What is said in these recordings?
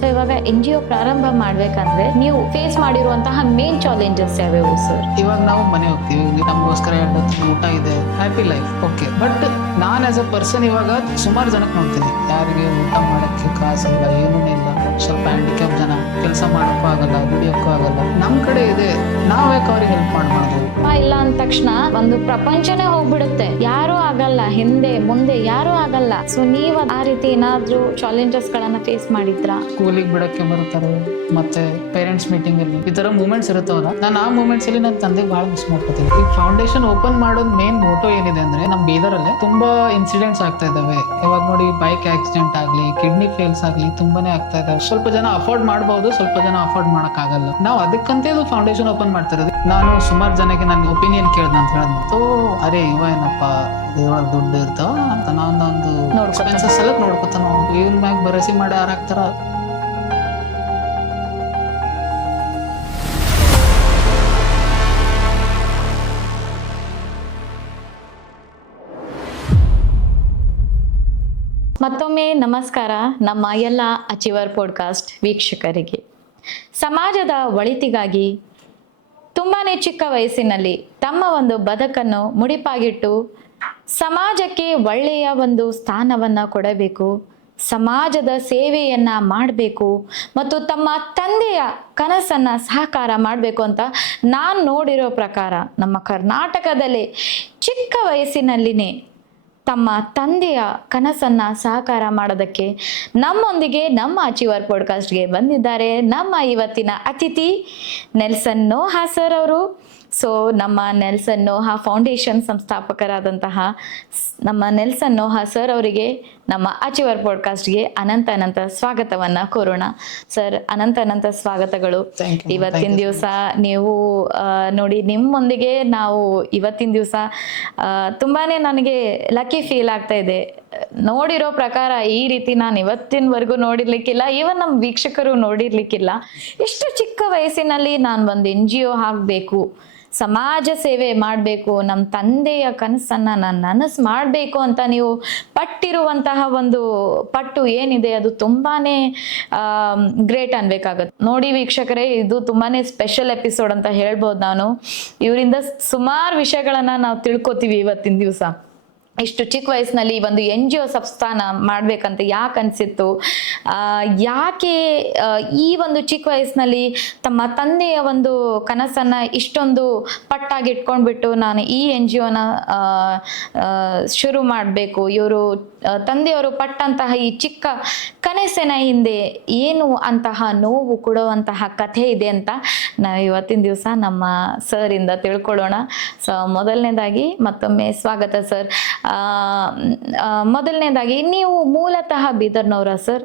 So ಇವಾಗ NGO ಪ್ರಾರಂಭ ಮಾಡ್ಬೇಕಂದ್ರೆ ನೀವು ಫೇಸ್ ಮಾಡಿರುವಂತಹ ಮೇನ್ ಚಾಲೆಂಜಸ್ ಯಾವ್ಯಾವು ಸರ್? ಇವಾಗ ನಾವು ಮನೆ ಹೋಗ್ತೀವಿ, ನಮಗೋಸ್ಕರ 2 ಹೊತ್ತು ಊಟ ಇದೆ, ಹ್ಯಾಪಿ ಲೈಫ್, ಓಕೆ. ಬಟ್ ನಾನು ಆಸ್ ಅ ಪರ್ಸನ್ ಇವಾಗ ಸುಮಾರು ಜನಕ್ಕೆ ನೋಡ್ತೀನಿ, ಯಾರಿಗೆ ಊಟ ಮಾಡಕ್ಕೆ ಕಾಸಿಲ್ಲ, ಏನೂ ಇಲ್ಲ, ಸ್ವಲ್ಪ ಹ್ಯಾಂಡಿಕ್ಯಾಪ್ ಜನ, ಕೆಲಸ ಮಾಡೋಕ್ಕೂ ಆಗಲ್ಲ, ದುಡಿಯೋಕ್ಕೂ ಆಗಲ್ಲ. ನಮ್ಮ ಕಡೆ ಇದೆ, ನಾವು ಯಾಕೆ ಅವ್ರಿಗೆ ಹೆಲ್ಪ್ ಮಾಡಬಾರ್ದು? ಇಲ್ಲ ಅಂದ ತಕ್ಷಣ ಒಂದು ಪ್ರಪಂಚನೇ ಹೋಗ್ಬಿಡುತ್ತೆ, ಯಾರು ಆಗಲ್ಲ, ಹಿಂದೆ ಮುಂದೆ ಯಾರು ಆಗಲ್ಲ. ಸೊ ನೀವು ಆ ರೀತಿ ಏನಾದ್ರೂ ಚಾಲೆಂಜಸ್ ಗಳನ್ನ ಫೇಸ್ ಮಾಡಿದ್ರಾ? ಸ್ಕೂಲಿಗೆ ಬಿಡಕ್ಕೆ ಬರ್ತಾರೆ, ಮತ್ತೆ ಪೇರೆಂಟ್ಸ್ ಮೀಟಿಂಗ್ ಅಲ್ಲಿ ಈ ತರ ಮೂಮೆಂಟ್ಸ್ ಇರುತ್ತವಲ್ಲ, ನಾನು ಆ ಮೂಮೆಂಟ್ಸ್ ಅಲ್ಲಿ ನನ್ನ ತಂದೆಗೆ ಬಹಳ ಮಿಸ್ ಮಾಡ್ಕೊತೀನಿ. ಈ ಫೌಂಡೇಶನ್ ಓಪನ್ ಮಾಡೋದು ಮೇನ್ ಮೋಟೋ ಏನಿದೆ ಅಂದ್ರೆ, ನಮ್ ಬೀದರಲ್ಲೇ ತುಂಬಾ ಇನ್ಸಿಡೆಂಟ್ಸ್ ಆಗ್ತಾ ಇದಾವೆ. ಇವಾಗ ನೋಡಿ, ಬೈಕ್ ಆಕ್ಸಿಡೆಂಟ್ ಆಗ್ಲಿ, ಕಿಡ್ನಿ ಫೇಲ್ಸ್ ಆಗ್ಲಿ, ತುಂಬಾನೇ ಆಗ್ತಾ ಇದಾವೆ. ಸ್ವಲ್ಪ ಜನ ಅಫೋರ್ಡ್ ಮಾಡಬಹುದು, ಸ್ವಲ್ಪ ಜನ ಅಫೋರ್ಡ್ ಮಾಡಕ್ ಆಗಲ್ಲ. ನಾವು ಅದಕ್ಕಂತ ಇದು ಫೌಂಡೇಶನ್ ಓಪನ್ ಮಾಡ್ತಿರೋದು. ನಾನು ಸುಮಾರು ಜನಕ್ಕೆ ನನ್ನ ಒಪಿನಿಯನ್ ಕೇಳ್ದೆ ಅಂತ ಹೇಳಿದ್ಮತ್ತು, ಅರೆ ಇವ ಏನಪ್ಪ ಇದ್ರೊಳಗೆ ದುಡ್ಡು ಇರ್ತಾವ ಅಂತ ನಾವೊಂದು ಎಕ್ಸ್ಪೆನ್ಸಸ್ ಎಲ್ಲ ನೋಡ್ಕೊತಾನ, ಇವನ್ ಮ್ಯಾಗ ಭರವಸೆ ಮಾಡಿ ಯಾರಾಗ್ತಾರ. ಮತ್ತೊಮ್ಮೆ ನಮಸ್ಕಾರ ನಮ್ಮ ಎಲ್ಲ ಅಚೀವರ್ ಪಾಡ್ಕಾಸ್ಟ್ ವೀಕ್ಷಕರಿಗೆ. ಸಮಾಜದ ಒಳಿತಿಗಾಗಿ ತುಂಬಾ ಚಿಕ್ಕ ವಯಸ್ಸಿನಲ್ಲಿ ತಮ್ಮ ಒಂದು ಬದುಕನ್ನು ಮುಡಿಪಾಗಿಟ್ಟು ಸಮಾಜಕ್ಕೆ ಒಳ್ಳೆಯ ಒಂದು ಸ್ಥಾನವನ್ನು ಕೊಡಬೇಕು, ಸಮಾಜದ ಸೇವೆಯನ್ನು ಮಾಡಬೇಕು ಮತ್ತು ತಮ್ಮ ತಂದೆಯ ಕನಸನ್ನು ಸಹಕಾರ ಮಾಡಬೇಕು ಅಂತ ನಾನು ನೋಡಿರೋ ಪ್ರಕಾರ ನಮ್ಮ ಕರ್ನಾಟಕದಲ್ಲಿ ಚಿಕ್ಕ ವಯಸ್ಸಿನಲ್ಲಿನೇ ತಮ್ಮ ತಂದೆಯ ಕನಸನ್ನ ಸಹಕಾರ ಮಾಡೋದಕ್ಕೆ ನಮ್ಮೊಂದಿಗೆ ನಮ್ಮ ಅಚೀವರ್ ಪಾಡ್ಕಾಸ್ಟ್ಗೆ ಬಂದಿದ್ದಾರೆ ನಮ್ಮ ಇವತ್ತಿನ ಅತಿಥಿ ನೆಲ್ಸನ್ ನೋಹಾ ಸರ್ ಅವರು. ಸೊ ನಮ್ಮ ನೆಲ್ಸನ್ ನೋಹಾ ಫೌಂಡೇಶನ್ ಸಂಸ್ಥಾಪಕರಾದಂತಹ ನಮ್ಮ ನೆಲ್ಸನ್ ನೋಹಾ ಸರ್ ಅವರಿಗೆ ನಮ್ಮ ಅಚೀವರ್ ಪಾಡ್ಕಾಸ್ಟ್ಗೆ ಅನಂತ ಸ್ವಾಗತವನ್ನ ಕೋರೋಣ. ಸರ್, ಅನಂತ ಸ್ವಾಗತಗಳು. ಇವತ್ತಿನ ದಿವಸ ನೀವು ನೋಡಿ, ನಿಮ್ಮೊಂದಿಗೆ ನಾವು ಇವತ್ತಿನ ದಿವಸ ತುಂಬಾನೇ ನನಗೆ ಲಕ್ಕಿ ಫೀಲ್ ಆಗ್ತಾ ಇದೆ. ನೋಡಿರೋ ಪ್ರಕಾರ ಈ ರೀತಿ ನಾನು ಇವತ್ತಿನವರೆಗೂ ನೋಡಿರ್ಲಿಕ್ಕಿಲ್ಲ, ಈವನ್ ನಮ್ಮ ವೀಕ್ಷಕರು ನೋಡಿರ್ಲಿಕ್ಕಿಲ್ಲ. ಇಷ್ಟು ಚಿಕ್ಕ ವಯಸ್ಸಿನಲ್ಲಿ ನಾನು ಒಂದು NGO ಹಾಕಬೇಕು, ಸಮಾಜ ಸೇವೆ ಮಾಡಬೇಕು, ನಮ್ಮ ತಂದೆಯ ಕನಸನ್ನ ನಾನು ನನಸು ಮಾಡಬೇಕು ಅಂತ ನೀವು ಪಟ್ಟಿರುವಂತಹ ಒಂದು ಪಟ್ಟು ಏನಿದೆ ಅದು ತುಂಬಾನೇ ಗ್ರೇಟ್ ಅನ್ಬೇಕಾಗತ್ತೆ. ನೋಡಿ ವೀಕ್ಷಕರೇ, ಇದು ತುಂಬಾನೇ ಸ್ಪೆಷಲ್ ಎಪಿಸೋಡ್ ಅಂತ ಹೇಳ್ಬೋದು. ನಾನು ಇವರಿಂದ ಸುಮಾರು ವಿಷಯಗಳನ್ನ ನಾವು ತಿಳ್ಕೊತೀವಿ ಇವತ್ತಿನ ದಿವಸ. ಇಷ್ಟು ಚಿಕ್ಕ ವಯಸ್ಸಿನಲ್ಲಿ ಒಂದು NGO ಸಂಸ್ಥಾನ ಮಾಡ್ಬೇಕಂತ ಯಾಕೆ ಅನ್ಸಿತ್ತು, ಯಾಕೆ ಈ ಒಂದು ಚಿಕ್ಕ ವಯಸ್ಸಿನಲ್ಲಿ ತಮ್ಮ ತಂದೆಯ ಒಂದು ಕನಸನ್ನ ಇಷ್ಟೊಂದು ಪಟ್ಟಾಗಿ ಇಟ್ಕೊಂಡ್ಬಿಟ್ಟು ನಾನು ಈ NGOನ ಶುರು ಮಾಡಬೇಕು, ಇವರು ತಂದೆಯವರು ಪಟ್ಟಂತಹ ಈ ಚಿಕ್ಕ ಕನಸಿನ ಹಿಂದೆ ಏನು ಅಂತಹ ನೋವು ಕೊಡುವಂತಹ ಕಥೆ ಇದೆ ಅಂತ ನಾವು ಇವತ್ತಿನ ದಿವಸ ನಮ್ಮ ಸರ್ ಇಂದ ತಿಳ್ಕೊಳ್ಳೋಣ. ಸೊ ಮೊದಲನೇದಾಗಿ ಮತ್ತೊಮ್ಮೆ ಸ್ವಾಗತ ಸರ್. ಮೊದಲನೇದಾಗಿ, ನೀವು ಮೂಲತಃ ಬೀದರ್ನವರ ಸರ್?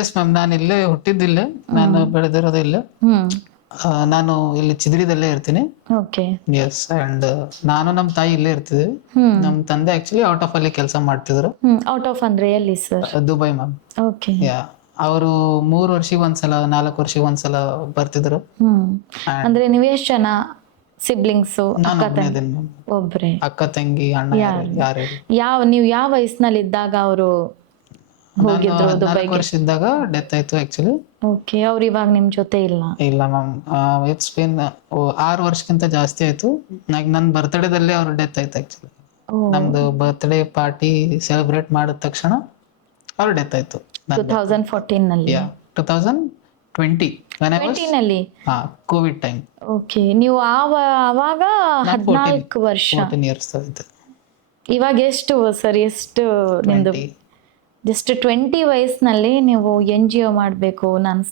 ಎಸ್ ಮ್ಯಾಮ್, ನಾನು ಇಲ್ಲೇ ಹುಟ್ಟಿದ್ದಿಲ್ಲ, ನಾನು ಬೆಳೆದಿರೋದಿಲ್ಲ. ನಾನು ಇಲ್ಲಿ ಚಿದ್ರಿದಲ್ಲೇ ಇರ್ತೀನಿ. ಓಕೆ. ಎಸ್, ಅಂಡ್ ನಾನು ನಮ್ಮ ತಾಯಿ ಇಲ್ಲೇ ಇರ್ತಿದ್ವಿ. ನಮ್ಮ ತಂದೆ ಆಕ್ಚುಲಿ ಔಟ್ ಆಫ್ ಅಲ್ಲಿ ಕೆಲಸ ಮಾಡ್ತಿದ್ರು. ಔಟ್ ಆಫ್ ಅಂದ್ರೆ ಎಲ್ಲಿ ಸರ್? Dubai ma'am. ಓಕೆ. ಯಾ, ಅವರು 3 ವರ್ಷಕ್ಕೆ ಒಂದ್ಸಲ 4 ವರ್ಷಕ್ಕೆ ಒಂದ್ಸಲ ಬರ್ತಿದ್ರು. ಅಂದ್ರೆ ನೀವು ಎಷ್ಟು ಜನ ಸಿಬ್ಲಿಂಗ್ಸ್? ಒಬ್ರೆ ಅಕ್ಕ ತಂಗಿ ಅಣ್ಣ ಯಾರು? ನೀವು ಯಾವ ವಯಸ್ಸಿನಲ್ಲಿ ಇದ್ದಾಗ ಅವರು ಹೋಗಿದ್ರು ದುಬೈಗೆ? 4 ವರ್ಷ ಇದ್ದಾಗ ಡೆತ್ ಆಯ್ತು ಆಕ್ಚುಲಿ. ಓಕೆ. ಅವ್ರು ಇವಾಗ ನಿಮ್ ಜೊತೆ ಇಲ್ಲ? ಇಲ್ಲ ಮ್ಯಾಮ್, ಇಟ್ಸ್ ಬಿನ್ 6 ವರ್ಷಕ್ಕಿಂತ ಜಾಸ್ತಿ ಆಯ್ತು. ನನ್ನ ಬರ್ತ್ಡೇದಲ್ಲೇ ಅವ್ರ ಡೆತ್ ಆಯ್ತು ಆಕ್ಚುಲಿ. ನಮ್ದು ಬರ್ತ್ಡೇ ಪಾರ್ಟಿ ಸೆಲೆಬ್ರೇಟ್ ಮಾಡಿದ ತಕ್ಷಣ ಅವ್ರ ಡೆತ್ ಆಯ್ತು 2014 ನಲ್ಲಿ. 2020 ನಲ್ಲಿ ಕೋವಿಡ್ ಟೈಮ್. ಓಕೆ. ನೀವು ಆವಾಗ 14 ವರ್ಷ. 14 ಇಯರ್ಸ್ ಆಯ್ತು. ಇವಾಗ ಎಷ್ಟು ಸರ್? ಎಷ್ಟು ನಿಮ್ದು? ಜಸ್ಟ್ 20 ವಯಸ್ಸಿನಲ್ಲಿ ನೀವು NGO ಮಾಡಬೇಕು, ನಾನು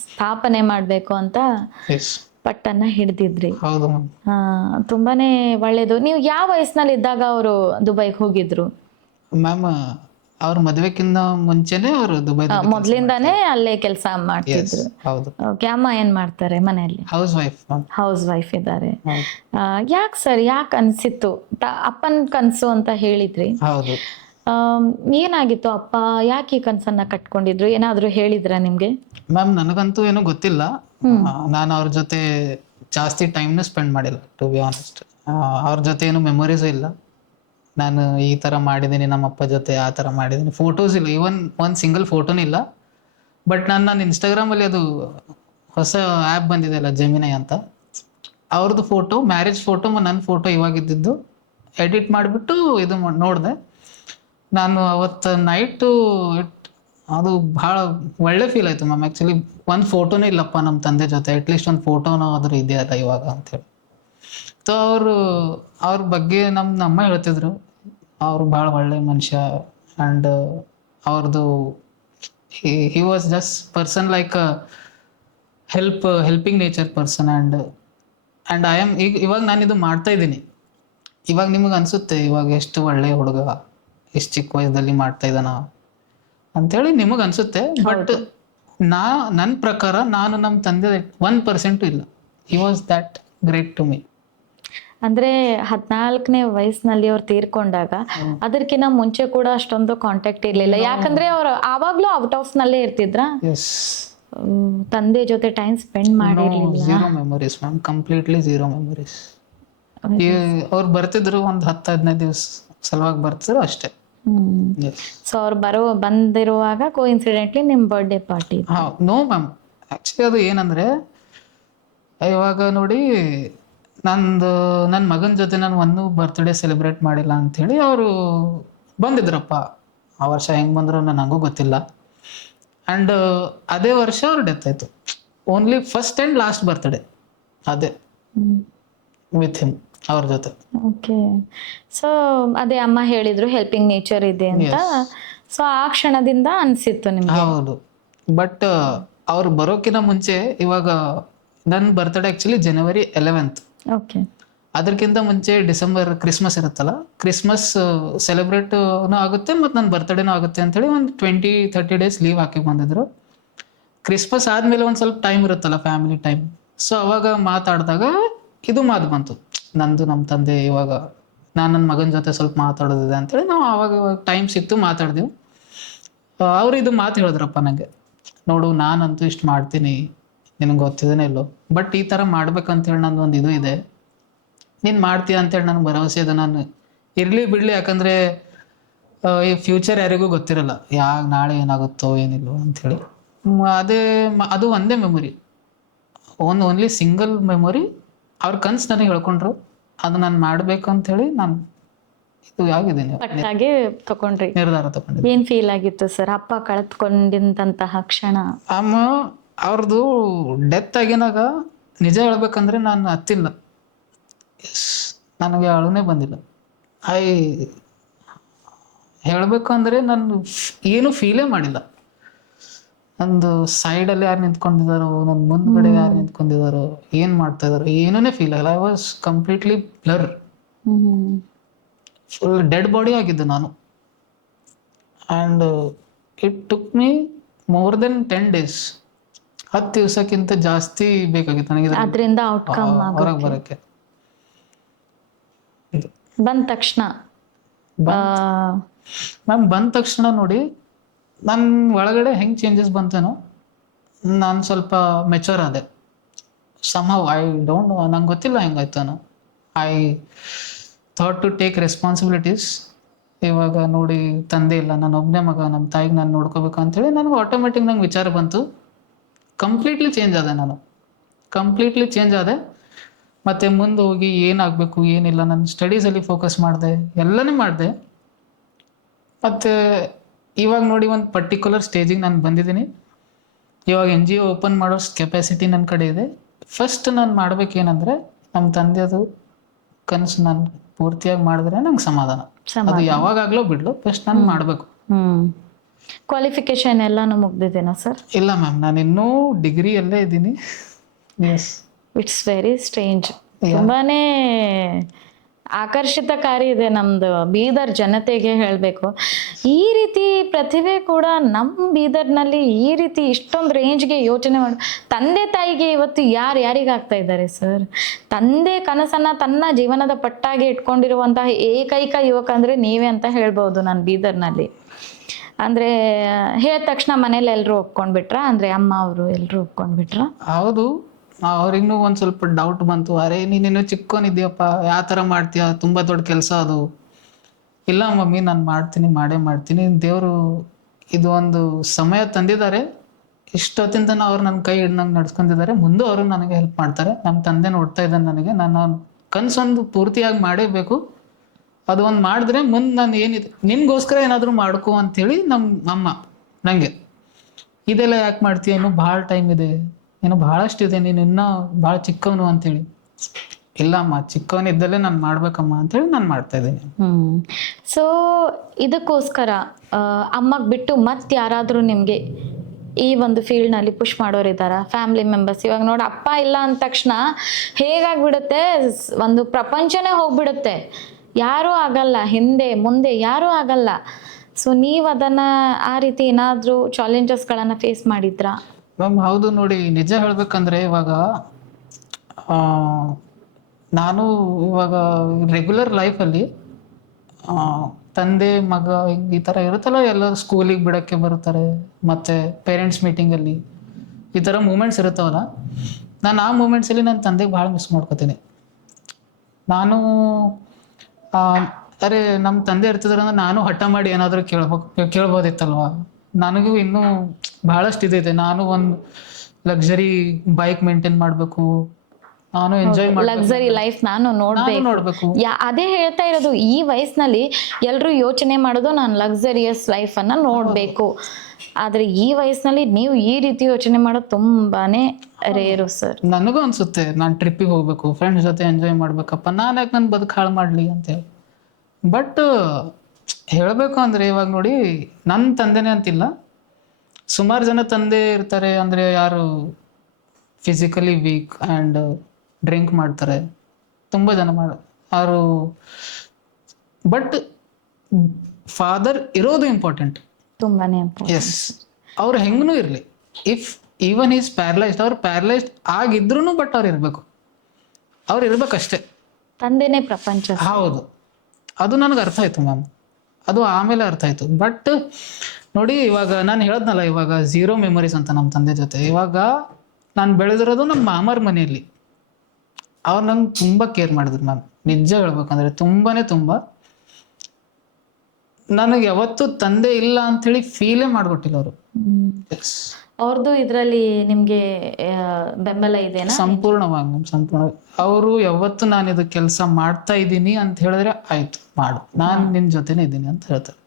ಸ್ಥಾಪನೆ ಮಾಡಬೇಕು ಅಂತ ಪಟ್ಟನ್ನ ಹಿಡ್ದಿದ್ರಿ. ತುಂಬಾನೇ ಒಳ್ಳೇದು. ನೀವು ಯಾವ ವಯಸ್ಸಿನಲ್ಲಿ ಇದ್ದಾಗ ಅವರು ದುಬೈಗೆ ಹೋಗಿದ್ರು? ಮ್ಯಾಮ್, ಅವ್ರ ಮದ್ವೆಕ್ಕಿಂತ ಮುಂಚೆನೆ ಅವರು ದುಬೈ ಮೊದ್ಲಿಂದಾನೇ ಅಲ್ಲೇ ಕೆಲಸ ಮಾಡ್ತಿದ್ರು. ಓಕೆ. ಅಮ್ಮ ಏನ್ ಮಾಡ್ತಾರೆ ಮನೆಯಲ್ಲಿ? ಹೌಸ್ ವೈಫ್ ಇದ್ದಾರೆ. ಯಾಕೆ ಸರ್, ಯಾಕೆ ಅನ್ಸಿತ್ತು? ಅಪ್ಪನ್ ಕನ್ಸು ಅಂತ ಹೇಳಿದ್ರಿ. ಏನಾಗಿತ್ತು? ಅಪ್ಪ ಯಾಕೆ ಈ ಕನ್ಸನ್ನ ಕಟ್ಕೊಂಡಿದ್ರು? ಏನಾದ್ರು ಹೇಳಿದ್ರ ನಿಮ್ಗೆ? ಮ್ಯಾಮ್, ನನಗಂತೂ ಏನೂ ಗೊತ್ತಿಲ್ಲ. ನಾನು ಅವ್ರ ಜೊತೆ ಜಾಸ್ತಿ ಟೈಮ್ನು ಸ್ಪೆಂಡ್ ಮಾಡಿಲ್ಲ, ಟು ಬಿ ಆನೆಸ್ಟ್. ಅವ್ರ ಜೊತೆ ಏನು ಮೆಮೊರೀಸು ಇಲ್ಲ. ನಾನು ಈ ತರ ಮಾಡಿದ್ದೀನಿ ನಮ್ಮ ಅಪ್ಪ ಜೊತೆ, ಆ ತರ ಮಾಡಿದ್ದೀನಿ. ಫೋಟೋಸ್ ಇಲ್ಲ, ಈವನ್ ಒಂದ್ ಸಿಂಗಲ್ ಫೋಟೋನು ಇಲ್ಲ. ಬಟ್ ನನ್ನ ಇನ್ಸ್ಟಾಗ್ರಾಮಲ್ಲಿ ಅದು ಹೊಸ ಆ್ಯಪ್ ಬಂದಿದೆ ಅಲ್ಲ ಜೆಮಿನೈ ಅಂತ, ಅವ್ರದ್ದು ಫೋಟೋ, ಮ್ಯಾರೇಜ್ ಫೋಟೋ ನನ್ನ ಫೋಟೋ ಇವಾಗಿದ್ದು ಎಡಿಟ್ ಮಾಡಿಬಿಟ್ಟು ಇದು ನೋಡಿದೆ ನಾನು ಅವತ್ತು ನೈಟು. ಅದು ಭಾಳ ಒಳ್ಳೆ ಫೀಲ್ ಆಯಿತು ಮ್ಯಾಮ್. ಆ್ಯಕ್ಚುಲಿ ಒಂದು ಫೋಟೋನೇ ಇಲ್ಲಪ್ಪ ನಮ್ಮ ತಂದೆ ಜೊತೆ, ಅಟ್ಲೀಸ್ಟ್ ಒಂದು ಫೋಟೋನೋ ಆದರೂ ಇದೆಯಲ್ಲ ಇವಾಗ ಅಂಥೇಳಿ. ಸೊ ಅವ್ರ ಬಗ್ಗೆ ನಮ್ಮ ಹೇಳ್ತಿದ್ರು ಅವರು ಭಾಳ ಒಳ್ಳೆ ಮನುಷ್ಯ. ಆ್ಯಂಡ್ ಅವ್ರದ್ದು he was just person like helping nature person. And I am ಇವಾಗ ನಾನು ಇದು ಮಾಡ್ತಾ ಇದ್ದೀನಿ. ಇವಾಗ ನಿಮಗೆ ಅನಿಸುತ್ತೆ ಇವಾಗ ಎಷ್ಟು ಒಳ್ಳೆ ಹುಡುಗ, ಎಷ್ಟು ಚಿಕ್ಕ ವಯಸ್ಸಲ್ಲಿ ಮಾಡ್ತಾ ಇದ್ದಾನ ಅಂಥೇಳಿ ನಿಮಗೆ ಅನಿಸುತ್ತೆ. ಬಟ್ ನನ್ನ ಪ್ರಕಾರ ನಾನು ನಮ್ಮ ತಂದೆ 1% ಇಲ್ಲ. He was that great to me. ಅಂದ್ರೆ 14ನೇ ವಯಸ್ಸಿನಲ್ಲಿ ಅವ್ರು ತೀರ್ಕೊಂಡಾಗ ಅದಕ್ಕಿಂತ ಮುಂಚೆ ಕೂಡ ಅಷ್ಟೊಂದು ಕಾಂಟ್ಯಾಕ್ಟ್ ಇರ್ಲಿಲ್ಲ, ಯಾಕಂದ್ರೆ ಅವ್ರು ಆವಾಗ್ಲೂ ಔಟ್ ಆಫ್ ನಲ್ಲೇ ಇರ್ತಿದ್ರ, ಎಸ್. ತಂದೆ ಜೊತೆ ಟೈಮ್ ಸ್ಪೆಂಡ್ ಮಾಡಿರ್ಲಿಲ್ಲ. Zero memories ma'am, completely zero memories. ಅವ್ರು ಬರ್ತಿದ್ರು ಒಂದು 10-15 ದಿವಸ ಸಲುವಾಗಿ ಬರ್ತಿದ್ರು ಅಷ್ಟೇ. ಸೊ ಅವ್ರು ಬಂದಿರುವಾಗ ಕೋಇನ್ಸಿಡೆಂಟ್ಲಿ ನಿಮ್ birthday party. No ma'am, actually ಅದು ಏನಂದರೆ ಇವಾಗ ನೋಡಿ ನನ್ನ ಮಗನ ಜೊತೆ ನಾನು ಒಂದು ಬರ್ತ್ಡೇ ಸೆಲೆಬ್ರೇಟ್ ಮಾಡಿಲ್ಲ ಅಂಥೇಳಿ ಅವರು ಬಂದಿದ್ರಪ್ಪ. ಆ ವರ್ಷ ಹೆಂಗೆ ಬಂದರು ನನಗೂ ಗೊತ್ತಿಲ್ಲ. ಆ್ಯಂಡ್ ಅದೇ ವರ್ಷ ಅವ್ರ ಡೆತ್ ಆಯಿತು. Only first and last birthday ಅದೇ ವಿತ್ ಹಿಮ್, ಅವ್ರ ಜೊತೆ. ಓಕೆ. ಸೊ ಅದೇ ಅಮ್ಮ ಹೇಳಿದ್ರು ಹೆಲ್ಪಿಂಗ್ ನೇಚರ್ ಇದೆ ಅಂತ. ಸೊ ಆ ಕ್ಷಣದಿಂದ ಅನ್ಸಿತ್ತು ನಿಮ್ಗೆ? ಹೌದು. ಬಟ್ ಅವ್ರು ಬರೋಕ್ಕಿಂತ ಮುಂಚೆ ಇವಾಗ ನನ್ನ birthday actually January 11th. Okay. ಅದಕ್ಕಿಂತ ಮುಂಚೆ ಡಿಸೆಂಬರ್ ಕ್ರಿಸ್ಮಸ್ ಇರುತ್ತಲ್ಲ, ಕ್ರಿಸ್ಮಸ್ ಸೆಲೆಬ್ರೇಟೂ ಆಗುತ್ತೆ ಮತ್ತು ನನ್ನ ಬರ್ತ್ಡೇನೂ ಆಗುತ್ತೆ ಅಂಥೇಳಿ ಒಂದು 20-30 ಡೇಸ್ ಲೀವ್ ಹಾಕಿ ಬಂದಿದ್ರು. ಕ್ರಿಸ್ಮಸ್ ಆದಮೇಲೆ ಒಂದು ಸ್ವಲ್ಪ ಟೈಮ್ ಇರುತ್ತಲ್ಲ, ಫ್ಯಾಮಿಲಿ ಟೈಮ್. ಸೊ ಅವಾಗ ಮಾತಾಡಿದಾಗ ಇದು ಮಾತು ಬಂತು ನಂದು, ನಮ್ಮ ತಂದೆ ಇವಾಗ ನಾನು ನನ್ನ ಮಗನ ಜೊತೆ ಸ್ವಲ್ಪ ಮಾತಾಡೋದಿದೆ ಅಂಥೇಳಿ ನಾವು ಆವಾಗ ಟೈಮ್ ಸಿಕ್ತು, ಮಾತಾಡಿದೆವು. ಅವರು ಇದು ಮಾತು ಹೇಳಿದ್ರಪ್ಪ ನನಗೆ, ನೋಡು ನಾನಂತೂ ಇಷ್ಟು ಮಾಡ್ತೀನಿ, ನಿನಗೆ ಗೊತ್ತಿದೇನೆ ಇಲ್ಲೋ, ಬಟ್ ಈ ಥರ ಮಾಡ್ಬೇಕಂತೇಳಿ ನಂದು ಒಂದು ಇದು ಇದೆ, ನೀನು ಮಾಡ್ತೀಯ ಅಂತೇಳಿ ನನಗೆ ಭರವಸೆ ಇದೆ. ನಾನು ಇರಲಿ ಬಿಡಲಿ, ಯಾಕಂದರೆ ಈ ಫ್ಯೂಚರ್ ಯಾರಿಗೂ ಗೊತ್ತಿರಲ್ಲ, ನಾಳೆ ಏನಾಗುತ್ತೋ ಏನಿಲ್ಲೋ ಅಂಥೇಳಿ. ಅದು ಒಂದೇ ಮೆಮೊರಿ, ಓನ್ಲಿ ಸಿಂಗಲ್ ಮೆಮೊರಿ. ಅವ್ರ ಕನ್ಸು ನನಗೆ ಹೇಳ್ಕೊಂಡ್ರು, ಅದು ನಾನು ಮಾಡಬೇಕು ಅಂಥೇಳಿ ನಾನು ಇದು ಆಗಿದ್ದೀನಿ, ಪಟ್ಟಾಗಿ ತಗೊಂಡ್ರಿ, ನಿರ್ಧಾರ ತಗೊಂಡಿದ್ದೀನಿ. ಏನ್ ಫೀಲ್ ಆಗಿತ್ತು ಸರ್ ಅಪ್ಪ ಕಳೆದುಕೊಂಡಿದ್ದಂತಹ ಕ್ಷಣ? ಅವ್ರದ್ದು ಡೆತ್ ಆಗಿನಾಗ ನಿಜ ಹೇಳ್ಬೇಕಂದ್ರೆ ನಾನು ಹತ್ತಿಲ್ಲ. ನನಗೆ ಅಳುನೇ ಬಂದಿಲ್ಲ. ಹೇಳಬೇಕು ಅಂದರೆ ನಾನು ಏನು ಫೀಲೇ ಮಾಡಿಲ್ಲ. ನಂದು ಸೈಡಲ್ಲಿ ಯಾರು ನಿಂತ್ಕೊಂಡಿದ್ದಾರೋ, ನನ್ನ ಮುಂದ್ಗಡೆ ಯಾರು ನಿಂತ್ಕೊಂಡಿದ್ದಾರೋ, ಏನು ಮಾಡ್ತಾ ಇದ್ದಾರೋ ಏನೂ ಫೀಲ್ ಆಗಿಲ್ಲ. I was completely blur, full dead body ಆಗಿದ್ದು ನಾನು. And it took me more than 10 days, 10 ದಿವಸಕ್ಕಿಂತ ಜಾಸ್ತಿ ಬೇಕಾಗಿತ್ತು ನನಗೆ ಅದರಿಂದ ಔಟ್ಕಮ್ ಹೊರಗೆ ಬರೋಕ್ಕೆ. ಬಂದ ತಕ್ಷಣ ಮ್ಯಾಮ್ ಬಂದ ತಕ್ಷಣ ನೋಡಿ ನನ್ನ ಒಳಗಡೆ ಹೆಂಗೆ ಚೇಂಜಸ್ ಬಂತೇನೋ, ನಾನು ಸ್ವಲ್ಪ ಮೆಚೂರ್ ಆದೆ. ಸಮ್ಹೌ ಐ ಡೋಂಟ್ ನೋ, ನಂಗೆ ಗೊತ್ತಿಲ್ಲ ಹೆಂಗಾಯ್ತಾನೋ. I thought to take responsibilities. ಇವಾಗ ನೋಡಿ ತಂದೆ ಇಲ್ಲ, ನಾನು ಒಬ್ಬನೇ ಮಗ, ನಮ್ಮ ತಾಯಿಗೆ ನಾನು ನೋಡ್ಕೋಬೇಕು ಅಂಥೇಳಿ ನನಗೆ ಆಟೋಮೆಟಿಕ್ ನಂಗೆ ವಿಚಾರ ಬಂತು. ಕಂಪ್ಲೀಟ್ಲಿ ಚೇಂಜ್ ಆದೆ ನಾನು, ಕಂಪ್ಲೀಟ್ಲಿ ಚೇಂಜ್ ಆದೆ. ಮತ್ತು ಮುಂದೆ ಹೋಗಿ ಏನಾಗಬೇಕು ಏನಿಲ್ಲ, ನನ್ನ ಸ್ಟಡೀಸಲ್ಲಿ ಫೋಕಸ್ ಮಾಡಿದೆ, ಎಲ್ಲನೇ ಮಾಡಿದೆ. ಮತ್ತು ಇವಾಗ ನೋಡಿ ಒಂದು ಪರ್ಟಿಕ್ಯುಲರ್ ಸ್ಟೇಜಿಗೆ ನಾನು ಬಂದಿದ್ದೀನಿ. ಇವಾಗ NGO ಓಪನ್ ಮಾಡೋ ಕೆಪಾಸಿಟಿ ನನ್ನ ಕಡೆ ಇದೆ. ಫಸ್ಟ್ ನಾನು ಮಾಡ್ಬೇಕೇನಂದರೆ ನಮ್ಮ ತಂದೆದು ಕನಸು ನಾನು ಪೂರ್ತಿಯಾಗಿ ಮಾಡಿದ್ರೆ ನಂಗೆ ಸಮಾಧಾನ. ಅದು ಯಾವಾಗಲೂ ಬಿಡ್ಲು, ಫಸ್ಟ್ ನಾನು ಮಾಡಬೇಕು. ಕ್ವಾಲಿಫಿಕೇಶನ್ ಎಲ್ಲಾನು ಮುಗ್ದಿದ್ದೇನಾ ಸರ್? ಇಲ್ಲ ಮ್ಯಾಮ್, ನಾನು ಇನ್ನೂ ಡಿಗ್ರಿಯಲ್ಲೇ ಇದ್ದೀನಿ. Yes, it's very strange. ತುಂಬಾನೇ ಆಕರ್ಷಿತಕಾರಿ ಇದೆ ನಮ್ದು ಬೀದರ್ ಜನತೆಗೆ ಹೇಳಬೇಕು. ಈ ರೀತಿ ಪ್ರತಿಭೆ ಕೂಡ ನಮ್ಮ ಬೀದರ್ನಲ್ಲಿ ಈ ರೀತಿ ಇಷ್ಟೊಂದು ರೇಂಜ್ಗೆ ಯೋಚನೆ ಮಾಡಿ ತಂದೆ ತಾಯಿಗೆ ಇವತ್ತು ಯಾರಿಗಾಗ್ತಾ ಇದ್ದಾರೆ ಸರ್? ತಂದೆ ಕನಸನ್ನ ತನ್ನ ಜೀವನದ ಪಟ್ಟಾಗಿ ಇಟ್ಕೊಂಡಿರುವಂತಹ ಏಕೈಕ ಯುವಕ ಅಂದ್ರೆ ನೀವೇ ಅಂತ ಹೇಳ್ಬೋದು ನಾನು ಬೀದರ್ನಲ್ಲಿ. ಅಂದ್ರೆ ಹೇಳಿದ ತಕ್ಷಣ ಮನೇಲಿ ಎಲ್ಲರೂ ಒಪ್ಕೊಂಡ್ಬಿಟ್ರ? ಅಂದ್ರೆ ಅಮ್ಮ ಅವರು ಎಲ್ಲರೂ ಒಪ್ಕೊಂಡ್ಬಿಟ್ರ? ಹೌದು, ಅವ್ರಿಗೂ ಒಂದು ಸ್ವಲ್ಪ ಡೌಟ್ ಬಂತು. ಅರೆ ನೀನೇನು ಚಿಕ್ಕೋನಿದ್ಯಪ್ಪ, ಯಾವ ಥರ ಮಾಡ್ತೀಯ, ತುಂಬ ದೊಡ್ಡ ಕೆಲಸ ಅದು. ಇಲ್ಲ ಮಮ್ಮಿ, ನಾನು ಮಾಡೇ ಮಾಡ್ತೀನಿ. ದೇವರು ಇದು ಒಂದು ಸಮಯ ತಂದಿದ್ದಾರೆ, ಇಷ್ಟೊತ್ತಿಂದ ಅವ್ರು ನನ್ನ ಕೈ ಹಿಡ್ದು ನಂಗೆ ನಡ್ಸ್ಕೊಂಡಿದ್ದಾರೆ, ಮುಂದೆ ಅವರು ನನಗೆ ಹೆಲ್ಪ್ ಮಾಡ್ತಾರೆ. ನಮ್ಮ ತಂದೆ ನೋಡ್ತಾ ಇದ್ದಾನೆ ನನಗೆ, ನಾನು ಕನ್ಸೊಂದು ಪೂರ್ತಿಯಾಗಿ ಮಾಡೇಬೇಕು. ಅದು ಒಂದು ಮಾಡಿದ್ರೆ ಮುಂದೆ ನಾನು ಏನಿದೆ ನಿನ್ಗೋಸ್ಕರ ಏನಾದರೂ ಮಾಡ್ಕೋ ಅಂಥೇಳಿ ನಮ್ಮ ಅಮ್ಮ ನನಗೆ, ಇದೆಲ್ಲ ಯಾಕೆ ಮಾಡ್ತೀಯ, ಇನ್ನೂ ಭಾಳ ಟೈಮ್ ಇದೆ, ಇನ್ನೂ ಭಾಳಷ್ಟಿದೆ, ನೀನು ಇನ್ನೂ ಭಾಳ ಚಿಕ್ಕವನು ಅಂಥೇಳಿ. ಇಲ್ಲಮ್ಮ, ಚಿಕ್ಕವನಿದ್ದಲ್ಲೇ ನಾನು ಮಾಡ್ಬೇಕಮ್ಮ ಅಂಥೇಳಿ ನಾನು ಮಾಡ್ತಾ ಇದ್ದೀನಿ. ಸೊ ಇದಕ್ಕೋಸ್ಕರ ಅಮ್ಮಗ್ ಬಿಟ್ಟು ಮತ್ತೆ ಯಾರಾದರೂ ನಿಮಗೆ ಈ ಒಂದು ಫೀಲ್ಡ್ನಲ್ಲಿ ಪುಷ್ ಮಾಡೋರು ಇದ್ದಾರಾ, ಫ್ಯಾಮಿಲಿ ಮೆಂಬರ್ಸ್? ಇವಾಗ ನೋಡಿ, ಅಪ್ಪ ಇಲ್ಲ ಅಂದ ತಕ್ಷಣ ಹೇಗಾಗ್ಬಿಡುತ್ತೆ, ಒಂದು ಪ್ರಪಂಚನೇ ಹೋಗ್ಬಿಡುತ್ತೆ, ಯಾರೂ ಆಗಲ್ಲ, ಹಿಂದೆ ಮುಂದೆ ಯಾರೂ ಆಗಲ್ಲ. ಸೊ ನೀವು ಅದನ್ನು ಆ ರೀತಿ ಏನಾದರೂ ಚಾಲೆಂಜಸ್ಗಳನ್ನು ಫೇಸ್ ಮಾಡಿದ್ರಾ? ಮ್ಯಾಮ್ ಹೌದು, ನೋಡಿ ನಿಜ ಹೇಳ್ಬೇಕಂದ್ರೆ ಇವಾಗ ನಾನು ಇವಾಗ ರೆಗ್ಯುಲರ್ ಲೈಫಲ್ಲಿ ತಂದೆ ಮಗ ಈ ಥರ ಇರುತ್ತಲ್ಲ, ಎಲ್ಲರೂ ಸ್ಕೂಲಿಗೆ ಬಿಡೋಕ್ಕೆ ಬರ್ತಾರೆ, ಮತ್ತು ಪೇರೆಂಟ್ಸ್ ಮೀಟಿಂಗಲ್ಲಿ ಈ ಥರ ಮೂಮೆಂಟ್ಸ್ ಇರುತ್ತವಲ್ಲ, ನಾನು ಆ ಮೂಮೆಂಟ್ಸಲ್ಲಿ ನನ್ನ ತಂದೆಗೆ ಭಾಳ ಮಿಸ್ ಮಾಡ್ಕೋತೀನಿ. ನಾನು ಅರೆ ನಮ್ಮ ತಂದೆ ಇರ್ತಿದ್ರೆ ಅಂದ್ರೆ ನಾನು ಹಠ ಮಾಡಿ ಏನಾದರೂ ಕೇಳ್ಬೋದಿತ್ತಲ್ವ. ನನಗೂ ಇನ್ನೂ ಭಾಳಷ್ಟು ಇದಿದೆ. ನಾನು ಒಂದು ಲಕ್ಸರಿ ಬೈಕ್ ಮೇಂಟೈನ್ ಮಾಡಬೇಕು, ನಾನು ಎಂಜಾಯ್ ಲಕ್ಸರಿ ಲೈಫ್ ನಾನು ನೋಡ್ಬೇಕು. ಅದೇ ಹೇಳ್ತಾ ಇರೋದು, ಈ ವಯಸ್ಸಿನಲ್ಲಿ ಎಲ್ಲರೂ ಯೋಚನೆ ಮಾಡೋದು ನಾನು ಲಕ್ಸರಿಯಸ್ ಲೈಫ್ ಅನ್ನ ನೋಡ್ಬೇಕು. ಆದ್ರೆ ಈ ವಯಸ್ಸಿನಲ್ಲಿ ನೀವು ಈ ರೀತಿ ಯೋಚನೆ ಮಾಡೋದು ತುಂಬಾನೇ ರೇರು ಸರ್. ನನಗೂ ಅನ್ಸುತ್ತೆ, ನಾನು ಟ್ರಿಪ್ಪಿಗೆ ಹೋಗ್ಬೇಕು, ಫ್ರೆಂಡ್ಸ್ ಜೊತೆ ಎಂಜಾಯ್ ಮಾಡ್ಬೇಕಪ್ಪ, ನಾನು ಯಾಕೆ ನನ್ನ ಬದುಕು ಹಾಳು ಮಾಡಲಿ ಅಂತೇಳಿ. ಬಟ್ ಹೇಳಬೇಕು ಅಂದರೆ ಇವಾಗ ನೋಡಿ, ನನ್ನ ತಂದೆನೇ ಅಂತಿಲ್ಲ, ಸುಮಾರು ಜನ ತಂದೆ ಇರ್ತಾರೆ ಅಂದರೆ ಯಾರು ಫಿಸಿಕಲಿ ವೀಕ್ ಆ್ಯಂಡ್ ಡ್ರಿಂಕ್ ಮಾಡ್ತಾರೆ, ತುಂಬ ಜನ ಅವರು. ಬಟ್ ಫಾದರ್ ಇರೋದು ಇಂಪಾರ್ಟೆಂಟ್, ತುಂಬಾನೇ. ಎಸ್, ಅವ್ರು ಹೆಂಗೂ ಇರಲಿ, ಇಫ್ ಈವನ್ ಈಸ್ ಪ್ಯಾರಲೈಸ್ಡ್, ಅವ್ರು ಪ್ಯಾರಲೈಸ್ಡ್ ಆಗಿದ್ರು ಬಟ್ ಅವ್ರು ಇರಬೇಕು, ಅವ್ರು ಇರ್ಬೇಕಷ್ಟೇ. ತಂದೆನೇ ಪ್ರಪಂಚ. ಹೌದು, ಅದು ನನಗೆ ಅರ್ಥ ಆಯ್ತು ಮ್ಯಾಮ್, ಅದು ಆಮೇಲೆ ಅರ್ಥ ಆಯ್ತು. ಬಟ್ ನೋಡಿ, ಇವಾಗ ನಾನು ಹೇಳ್ದ್ನಲ್ಲ, ಇವಾಗ ಝೀರೋ ಮೆಮೊರೀಸ್ ಅಂತ ನಮ್ಮ ತಂದೆ ಜೊತೆ. ಇವಾಗ ನಾನು ಬೆಳೆದಿರೋದು ನಮ್ಮ ಮಾಮರ ಮನೆಯಲ್ಲಿ, ಅವ್ರು ನಂಗೆ ತುಂಬ ಕೇರ್ ಮಾಡಿದ್ರು ಮ್ಯಾಮ್. ನಿಜ ಹೇಳ್ಬೇಕಂದ್ರೆ ತುಂಬ ನನಗೆ ಯಾವತ್ತೂ ತಂದೆ ಇಲ್ಲ ಅಂಥೇಳಿ ಫೀಲೇ ಮಾಡ್ಕೊಟ್ಟಿಲ್ಲ ಅವರು. ಅವ್ರದ್ದು ಇದರಲ್ಲಿ ನಿಮ್ಗೆ ಬೆಂಬಲ ಇದೆನಾ? ಸಂಪೂರ್ಣವಾಗಿ ಮ್ಯಾಮ್, ಸಂಪೂರ್ಣವಾಗಿ. ಅವರು ಯಾವತ್ತು ನಾನು ಇದು ಕೆಲಸ ಮಾಡ್ತಾ ಇದ್ದೀನಿ ಅಂತ ಹೇಳಿದ್ರೆ ಆಯ್ತು ಮಾಡು, ನಾನು ನಿನ್ನ ಜೊತೆನೇ ಇದ್ದೀನಿ ಅಂತ ಹೇಳ್ತಾರೆ.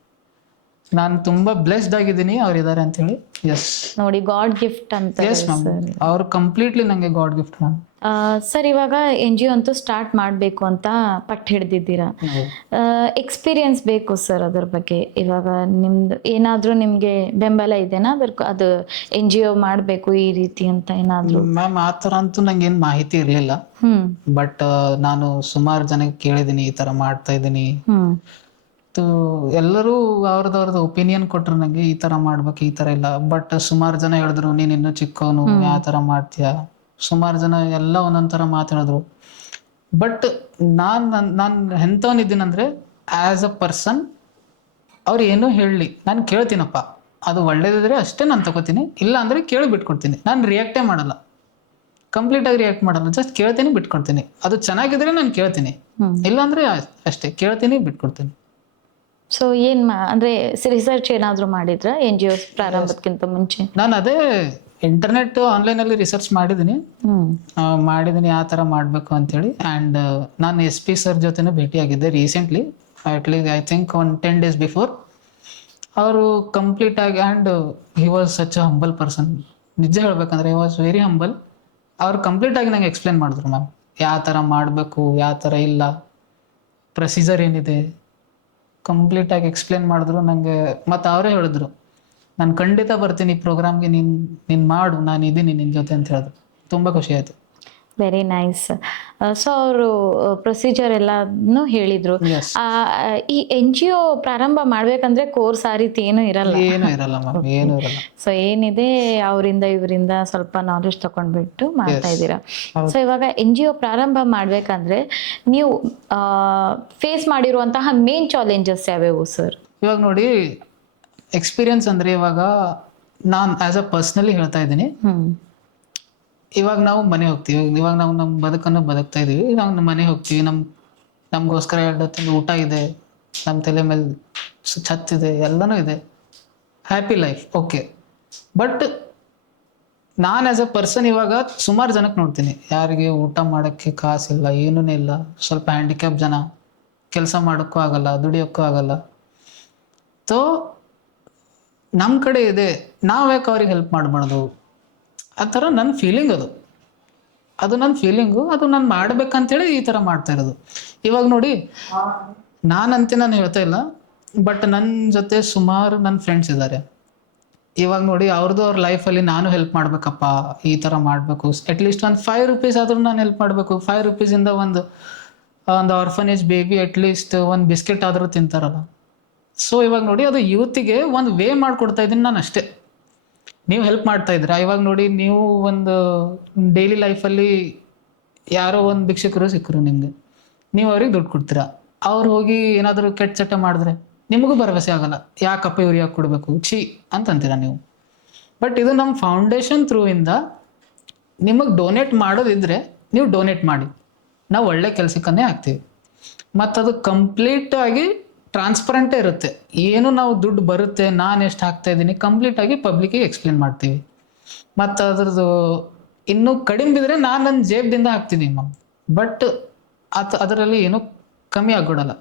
ನಾನು ತುಂಬಾ ಬ್ಲೆಸ್ಡ್ ಆಗಿದ್ದೀನಿ, ಅವ್ರು ಇದ್ದಾರೆ ಅಂತ ಹೇಳಿ. ಎಸ್ ನೋಡಿ, ಗಾಡ್ ಗಿಫ್ಟ್ ಅಂತ. ಎಸ್ ಮ್ಯಾಮ್, ಅವ್ರು ಕಂಪ್ಲೀಟ್ಲಿ ನಂಗೆ ಗಾಡ್ ಗಿಫ್ಟ್ ಮ್ಯಾಮ್. ಸರ್, ಇವಾಗ NGO ಅಂತೂ ಸ್ಟಾರ್ಟ್ ಮಾಡಬೇಕು ಅಂತ ಪಟ್ಟು ಹಿಡ್ದಿದ್ದೀರಾ. ಎಕ್ಸ್ಪೀರಿಯನ್ಸ್ ಬೇಕು ಸರ್ ಅದ್ರ ಬಗ್ಗೆ. ಇವಾಗ ನಿಮ್ದು ಏನಾದರೂ ನಿಮಗೆ ಬೆಂಬಲ ಇದೆನಾ ಅದು NGO ಮಾಡಬೇಕು ಈ ರೀತಿ ಅಂತ ಏನಾದರೂ? ಮ್ಯಾಮ್ ಆ ಥರ ಅಂತೂ ನಂಗೆ ಏನು ಮಾಹಿತಿ ಇರಲಿಲ್ಲ. ಬಟ್ ನಾನು ಸುಮಾರು ಜನಕ್ಕೆ ಕೇಳಿದ್ದೀನಿ, ಈ ಥರ ಮಾಡ್ತಾ ಇದ್ದೀನಿ. ಎಲ್ಲರೂ ಅವ್ರದ್ದು ಒಪಿನಿಯನ್ ಕೊಟ್ರು ನಂಗೆ, ಈ ಥರ ಮಾಡ್ಬೇಕು, ಈ ಥರ ಇಲ್ಲ. ಬಟ್ ಸುಮಾರು ಜನ ಹೇಳಿದ್ರು, ನೀನು ಇನ್ನೂ ಚಿಕ್ಕವನು, ಯಾವ ಥರ ಮಾಡ್ತೀಯ, ಸುಮಾರು ಜನ ಎಲ್ಲ ಒಂದೊಂದು ಥರ ಮಾತಾಡಿದ್ರು. ಬಟ್ ನಾನು ಎಂಥವನಿದ್ದೀನಂದರೆ, ಆ್ಯಸ್ ಅ ಪರ್ಸನ್ ಅವ್ರು ಏನೋ ಹೇಳಲಿ ನಾನು ಕೇಳ್ತೀನಪ್ಪ, ಅದು ಒಳ್ಳೇದಿದ್ರೆ ಅಷ್ಟೇ ನಾನು ತಗೋತೀನಿ, ಇಲ್ಲ ಅಂದರೆ ಕೇಳಿ ಬಿಟ್ಕೊಡ್ತೀನಿ. ನಾನು ರಿಯಾಕ್ಟೇ ಮಾಡಲ್ಲ, ಕಂಪ್ಲೀಟಾಗಿ ರಿಯಾಕ್ಟ್ ಮಾಡಲ್ಲ, ಜಸ್ಟ್ ಕೇಳ್ತೀನಿ ಬಿಟ್ಕೊಡ್ತೀನಿ. ಅದು ಚೆನ್ನಾಗಿದ್ರೆ ನಾನು ಕೇಳ್ತೀನಿ, ಇಲ್ಲಾಂದರೆ ಅಷ್ಟೇ ಕೇಳ್ತೀನಿ ಬಿಟ್ಕೊಡ್ತೀನಿ. ಸೊ ಅಂದರೆ ರಿಸರ್ಚ್ ಏನಾದರೂ ಮಾಡಿದ್ರ NGO ಪ್ರಾರಂಭಕ್ಕಿಂತ ಮುಂಚೆ? ನಾನು ಅದೇ ಇಂಟರ್ನೆಟ್ ಆನ್ಲೈನಲ್ಲಿ ರಿಸರ್ಚ್ ಮಾಡಿದ್ದೀನಿ ಯಾವ ಥರ ಮಾಡಬೇಕು ಅಂತೇಳಿ. ಆ್ಯಂಡ್ ನಾನು SP ಸರ್ ಜೊತೆನೂ ಭೇಟಿಯಾಗಿದ್ದೆ recently, at least I think 10 days before. ಅವರು ಕಂಪ್ಲೀಟಾಗಿ, and he was such a humble person. ನಿಜ ಹೇಳ್ಬೇಕಂದ್ರೆ ಹಿ ವಾಸ್ ವೆರಿ ಹಂಬಲ್. ಅವ್ರು ಕಂಪ್ಲೀಟಾಗಿ ನಂಗೆ ಎಕ್ಸ್ಪ್ಲೇನ್ ಮಾಡಿದ್ರು ಮ್ಯಾಮ್, ಯಾವ ಥರ ಮಾಡಬೇಕು, ಯಾವ ಥರ ಇಲ್ಲ, ಪ್ರೊಸೀಜರ್ ಏನಿದೆ, ಕಂಪ್ಲೀಟಾಗಿ ಎಕ್ಸ್ಪ್ಲೇನ್ ಮಾಡಿದ್ರು ನನಗೆ. ಮತ್ತು ಅವರೇ ಹೇಳಿದ್ರು, ನಾನು ಖಂಡಿತ ಬರ್ತೀನಿ ಪ್ರೋಗ್ರಾಮ್ಗೆ, ನೀನು ಮಾಡು, ನಾನು ಇದ್ದೀನಿ ನಿನ್ನ ಜೊತೆ ಅಂತ ಹೇಳಿದ್ರು. ತುಂಬ ಖುಷಿ ಆಯಿತು. Very nice. ಸೊ ಅವರು ಪ್ರೊಸೀಜರ್ ಎಲ್ಲನೂ ಹೇಳಿದ್ರು. ಈ NGO ಪ್ರಾರಂಭ ಮಾಡ್ಬೇಕಂದ್ರೆ ಕೋರ್ಸ್ ಆ ರೀತಿ ಏನೂ ಇರಲ್ಲ. ಸೊ ಏನಿದೆ ಅವರಿಂದ ಇವರಿಂದ ಸ್ವಲ್ಪ ನಾಲೆಜ್ ತಗೊಂಡ್ಬಿಟ್ಟು ಮಾಡ್ತಾ ಇದ್ದೀರಾ. ಸೊ ಇವಾಗ NGO ಪ್ರಾರಂಭ ಮಾಡ್ಬೇಕಂದ್ರೆ ನೀವು ಫೇಸ್ ಮಾಡಿರುವಂತಹ ಮೇನ್ ಚಾಲೆಂಜಸ್ ಯಾವ್ಯಾವು ಸರ್? ಇವಾಗ ನೋಡಿ, ಎಕ್ಸ್ಪೀರಿಯನ್ಸ್ ಅಂದರೆ ಇವಾಗ ನಾನು ಆ್ಯಸ್ ಅ ಪರ್ಸ್ನಲಿ ಹೇಳ್ತಾ ಇದ್ದೀನಿ. ಇವಾಗ ನಾವು ಮನೆ ಹೋಗ್ತೀವಿ, ಇವಾಗ ನಾವು ನಮ್ಮ ಬದುಕನ್ನು ಬದುಕ್ತಾ ಇದೀವಿ. ನಾವು ನಮ್ಮ ಮನೆ ಹೋಗ್ತೀವಿ, ನಮಗೋಸ್ಕರ 2 ಹೊತ್ತಿನ ಊಟ ಇದೆ, ನಮ್ಮ ತಲೆ ಮೇಲೆ ಛತ್ತಿದೆ, ಎಲ್ಲನೂ ಇದೆ, ಹ್ಯಾಪಿ ಲೈಫ್, ಓಕೆ. ಬಟ್ ನಾನು ಆ್ಯಸ್ ಅ ಪರ್ಸನ್ ಇವಾಗ ಸುಮಾರು ಜನಕ್ಕೆ ನೋಡ್ತೀನಿ, ಯಾರಿಗೆ ಊಟ ಮಾಡೋಕ್ಕೆ ಕಾಸಿಲ್ಲ, ಏನೂ ಇಲ್ಲ, ಸ್ವಲ್ಪ ಹ್ಯಾಂಡಿಕ್ಯಾಪ್ ಜನ, ಕೆಲಸ ಮಾಡೋಕ್ಕೂ ಆಗಲ್ಲ, ದುಡಿಯೋಕ್ಕೂ ಆಗಲ್ಲ. ಸೊ ನಮ್ಮ ಕಡೆ ಇದೆ, ನಾವು ಯಾಕೆ ಅವ್ರಿಗೆ ಹೆಲ್ಪ್ ಮಾಡಬಾರ್ದು, ಆ ಥರ ನನ್ನ ಫೀಲಿಂಗ್ ಅದು ನನ್ನ ಫೀಲಿಂಗು, ಅದು ನಾನು ಮಾಡ್ಬೇಕಂತೇಳಿ ಈ ಥರ ಮಾಡ್ತಾ ಇರೋದು. ಇವಾಗ ನೋಡಿ, ನಾನು ಹೇಳ್ತಾ ಇಲ್ಲ, ಬಟ್ ನನ್ನ ಜೊತೆ ಸುಮಾರು ನನ್ನ ಫ್ರೆಂಡ್ಸ್ ಇದ್ದಾರೆ. ಇವಾಗ ನೋಡಿ ಅವ್ರದ್ದು ಅವ್ರ ಲೈಫಲ್ಲಿ ನಾನು ಹೆಲ್ಪ್ ಮಾಡಬೇಕಪ್ಪ, ಈ ಥರ ಮಾಡಬೇಕು, ಅಟ್ಲೀಸ್ಟ್ ಒಂದು 5 ರೂಪೀಸ್ ಆದರೂ ನಾನು ಹೆಲ್ಪ್ ಮಾಡಬೇಕು. 5 ರೂಪೀಸಿಂದ ಒಂದು ಆರ್ಫನೇಜ್ ಬೇಬಿ ಅಟ್ಲೀಸ್ಟ್ ಒಂದು ಬಿಸ್ಕೆಟ್ ಆದರೂ ತಿಂತಾರಲ್ಲ. ಸೊ ಇವಾಗ ನೋಡಿ ಅದು ಯೂತಿಗೆ ಒಂದು ವೇ ಮಾಡಿಕೊಡ್ತಾ ಇದ್ದೀನಿ ನಾನು ಅಷ್ಟೇ. ನೀವು ಹೆಲ್ಪ್ ಮಾಡ್ತಾ ಇದ್ದೀರಾ. ಇವಾಗ ನೋಡಿ ನೀವು ಒಂದು ಡೈಲಿ ಲೈಫಲ್ಲಿ ಯಾರೋ ಒಂದು ಭಿಕ್ಷಕರು ಸಿಕ್ಕರು ನಿಮಗೆ, ನೀವು ಅವ್ರಿಗೆ ದುಡ್ಡು ಕೊಡ್ತೀರಾ, ಅವ್ರು ಹೋಗಿ ಏನಾದರೂ ಕೆಟ್ಟ ಚಟ ಮಾಡಿದ್ರೆ ನಿಮಗೂ ಭರವಸೆ ಆಗಲ್ಲ, ಯಾಕಪ್ಪ ಇವ್ರು ಯಾಕೆ ಕೊಡಬೇಕು, ಛೀ ಅಂತಂತೀರ ನೀವು. ಬಟ್ ಇದು ನಮ್ಮ ಫೌಂಡೇಶನ್ ಥ್ರೂ ಇಂದ ನಿಮಗೆ ಡೊನೇಟ್ ಮಾಡೋದಿದ್ರೆ ನೀವು ಡೊನೇಟ್ ಮಾಡಿ, ನಾವು ಒಳ್ಳೆ ಕೆಲಸಕ್ಕನ್ನೇ ಹಾಕ್ತೀವಿ. ಮತ್ತು ಅದು ಕಂಪ್ಲೀಟಾಗಿ ಟ್ರಾನ್ಸ್ಪರೆಂಟೇ ಇರುತ್ತೆ. ಏನು ನಾವು ದುಡ್ಡು ಬರುತ್ತೆ, ನಾನು ಎಷ್ಟು ಹಾಕ್ತಾ ಇದ್ದೀನಿ ಕಂಪ್ಲೀಟಾಗಿ ಪಬ್ಲಿಕ್ಕಿಗೆ ಎಕ್ಸ್ಪ್ಲೇನ್ ಮಾಡ್ತೀವಿ. ಮತ್ತು ಅದ್ರದ್ದು ಇನ್ನೂ ಕಡಿಮೆ ಬಿದ್ದರೆ ನಾನು ನನ್ನ ಜೇಬ್ದಿಂದ ಹಾಕ್ತಿದ್ದೀನಿ ಮ್ಯಾಮ್, ಬಟ್ ಅದರಲ್ಲಿ ಏನೂ ಕಮ್ಮಿ ಆಗ್ಬಿಡಲ್ಲ.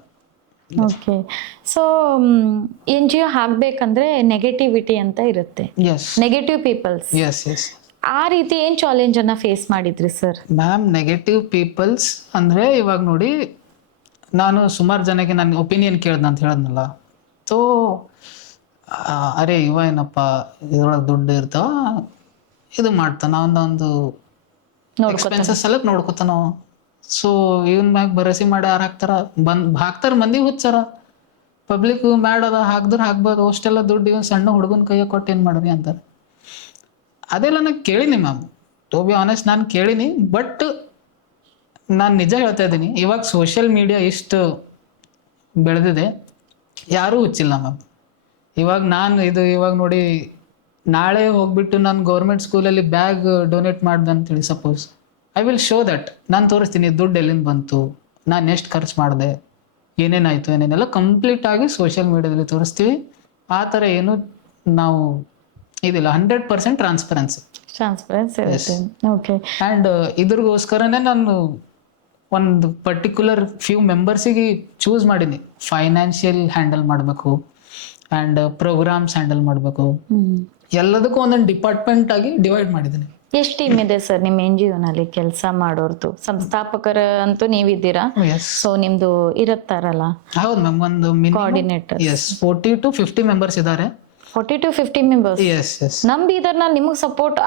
ಓಕೆ. ಸೊ NGO ಹಾಕ್ಬೇಕಂದ್ರೆ ನೆಗೆಟಿವಿಟಿ ಅಂತ ಇರುತ್ತೆ, yes, negative peoples. Yes yes. ಆ ರೀತಿ ಏನು ಚಾಲೆಂಜನ್ನು ಫೇಸ್ ಮಾಡಿದ್ರಿ ಸರ್? ಮ್ಯಾಮ್, ನೆಗೆಟಿವ್ ಪೀಪಲ್ಸ್ ಅಂದರೆ ಇವಾಗ ನೋಡಿ, ನಾನು ಸುಮಾರು ಜನಕ್ಕೆ ನನ್ನ ಒಪಿನಿಯನ್ ಕೇಳ್ದೆ ಅಂತ ಹೇಳಿದ್ನಲ್ಲ. ತೋ ಅರೆ ಇವ ಏನಪ್ಪ ಇದ್ರೊಳಗೆ ದುಡ್ಡು ಇರ್ತಾವ, ಇದು ಮಾಡ್ತಾನ, ಒಂದು ಎಕ್ಸ್ಪೆನ್ಸಸ್ ಎಲ್ಲ ನೋಡ್ಕೊತಾನೋ. ಸೊ ಇವನ್ ಮ್ಯಾಗ ಭರವಸೆ ಮಾಡಿ ಯಾರು ಹಾಕ್ತಾರ ಮಂದಿ ಹುಚ್ಚಾರ, ಪಬ್ಲಿಕ್ ಮಾಡದ ಹಾಕ್ದ್ರೆ ಹಾಕ್ಬೋದು, ಅಷ್ಟೆಲ್ಲ ದುಡ್ಡು ಇವನ್ ಸಣ್ಣ ಹುಡುಗನ ಕೈಯ ಕೊಟ್ಟು ಏನು ಮಾಡ್ರಿ ಅಂತಾರೆ. ಅದೆಲ್ಲ ನಾನು ಕೇಳಿನಿ ಮ್ಯಾಮ್, ಟು ಬಿ ಆನೆಸ್ಟ್ ನಾನು ಕೇಳಿನಿ. ಬಟ್ ನಾನು ನಿಜ ಹೇಳ್ತಾ ಇದ್ದೀನಿ, ಇವಾಗ ಸೋಷಿಯಲ್ ಮೀಡಿಯಾ ಇಷ್ಟು ಬೆಳೆದಿದೆ, ಯಾರೂ ಹುಚ್ಚಿಲ್ಲ ಮ್ಯಾಮ್. ಇವಾಗ ನೋಡಿ, ನಾಳೆ ಹೋಗ್ಬಿಟ್ಟು ನಾನು ಗೌರ್ಮೆಂಟ್ ಸ್ಕೂಲಲ್ಲಿ ಬ್ಯಾಗ್ ಡೊನೇಟ್ ಮಾಡ್ದೆ ಅಂತೇಳಿ suppose, I will show that. ನಾನು ತೋರಿಸ್ತೀನಿ ದುಡ್ಡು ಎಲ್ಲಿಂದ ಬಂತು, ನಾನು ಎಷ್ಟು ಖರ್ಚು ಮಾಡಿದೆ, ಏನೇನಾಯಿತು, ಏನೇನೆಲ್ಲ ಕಂಪ್ಲೀಟಾಗಿ ಸೋಷಿಯಲ್ ಮೀಡಿಯಾದಲ್ಲಿ ತೋರಿಸ್ತೀವಿ. ಆ ಥರ ಏನು ನಾವು ಇದಿಲ್ಲ, 100% ಟ್ರಾನ್ಸ್ಪರೆನ್ಸಿ. ಓಕೆ. ಆ್ಯಂಡ್ ಇದ್ರಿಗೋಸ್ಕರನೇ ನಾನು ಒಂದು ಪರ್ಟಿಕ್ಯುಲರ್ ಫ್ಯೂ ಮೆಂಬರ್ಸಿಗೆ ಚೂಸ್ ಮಾಡೀನಿ. ಫೈನಾನ್ಷಿಯಲ್ ಹ್ಯಾಂಡಲ್ ಮಾಡಬೇಕು ಆ್ಯಂಡ್ ಪ್ರೋಗ್ರಾಮ್ಸ್ ಹ್ಯಾಂಡಲ್ ಮಾಡಬೇಕು, ಎಲ್ಲದಕ್ಕೂ ಒಂದೊಂದು ಡಿಪಾರ್ಟ್ಮೆಂಟ್ ಆಗಿ ಡಿವೈಡ್ ಮಾಡಿದ್ದೀನಿ. ಎಷ್ಟು ಟೀಮ್ ಇದೆ ಸರ್ ನಿಮ್ಮ NGO-ನಲ್ಲಿ ಕೆಲಸ ಮಾಡೋರ್ದು? ಸಂಸ್ಥಾಪಕರ ಅಂತೂ ನೀವಿದ್ದೀರಾ, ಸೊ ನಿಮ್ದು ಇರುತ್ತಾರಲ್ಲ? ಹೌದು ಮ್ಯಾಮ್, ಒಂದು ಕೋಆರ್ಡಿನೇಟರ್. 40 to 50 ಮೆಂಬರ್ಸ್ ಇದ್ದಾರೆ. 40 to 50 ಮೆಂಬರ್ಸ್. S S. ನಮ್ ಬೀದರ್ನಲ್ಲಿ ನಿಮಗೆ ಸಪೋರ್ಟ್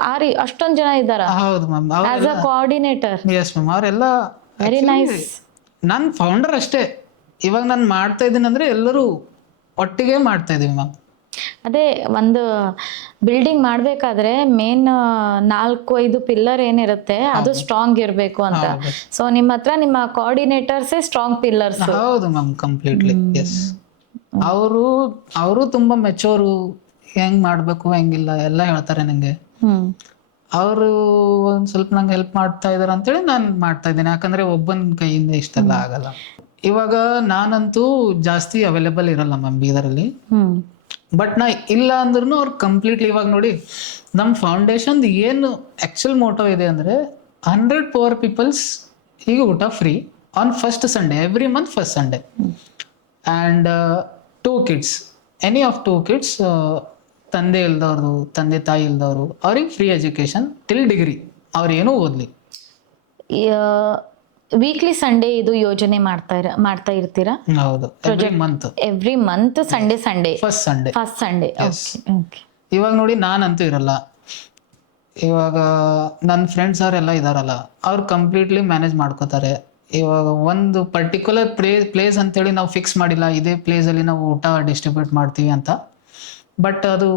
ಅಷ್ಟೊಂದು ಜನ ಇದ್ದಾರಾ? ಹೌದು ma'am, as a coordinator. Yes ma'am, ಅವರೆಲ್ಲ ವೆರಿ ನೈಸ್. ನಾನು ಫೌಂಡರ್ ಅಷ್ಟೇ. ಇವಾಗ ನಾನು ಮಾಡ್ತಾ ಇದ್ದೀನಿ ಅಂದ್ರೆ ಎಲ್ಲರೂ ಒಟ್ಟಿಗೆ ಮಾಡ್ತಾ ಇದೀವಿ ಮ್ಯಾಮ್. ಅದೇ ಒಂದು ಬಿಲ್ಡಿಂಗ್ ಮಾಡ್ಬೇಕಾದ್ರೆ ಮೇನ್ 4-5 ಪಿಲ್ಲರ್ ಏನಿರುತ್ತೆ ಅದು ಸ್ಟ್ರಾಂಗ್ ಇರಬೇಕು ಅಂತ. ಸೊ ನಿಮ್ಮ ಹತ್ರ ನಿಮ್ಮ ಕೋಆರ್ಡಿನೇಟರ್ಸೇ ಸ್ಟ್ರಾಂಗ್ ಪಿಲ್ಲರ್ಸ್. ಹೌದು ಮ್ಯಾಮ್, ಕಂಪ್ಲೀಟ್ಲಿ. ಎಸ್. ಅವರು ತುಂಬಾ ಮೆಚೋರು, ಹೆಂಗ್ ಮಾಡ್ಬೇಕು ಹೆಂಗಿಲ್ಲ ಎಲ್ಲ ಹೇಳ್ತಾರೆ ನಂಗೆ. ಅವರು ಒಂದ್ ಸ್ವಲ್ಪ ನಂಗೆ ಹೆಲ್ಪ್ ಮಾಡ್ತಾ ಇದಾರೆ ಅಂತೇಳಿ ನಾನು ಮಾಡ್ತಾ ಇದ್ದೀನಿ. ಯಾಕಂದ್ರೆ ಒಬ್ಬನ ಕೈಯಿಂದ ಇಷ್ಟೆಲ್ಲ ಆಗಲ್ಲ. ಇವಾಗ ನಾನಂತೂ ಜಾಸ್ತಿ ಅವೈಲೇಬಲ್ ಇರಲ್ಲ ಮ್ಯಾಮ್ ಬೀದರಲ್ಲಿ. ಬಟ್ ನಾ ಇಲ್ಲ ಅಂದ್ರೂ ಅವ್ರು ಕಂಪ್ಲೀಟ್ಲಿ, ಇವಾಗ ನೋಡಿ ನಮ್ಮ ಫೌಂಡೇಶನ್ ಏನು ಆಕ್ಚುಲ್ ಮೋಟೋ ಇದೆ ಅಂದ್ರೆ 100 ಪುವರ್ ಪೀಪಲ್ಸ್ ಈಗ ಊಟ free on first Sunday, every month first Sunday. And 2 kids, any of 2 kids, ತಂದೆ ಇಲ್ದವ್ರು, ತಂದೆ ತಾಯಿ ಇಲ್ದವರು, ಅವ್ರಿಗೆ ಫ್ರೀ ಎಜುಕೇಶನ್ ಟಿಲ್ ಡಿಗ್ರಿ, ಅವ್ರು ಏನೂ ಓದ್ಲಿ. ವೀಕ್ಲಿ ಸಂಡೇ ಇದು ಯೋಜನೆ ಮಾಡ್ತಾ ಇರ್ತೀರಾ? ಹೌದು, every month Sunday first Sunday. ಇವಾಗ ನೋಡಿ ನಾನಂತೂ ಇರಲ್ಲ, ಇವಾಗ ನನ್ನ ಫ್ರೆಂಡ್ಸ್ ಅವರೆಲ್ಲ ಇದಾರಲ್ಲ, ಅವ್ರು ಕಂಪ್ಲೀಟ್ಲಿ ಮ್ಯಾನೇಜ್ ಮಾಡ್ಕೋತಾರೆ. ಇವಾಗ ಒಂದು ಪರ್ಟಿಕ್ಯುಲರ್ ಪ್ಲೇಸ್ ಅಂತೇಳಿ ನಾವು ಫಿಕ್ಸ್ ಮಾಡಿಲ್ಲ, ಇದೇ ಪ್ಲೇಸಲ್ಲಿ ನಾವು ಊಟ ಡಿಸ್ಟ್ರಿಬ್ಯೂಟ್ ಮಾಡ್ತೀವಿ ಅಂತ. ಬಟ್ ಅದು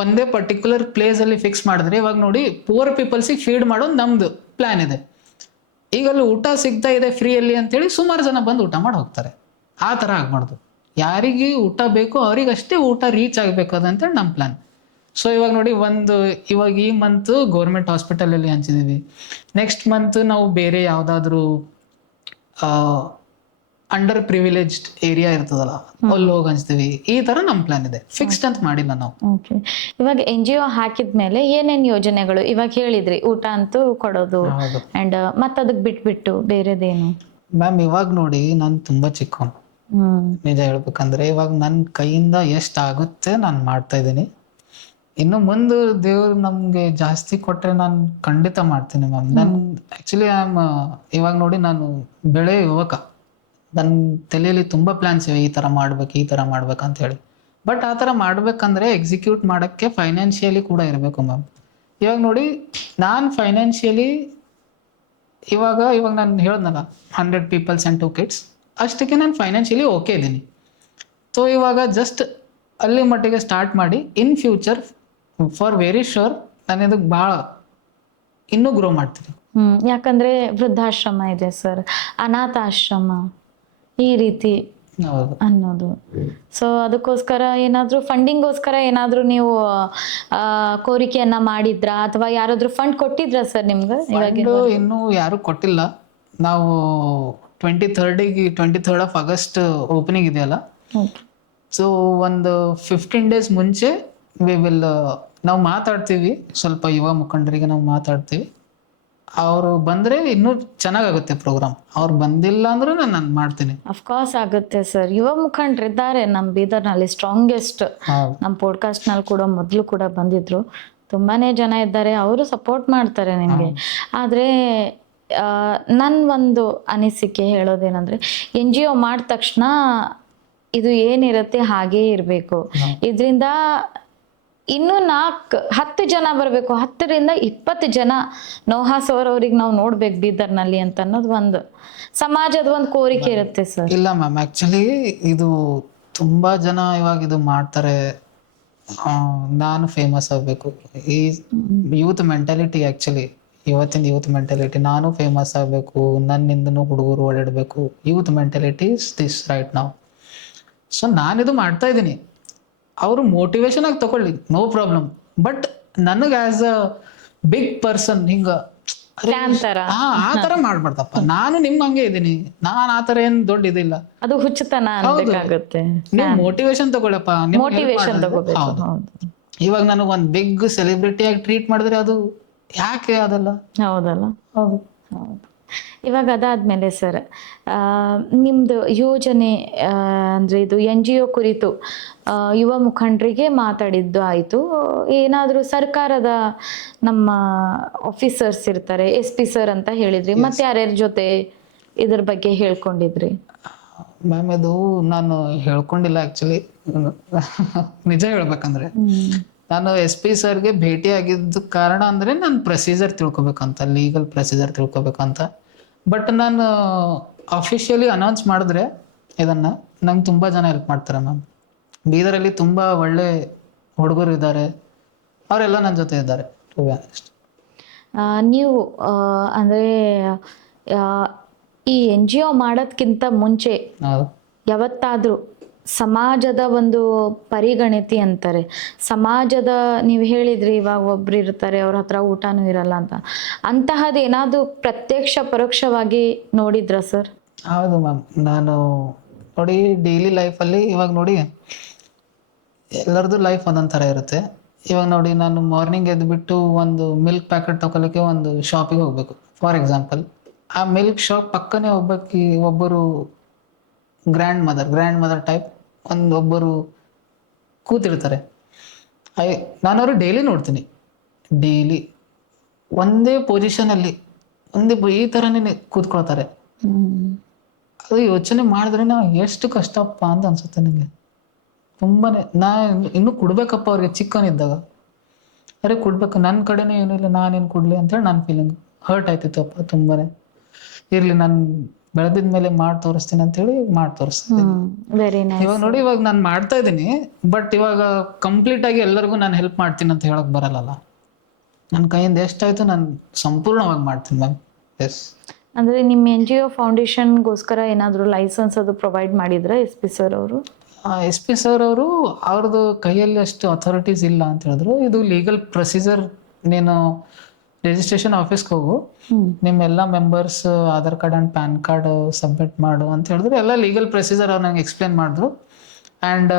ಒಂದೇ ಪರ್ಟಿಕ್ಯುಲರ್ ಪ್ಲೇಸಲ್ಲಿ ಫಿಕ್ಸ್ ಮಾಡಿದ್ರೆ, ಇವಾಗ ನೋಡಿ ಪೂವರ್ ಪೀಪಲ್ಸಿಗೆ ಫೀಡ್ ಮಾಡೋದು ನಮ್ದು ಪ್ಲಾನ್ ಇದೆ. ಈಗ ಅಲ್ಲಿ ಊಟ ಸಿಗ್ತಾ ಇದೆ ಫ್ರೀಯಲ್ಲಿ ಅಂತೇಳಿ ಸುಮಾರು ಜನ ಬಂದು ಊಟ ಮಾಡಿ ಹೋಗ್ತಾರೆ. ಆ ಥರ ಆಗ್ಬಾರ್ದು. ಯಾರಿಗೆ ಊಟ ಬೇಕು ಅವ್ರಿಗಷ್ಟೇ ಊಟ ರೀಚ್ ಆಗಬೇಕು ಅದಂತೇಳಿ ನಮ್ಮ ಪ್ಲಾನ್. ಸೊ ಇವಾಗ ನೋಡಿ, ಇವಾಗ ಈ ಮಂತ್ ಗೌರ್ಮೆಂಟ್ ಹಾಸ್ಪಿಟಲಲ್ಲಿ ಹಂಚಿದೀವಿ. ನೆಕ್ಸ್ಟ್ ಮಂತ್ ನಾವು ಬೇರೆ ಯಾವುದಾದ್ರೂ ಅಂಡರ್ ಪ್ರಿವಿಲೇಜ್ಡ್ ಏರಿಯಾ ಇರ್ತದಲ್ಲ ಅಲ್ಲಿ ಹೋಗಿ ಹಂಚ್ತೀವಿ. ಈ ತರ ನಮ್ ಪ್ಲಾನ್ ಇದೆ, ಫಿಕ್ಸ್ಡ್ ಅಂತ ಮಾಡಿಲ್ಲ ನಾವು. ಓಕೆ. ಇವಾಗ NGO ಹಾಕಿದ್ಮೇಲೆ ಏನೇನ್ ಯೋಜನೆಗಳು ಇವಾಗ ಹೇಳಿದ್ರಿ, ಊಟ ಅಂತೂ ಕೊಡೋದು ಹೌದು ಅಂಡ್ ಮತ್ತ ಅದಕ್ ಬಿಟ್ಬಿಟ್ಟು ಬೇರೆದೇನು? ಮ್ಯಾಮ್, ಇವಾಗ ನೋಡಿ ನಾನು ತುಂಬಾ ಚಿಕ್ಕವನು, ನಿಜ ಹೇಳ್ಬೇಕಂದ್ರೆ. ಇವಾಗ ನನ್ನ ಕೈಯಿಂದ ಎಷ್ಟು ಆಗುತ್ತೆ ನಾನು ಮಾಡ್ತಾ ಇದ್ದೀನಿ. ಇನ್ನು ಮುಂದೆ ದೇವ್ರು ನಮ್ಗೆ ಜಾಸ್ತಿ ಕೊಟ್ರೆ ನಾನು ಖಂಡಿತ ಮಾಡ್ತೀನಿ ಮ್ಯಾಮ್. ನನ್ ಆಕ್ಚುಲಿ ಇವಾಗ ನೋಡಿ ನಾನು ಬೆಳೆ ಯುವಕ, ನನ್ನ ತಲೆಯಲ್ಲಿ ತುಂಬಾ ಪ್ಲಾನ್ಸ್ ಇವೆ, ಈ ತರ ಮಾಡ್ಬೇಕಂತ ಹೇಳಿ. ಬಟ್ ಆ ತರ ಮಾಡ್ಬೇಕಂದ್ರೆ ಎಕ್ಸಿಕ್ಯೂಟ್ ಮಾಡಕ್ಕೆ ಫೈನಾನ್ಷಿಯಲಿ ಕೂಡ ಇರಬೇಕು ಮ್ಯಾಮ್. ಇವಾಗ ನೋಡಿ ನಾನು ಫೈನಾನ್ಷಿಯಲಿ ಇವಾಗ ನಾನು ಹೇಳ್ದಲ್ಲ 100 ಪೀಪಲ್ಸ್ ಆ್ಯಂಡ್ 2 kids ಅಷ್ಟಕ್ಕೆ ನಾನು ಫೈನಾನ್ಷಿಯಲಿ ಓಕೆ ಇದ್ದೀನಿ. ಸೊ ಇವಾಗ ಜಸ್ಟ್ ಅಲ್ಲಿ ಮಟ್ಟಿಗೆ ಸ್ಟಾರ್ಟ್ ಮಾಡಿ in future for very sure ನಾನು ಇದಕ್ಕೆ ಭಾಳ ಇನ್ನೂ ಗ್ರೋ ಮಾಡ್ತೀನಿ. ಯಾಕಂದ್ರೆ ವೃದ್ಧಾಶ್ರಮ ಇದೆ ಸರ್, ಅನಾಥಾಶ್ರಮ ಈ ರೀತಿ ಹೌದು ಅನ್ನೋದು. ಸೊ ಅದಕ್ಕೋಸ್ಕರ ಏನಾದ್ರೂ ಫಂಡಿಂಗ್ಗೋಸ್ಕರ ಏನಾದ್ರೂ ನೀವು ಕೋರಿಕೆಯನ್ನ ಮಾಡಿದ್ರಾ ಅಥವಾ ಯಾರಾದ್ರೂ ಫಂಡ್ ಕೊಟ್ಟಿದ್ರಾ ಸರ್ ನಿಮ್ಗೆ? ಫಂಡ್ ಇನ್ನೂ ಯಾರು ಕೊಟ್ಟಿಲ್ಲ. ನಾವು 23rd of August ಓಪನಿಂಗ್ ಇದೆಯಲ್ಲ, ಸೊ ಒಂದು 15 days ಮುಂಚೆ ನಾವು ಮಾತಾಡ್ತೀವಿ, ಸ್ವಲ್ಪ ಯುವ ಮುಖಂಡರಿಗೆ ನಾವು ಮಾತಾಡ್ತೀವಿ. ಅವರು ಬಂದ್ರೆ ಇನ್ನೂ ಚೆನ್ನಾಗಾಗುತ್ತೆ ಪ್ರೋಗ್ರಾಮ್. ಅವ್ರು ಬಂದಿಲ್ಲ ಅಂದ್ರೂ ನಾನು ಮಾಡ್ತೀನಿ. ಅಫ್ಕೋರ್ಸ್ ಆಗುತ್ತೆ ಸರ್. ಯುವ ಮುಖಂಡರಿದ್ದಾರೆ ನಮ್ಮ ಬೀದರ್ನಲ್ಲಿ, ಸ್ಟ್ರಾಂಗೆಸ್ಟ್. ನಮ್ಮ ಪಾಡ್ಕಾಸ್ಟ್ ನಲ್ಲಿ ಕೂಡ ಮೊದಲು ಕೂಡ ಬಂದಿದ್ರು, ತುಂಬಾನೇ ಜನ ಇದ್ದಾರೆ, ಅವರು ಸಪೋರ್ಟ್ ಮಾಡ್ತಾರೆ ನಿಮಗೆ. ಆದ್ರೆ ನನ್ನ ಒಂದು ಅನಿಸಿಕೆ ಹೇಳೋದೇನಂದ್ರೆ, NGO ಮಾಡಿದ ತಕ್ಷಣ ಇದು ಏನಿರುತ್ತೆ ಹಾಗೇ ಇರಬೇಕು. ಇದರಿಂದ ಇನ್ನೂ 10 ಜನ ಬರಬೇಕು, 10ರಿಂದ 20 ಜನ ನೋಹಾಸೋರವ್ರಿಗೆ ನಾವು ನೋಡ್ಬೇಕು ಬೀದರ್ನಲ್ಲಿ ಅಂತ ಅನ್ನೋದು ಒಂದು ಸಮಾಜದ ಒಂದು ಕೋರಿಕೆ ಇರುತ್ತೆ ಸರ್. ಇಲ್ಲ ಮ್ಯಾಮ್, ಆಕ್ಚುಲಿ ಇದು ತುಂಬಾ ಜನ ಇವಾಗ ಇದು ಮಾಡ್ತಾರೆ. ನಾನು ಫೇಮಸ್ ಆಗಬೇಕು, ಈ ಯೂತ್ ಮೆಂಟಾಲಿಟಿ, ಆಕ್ಚುಲಿ ಇವತ್ತಿನ ಯೂತ್ ಮೆಂಟಾಲಿಟಿ, ನಾನು ಫೇಮಸ್ ಆಗಬೇಕು, ನನ್ನಿಂದನೂ ಹುಡುಗರು ಓಡಾಡಬೇಕು, youth mentality is this right ನಾವು. ಸೊ ನಾನಿದು ಮಾಡ್ತಾ ಇದ್ದೀನಿ, ಅವರು ಮೋಟಿವೇಶನ್ ಆಗಿ ತಗೊಳ್ಳಿ, ನೋ ಪ್ರಾಬ್ಲಮ್. ಬಟ್ ನನಗೆ ಆಸ್ ಅ ಬಿಗ್ ಪರ್ಸನ್ ಹಿಂಗ ಆ ತರ ಮಾಡ್ಬಾರ್ದಪ್ಪ. ನಾನು ನಿಮ್ ಹಂಗೆ ಇದ್ದೀನಿ, ನಾನ್ ಆತರ ಏನ್ ದೊಡ್ಡ ಇದಿಲ್ಲ, ಅದು ಹುಚ್ಚುತನ ಅನ್ಬೇಕಾಗುತ್ತೆ. ನೀವು ಮೋಟಿವೇಶನ್ ತಗೊಳಪ್ಪ, ಮೋಟಿವೇಶನ್ ತಗೋಬೇಕು. ಇವಾಗ ನಾನು ಒಂದ್ ಬಿಗ್ ಸೆಲೆಬ್ರಿಟಿ ಆಗಿ ಟ್ರೀಟ್ ಮಾಡಿದ್ರೆ ಅದು ಯಾಕೆ ಅದಲ್ಲ? ಹೌದಲ್ಲ. ಹೌದು. ಇವಾಗ ಅದಾದ್ಮೇಲೆ ಸರ್, ನಿಮ್ದು ಯೋಜನೆ ಅಂದ್ರೆ ಇದು NGO ಕುರಿತು ಯುವ ಮುಖಂಡರಿಗೆ ಮಾತಾಡಿದ್ದು ಆಯ್ತು. ಏನಾದ್ರೂ ಸರ್ಕಾರದ ನಮ್ಮ ಆಫೀಸರ್ಸ್ ಇರ್ತಾರೆ, SP ಸರ್ ಅಂತ ಹೇಳಿದ್ರಿ, ಮತ್ತೆ ಯಾರ್ಯಾರ ಜೊತೆ ಇದ್ರ ಬಗ್ಗೆ ಹೇಳ್ಕೊಂಡಿದ್ರಿ? ಮ್ಯಾಮ್, ಇದು ನಾನು ಹೇಳ್ಕೊಂಡಿಲ್ಲ ಆಕ್ಚುಲಿ. ನಿಜ ಹೇಳ್ಬೇಕಂದ್ರೆ ನಾನು SP ಸರ್ಗೆ ಭೇಟಿ ಆಗಿದ್ದ ಕಾರಣ ಅಂದ್ರೆ ನಾನು ಪ್ರೊಸೀಜರ್ ತಿಳ್ಕೊಬೇಕಂತ, ಲೀಗಲ್ ಪ್ರೊಸೀಜರ್ ತಿಳ್ಕೊಬೇಕಂತ. ಬಟ್ ನಾನು ಅಫಿಷಿಯಲಿ ಅನೌನ್ಸ್ ಮಾಡಿದ್ರೆ ಇದನ್ನ ನಂಗೆ ತುಂಬಾ ಜನ ಹೆಲ್ಪ್ ಮಾಡ್ತಾರೆ ಮ್ಯಾಮ್. ಬೀದರಲ್ಲಿ ತುಂಬಾ ಒಳ್ಳೆ ಹುಡುಗರು ಇದ್ದಾರೆ, ಅವರೆಲ್ಲ ನನ್ನ ಜೊತೆ ಇದ್ದಾರೆ. ಟು ಬಿ ಆನೆಸ್ಟ್, ನೀವು ಅಂದ್ರೆ ಈ NGO ಮಾಡೋದ್ಕಿಂತ ಮುಂಚೆ ಯಾವತ್ತಾದ್ರೂ ಸಮಾಜದ ಒಂದು ಪರಿಗಣಿತಿ ಅಂತಾರೆ, ಸಮಾಜದ, ನೀವು ಹೇಳಿದ್ರಿ ಇವಾಗ ಒಬ್ರು ಇರ್ತಾರೆ ಅವ್ರ ಹತ್ರ ಊಟನೂ ಇರಲ್ಲ ಅಂತ, ಅಂತಹದ್ದು ಏನಾದ್ರು ಪ್ರತ್ಯಕ್ಷ ಪರೋಕ್ಷವಾಗಿ ನೋಡಿದ್ರ ಸರ್? ಹೌದು ಮ್ಯಾಮ್, ನಾನು ನೋಡಿ ಡೈಲಿ ಲೈಫಲ್ಲಿ ಇವಾಗ ನೋಡಿ ಎಲ್ಲರದ್ದು ಲೈಫ್ ಒಂದೊಂದು ಥರ ಇರುತ್ತೆ. ಇವಾಗ ನೋಡಿ ನಾನು ಮಾರ್ನಿಂಗ್ ಎದ್ದುಬಿಟ್ಟು ಒಂದು ಮಿಲ್ಕ್ ಪ್ಯಾಕೆಟ್ ತಗೊಳ್ಳೋಕ್ಕೆ ಒಂದು ಶಾಪಿಗೆ ಹೋಗಬೇಕು ಫಾರ್ ಎಕ್ಸಾಂಪಲ್. ಆ ಮಿಲ್ಕ್ ಶಾಪ್ ಪಕ್ಕನೇ ಒಬ್ಬರು ಗ್ರ್ಯಾಂಡ್ ಮದರ್ ಟೈಪ್ ಒಬ್ಬರು ಕೂತಿರ್ತಾರೆ. ನಾನು ಅವರು ಡೈಲಿ ನೋಡ್ತೀನಿ, ಡೈಲಿ ಒಂದೇ ಪೊಸಿಷನಲ್ಲಿ ಈ ಥರನೇ ಕೂತ್ಕೊಳ್ತಾರೆ. ಅದು ಯೋಚನೆ ಮಾಡಿದ್ರೆ ನಾವು ಎಷ್ಟು ಕಷ್ಟಪ್ಪ ಅಂತ ಅನ್ಸುತ್ತೆ ನನಗೆ. ತುಂಬಾನೇ ಇನ್ನೂ ಕೊಡ್ಬೇಕಪ್ಪ ಅವ್ರಿಗೆ. ಚಿಕ್ಕವನಿದ್ದಾಗ ಅರೆ ಕೊಡ್ಬೇಕು, ನನ್ನ ಕಡೆನೇ ಏನೂ ಇಲ್ಲ, ನಾನೇನು ಕೊಡ್ಲಿ ಅಂತೇಳಿ ನನ್ನ ಫೀಲಿಂಗ್ ಹರ್ಟ್ ಆಯ್ತಿತ್ತಪ್ಪ ತುಂಬಾನೇ. ಇರ್ಲಿ, ನಾನು ಬೆಳೆದಿದ್ಮೇಲೆ ಮಾಡಿ ತೋರಿಸ್ತೀನಿ ಅಂತೇಳಿ ಮಾಡಿ ತೋರಿಸ್ತೀನಿ. ಇವಾಗ ನೋಡಿ, ಇವಾಗ ನಾನು ಮಾಡ್ತಾ ಇದ್ದೀನಿ, ಬಟ್ ಇವಾಗ ಕಂಪ್ಲೀಟ್ ಆಗಿ ಎಲ್ಲರಿಗೂ ನಾನು ಹೆಲ್ಪ್ ಮಾಡ್ತೀನಿ ಅಂತ ಹೇಳಕ್ ಬರಲ್ಲ. ನನ್ನ ಕೈಯಿಂದ ಎಷ್ಟಾಯ್ತು ನಾನು ಸಂಪೂರ್ಣವಾಗಿ ಮಾಡ್ತೀನಿ ಮ್ಯಾಮ್. ಎಸ್, ಅಂದ್ರೆ ನಿಮ್ಮ NGO ಫೌಂಡೇಶನ್ಗೋಸ್ಕರ ಏನಾದ್ರು ಲೈಸೆನ್ಸ್ ಅದು ಪ್ರೊವೈಡ್ ಮಾಡಿದ್ರೆ SP ಸರ್ ಅವರು? SP ಸರ್ ಅವರು ಅವ್ರದ್ದು ಕೈಯಲ್ಲಿ ಅಷ್ಟು ಅಥಾರಿಟೀಸ್ ಇಲ್ಲ ಅಂತ ಹೇಳಿದ್ರು. ಇದು ಲೀಗಲ್ ಪ್ರೊಸೀಜರ್, ನೀನು ರಿಜಿಸ್ಟ್ರೇಷನ್ ಆಫೀಸ್ಗೆ ಹೋಗು, ನಿಮ್ಮೆಲ್ಲ members Aadhaar card and PAN card submit ಮಾಡು ಅಂತ ಹೇಳಿದ್ರು. ಎಲ್ಲ ಲೀಗಲ್ ಪ್ರೊಸೀಜರ್ ಅವ್ರು ನಂಗೆ ಎಕ್ಸ್ಪ್ಲೇನ್ ಮಾಡಿದ್ರು. ಆ್ಯಂಡ್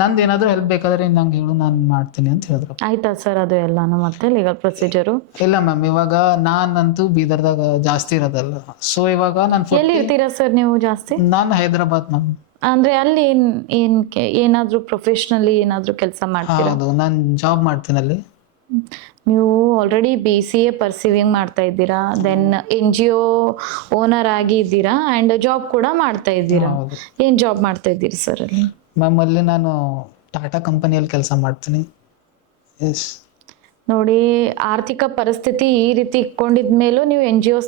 ನಂದು ಏನಾದರೂ ಹೆಲ್ಪ್ ಬೇಕಾದ್ರೆ ನಂಗೆ ಹೇಳು, ನಾನು ಮಾಡ್ತೀನಿ ಅಂತ ಹೇಳಿದ್ರು. ಆಯ್ತಾ ಸರ್ ಅದು ಎಲ್ಲಾನು ಮತ್ತೆ ಲೀಗಲ್ ಪ್ರೊಸೀಜರು? ಇಲ್ಲ ಮ್ಯಾಮ್, ಇವಾಗ ನಾನಂತೂ ಬೀದರ್ದಾಗ ಜಾಸ್ತಿ ಇರೋದಲ್ಲ. ಸೊ ಇವಾಗ ಎಲ್ಲಿ ಇರ್ತೀರಾ ಸರ್ ನೀವು ಜಾಸ್ತಿ? ನಾನು ಹೈದರಾಬಾದ್ ಮ್ಯಾಮ್. ಅಂದ್ರೆ ಅಲ್ಲಿ ಏನಾದ್ರೂ ಪ್ರೊಫೆಷನಲಿ ಏನಾದ್ರೂ ಕೆಲಸ ಮಾಡ್ತೀರಾ? ಹೌದು, ನಾನು ಜಾಬ್ ಮಾಡ್ತೀನಿ ಅಲ್ಲಿ. ನೀವು ಆಲ್ರೆಡಿ BCA ಪರ್ಸೀವಿಂಗ್ ಮಾಡ್ತಾ ಇದ್ದೀರಾ, ದೆನ್ NGO ಓನರ್ ಆಗಿ ಇದ್ದೀರಾ ಅಂಡ್ ಜಾಬ್ ಕೂಡ ಮಾಡ್ತಾ ಇದ್ದೀರಾ. ಹೌದು ಏನ್ ಜಾಬ್ ಮಾಡ್ತಾ ಇದ್ದೀರಿ ಸರ್ ಅಲ್ಲಿ? ಮ್ಯಾಮ್, ಅಲ್ಲಿ ನಾನು ಟಾಟಾ ಕಂಪನಿಯಲ್ಲಿ ಕೆಲಸ ಮಾಡ್ತೀನಿ. ಎಸ್. ನೋಡಿ, ಆರ್ಥಿಕ ಪರಿಸ್ಥಿತಿ ಈ ರೀತಿ ಇಟ್ಕೊಂಡಿದ್ಮೇಲೂ ನೀವು NGO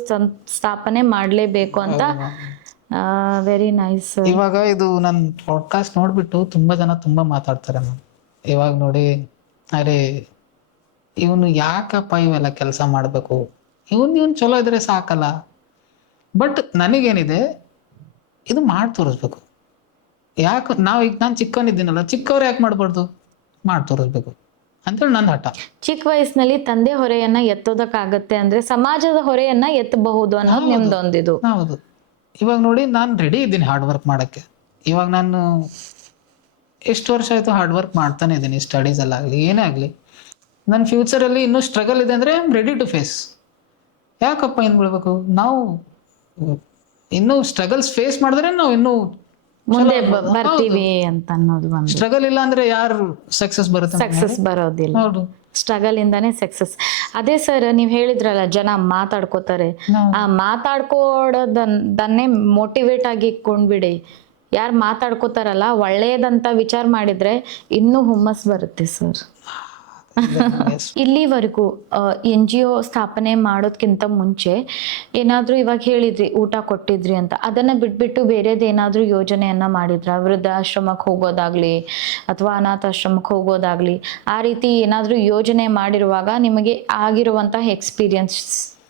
ಸ್ಥಾಪನೆ ಮಾಡಲೇಬೇಕು ಅಂತ. Very nice. ಇವಾಗ ಇದು ನನ್ನ ಪಾಡ್ಕಾಸ್ಟ್ ನೋಡ್ಬಿಟ್ಟು ತುಂಬಾ ಜನ ತುಂಬಾ ಮಾತಾಡ್ತಾರೆ ಮ್ಯಾಮ್. ಇವಾಗ ನೋಡಿ, ಅರೆ ಇವನು ಯಾಕಪ್ಪ ಇವೆಲ್ಲ ಕೆಲಸ ಮಾಡಬೇಕು, ಇವನು ಚಲೋ ಇದ್ರೆ ಸಾಕಲ್ಲ. ಬಟ್ ನನಗೇನಿದೆ, ಇದು ಮಾಡಿ ತೋರಿಸ್ಬೇಕು. ಯಾಕೆ ಈಗ ನಾನು ಚಿಕ್ಕವನಿದ್ದೀನಲ್ಲ, ಚಿಕ್ಕವ್ರು ಯಾಕೆ ಮಾಡಬಾರ್ದು, ಮಾಡಿ ತೋರಿಸ್ಬೇಕು ಅಂತೇಳಿ ನನ್ನ ಹಠ. ಚಿಕ್ಕ ವಯಸ್ಸಿನಲ್ಲಿ ತಂದೆ ಹೊರೆಯನ್ನ ಎತ್ತೋದಕ್ಕಾಗತ್ತೆ ಅಂದ್ರೆ ಸಮಾಜದ ಹೊರೆಯನ್ನ ಎತ್ತಬಹುದು ಅನ್ನೋದು ನಿಮ್ದೊಂದಿದು. ಹೌದು. ಇವಾಗ ನೋಡಿ, ನಾನು ರೆಡಿ ಇದ್ದೀನಿ ಹಾರ್ಡ್ ವರ್ಕ್ ಮಾಡೋಕ್ಕೆ. ಇವಾಗ ನಾನು ಎಷ್ಟು ವರ್ಷ ಆಯಿತು ಹಾರ್ಡ್ ವರ್ಕ್ ಮಾಡ್ತಾನೆ ಇದ್ದೀನಿ, ಸ್ಟಡೀಸಲ್ಲಾಗಲಿ ಏನೇ ಆಗಲಿ. ನನ್ನ ಫ್ಯೂಚರಲ್ಲಿ ಇನ್ನೂ ಸ್ಟ್ರಗಲ್ ಇದೆ ಅಂದರೆ I am ready to face. ಯಾಕಪ್ಪ ಏನು ಬಿಡ್ಬೇಕು, ನಾವು ಇನ್ನೂ ಸ್ಟ್ರಗಲ್ಸ್ ಫೇಸ್ ಮಾಡಿದ್ರೆ ನಾವು ಇನ್ನೂ ಮುಂದೆ ಬರ್ತೀವಿ ಅಂತ ಅನ್ನೋದು ಒಂದು. ಸ್ಟ್ರಗಲ್ ಇಲ್ಲ ಅಂದ್ರೆ ಯಾರು ಸಕ್ಸಸ್ ಬರುತ್ತೆ? ಸಕ್ಸಸ್ ಬರೋದಿಲ್ಲ. ಹೌದು, ಸ್ಟ್ರಗಲ್ ಇಂದಾನೆ ಸಕ್ಸಸ್. ಅದೇ ಸರ್, ನೀವ್ ಹೇಳಿದ್ರಲ್ಲ ಜನ ಮಾತಾಡ್ಕೋತಾರೆ, ಆ ಮಾತಾಡ್ಕೋಡೋದನ್ನೇ ಮೋಟಿವೇಟ್ ಆಗಿ ಇಟ್ಕೊಂಡ್ಬಿಡಿ. ಯಾರು ಮಾತಾಡ್ಕೋತಾರಲ್ಲ, ಒಳ್ಳೇದಂತ ವಿಚಾರ ಮಾಡಿದ್ರೆ ಇನ್ನೂ ಹುಮ್ಮಸ್ ಬರುತ್ತೆ ಸರ್. ಇಲ್ಲಿವರೆಗೂ NGO ಸ್ಥಾಪನೆ ಮಾಡೋದ್ಕಿಂತ ಮುಂಚೆ ಏನಾದ್ರೂ, ಇವಾಗ ಹೇಳಿದ್ರಿ ಊಟ ಕೊಟ್ಟಿದ್ರಿ ಅಂತ, ಅದನ್ನ ಬಿಟ್ಬಿಟ್ಟು ಬೇರೆದೇನಾದ್ರೂ ಯೋಜನೆಯನ್ನ ಮಾಡಿದ್ರ? ವೃದ್ಧಾಶ್ರಮಕ್ಕೆ ಹೋಗೋದಾಗ್ಲಿ ಅಥವಾ ಅನಾಥಾಶ್ರಮಕ್ಕೆ ಹೋಗೋದಾಗ್ಲಿ, ಆ ರೀತಿ ಏನಾದ್ರೂ ಯೋಜನೆ ಮಾಡಿರುವಾಗ ನಿಮಗೆ ಆಗಿರುವಂತಹ ಎಕ್ಸ್ಪೀರಿಯನ್ಸ್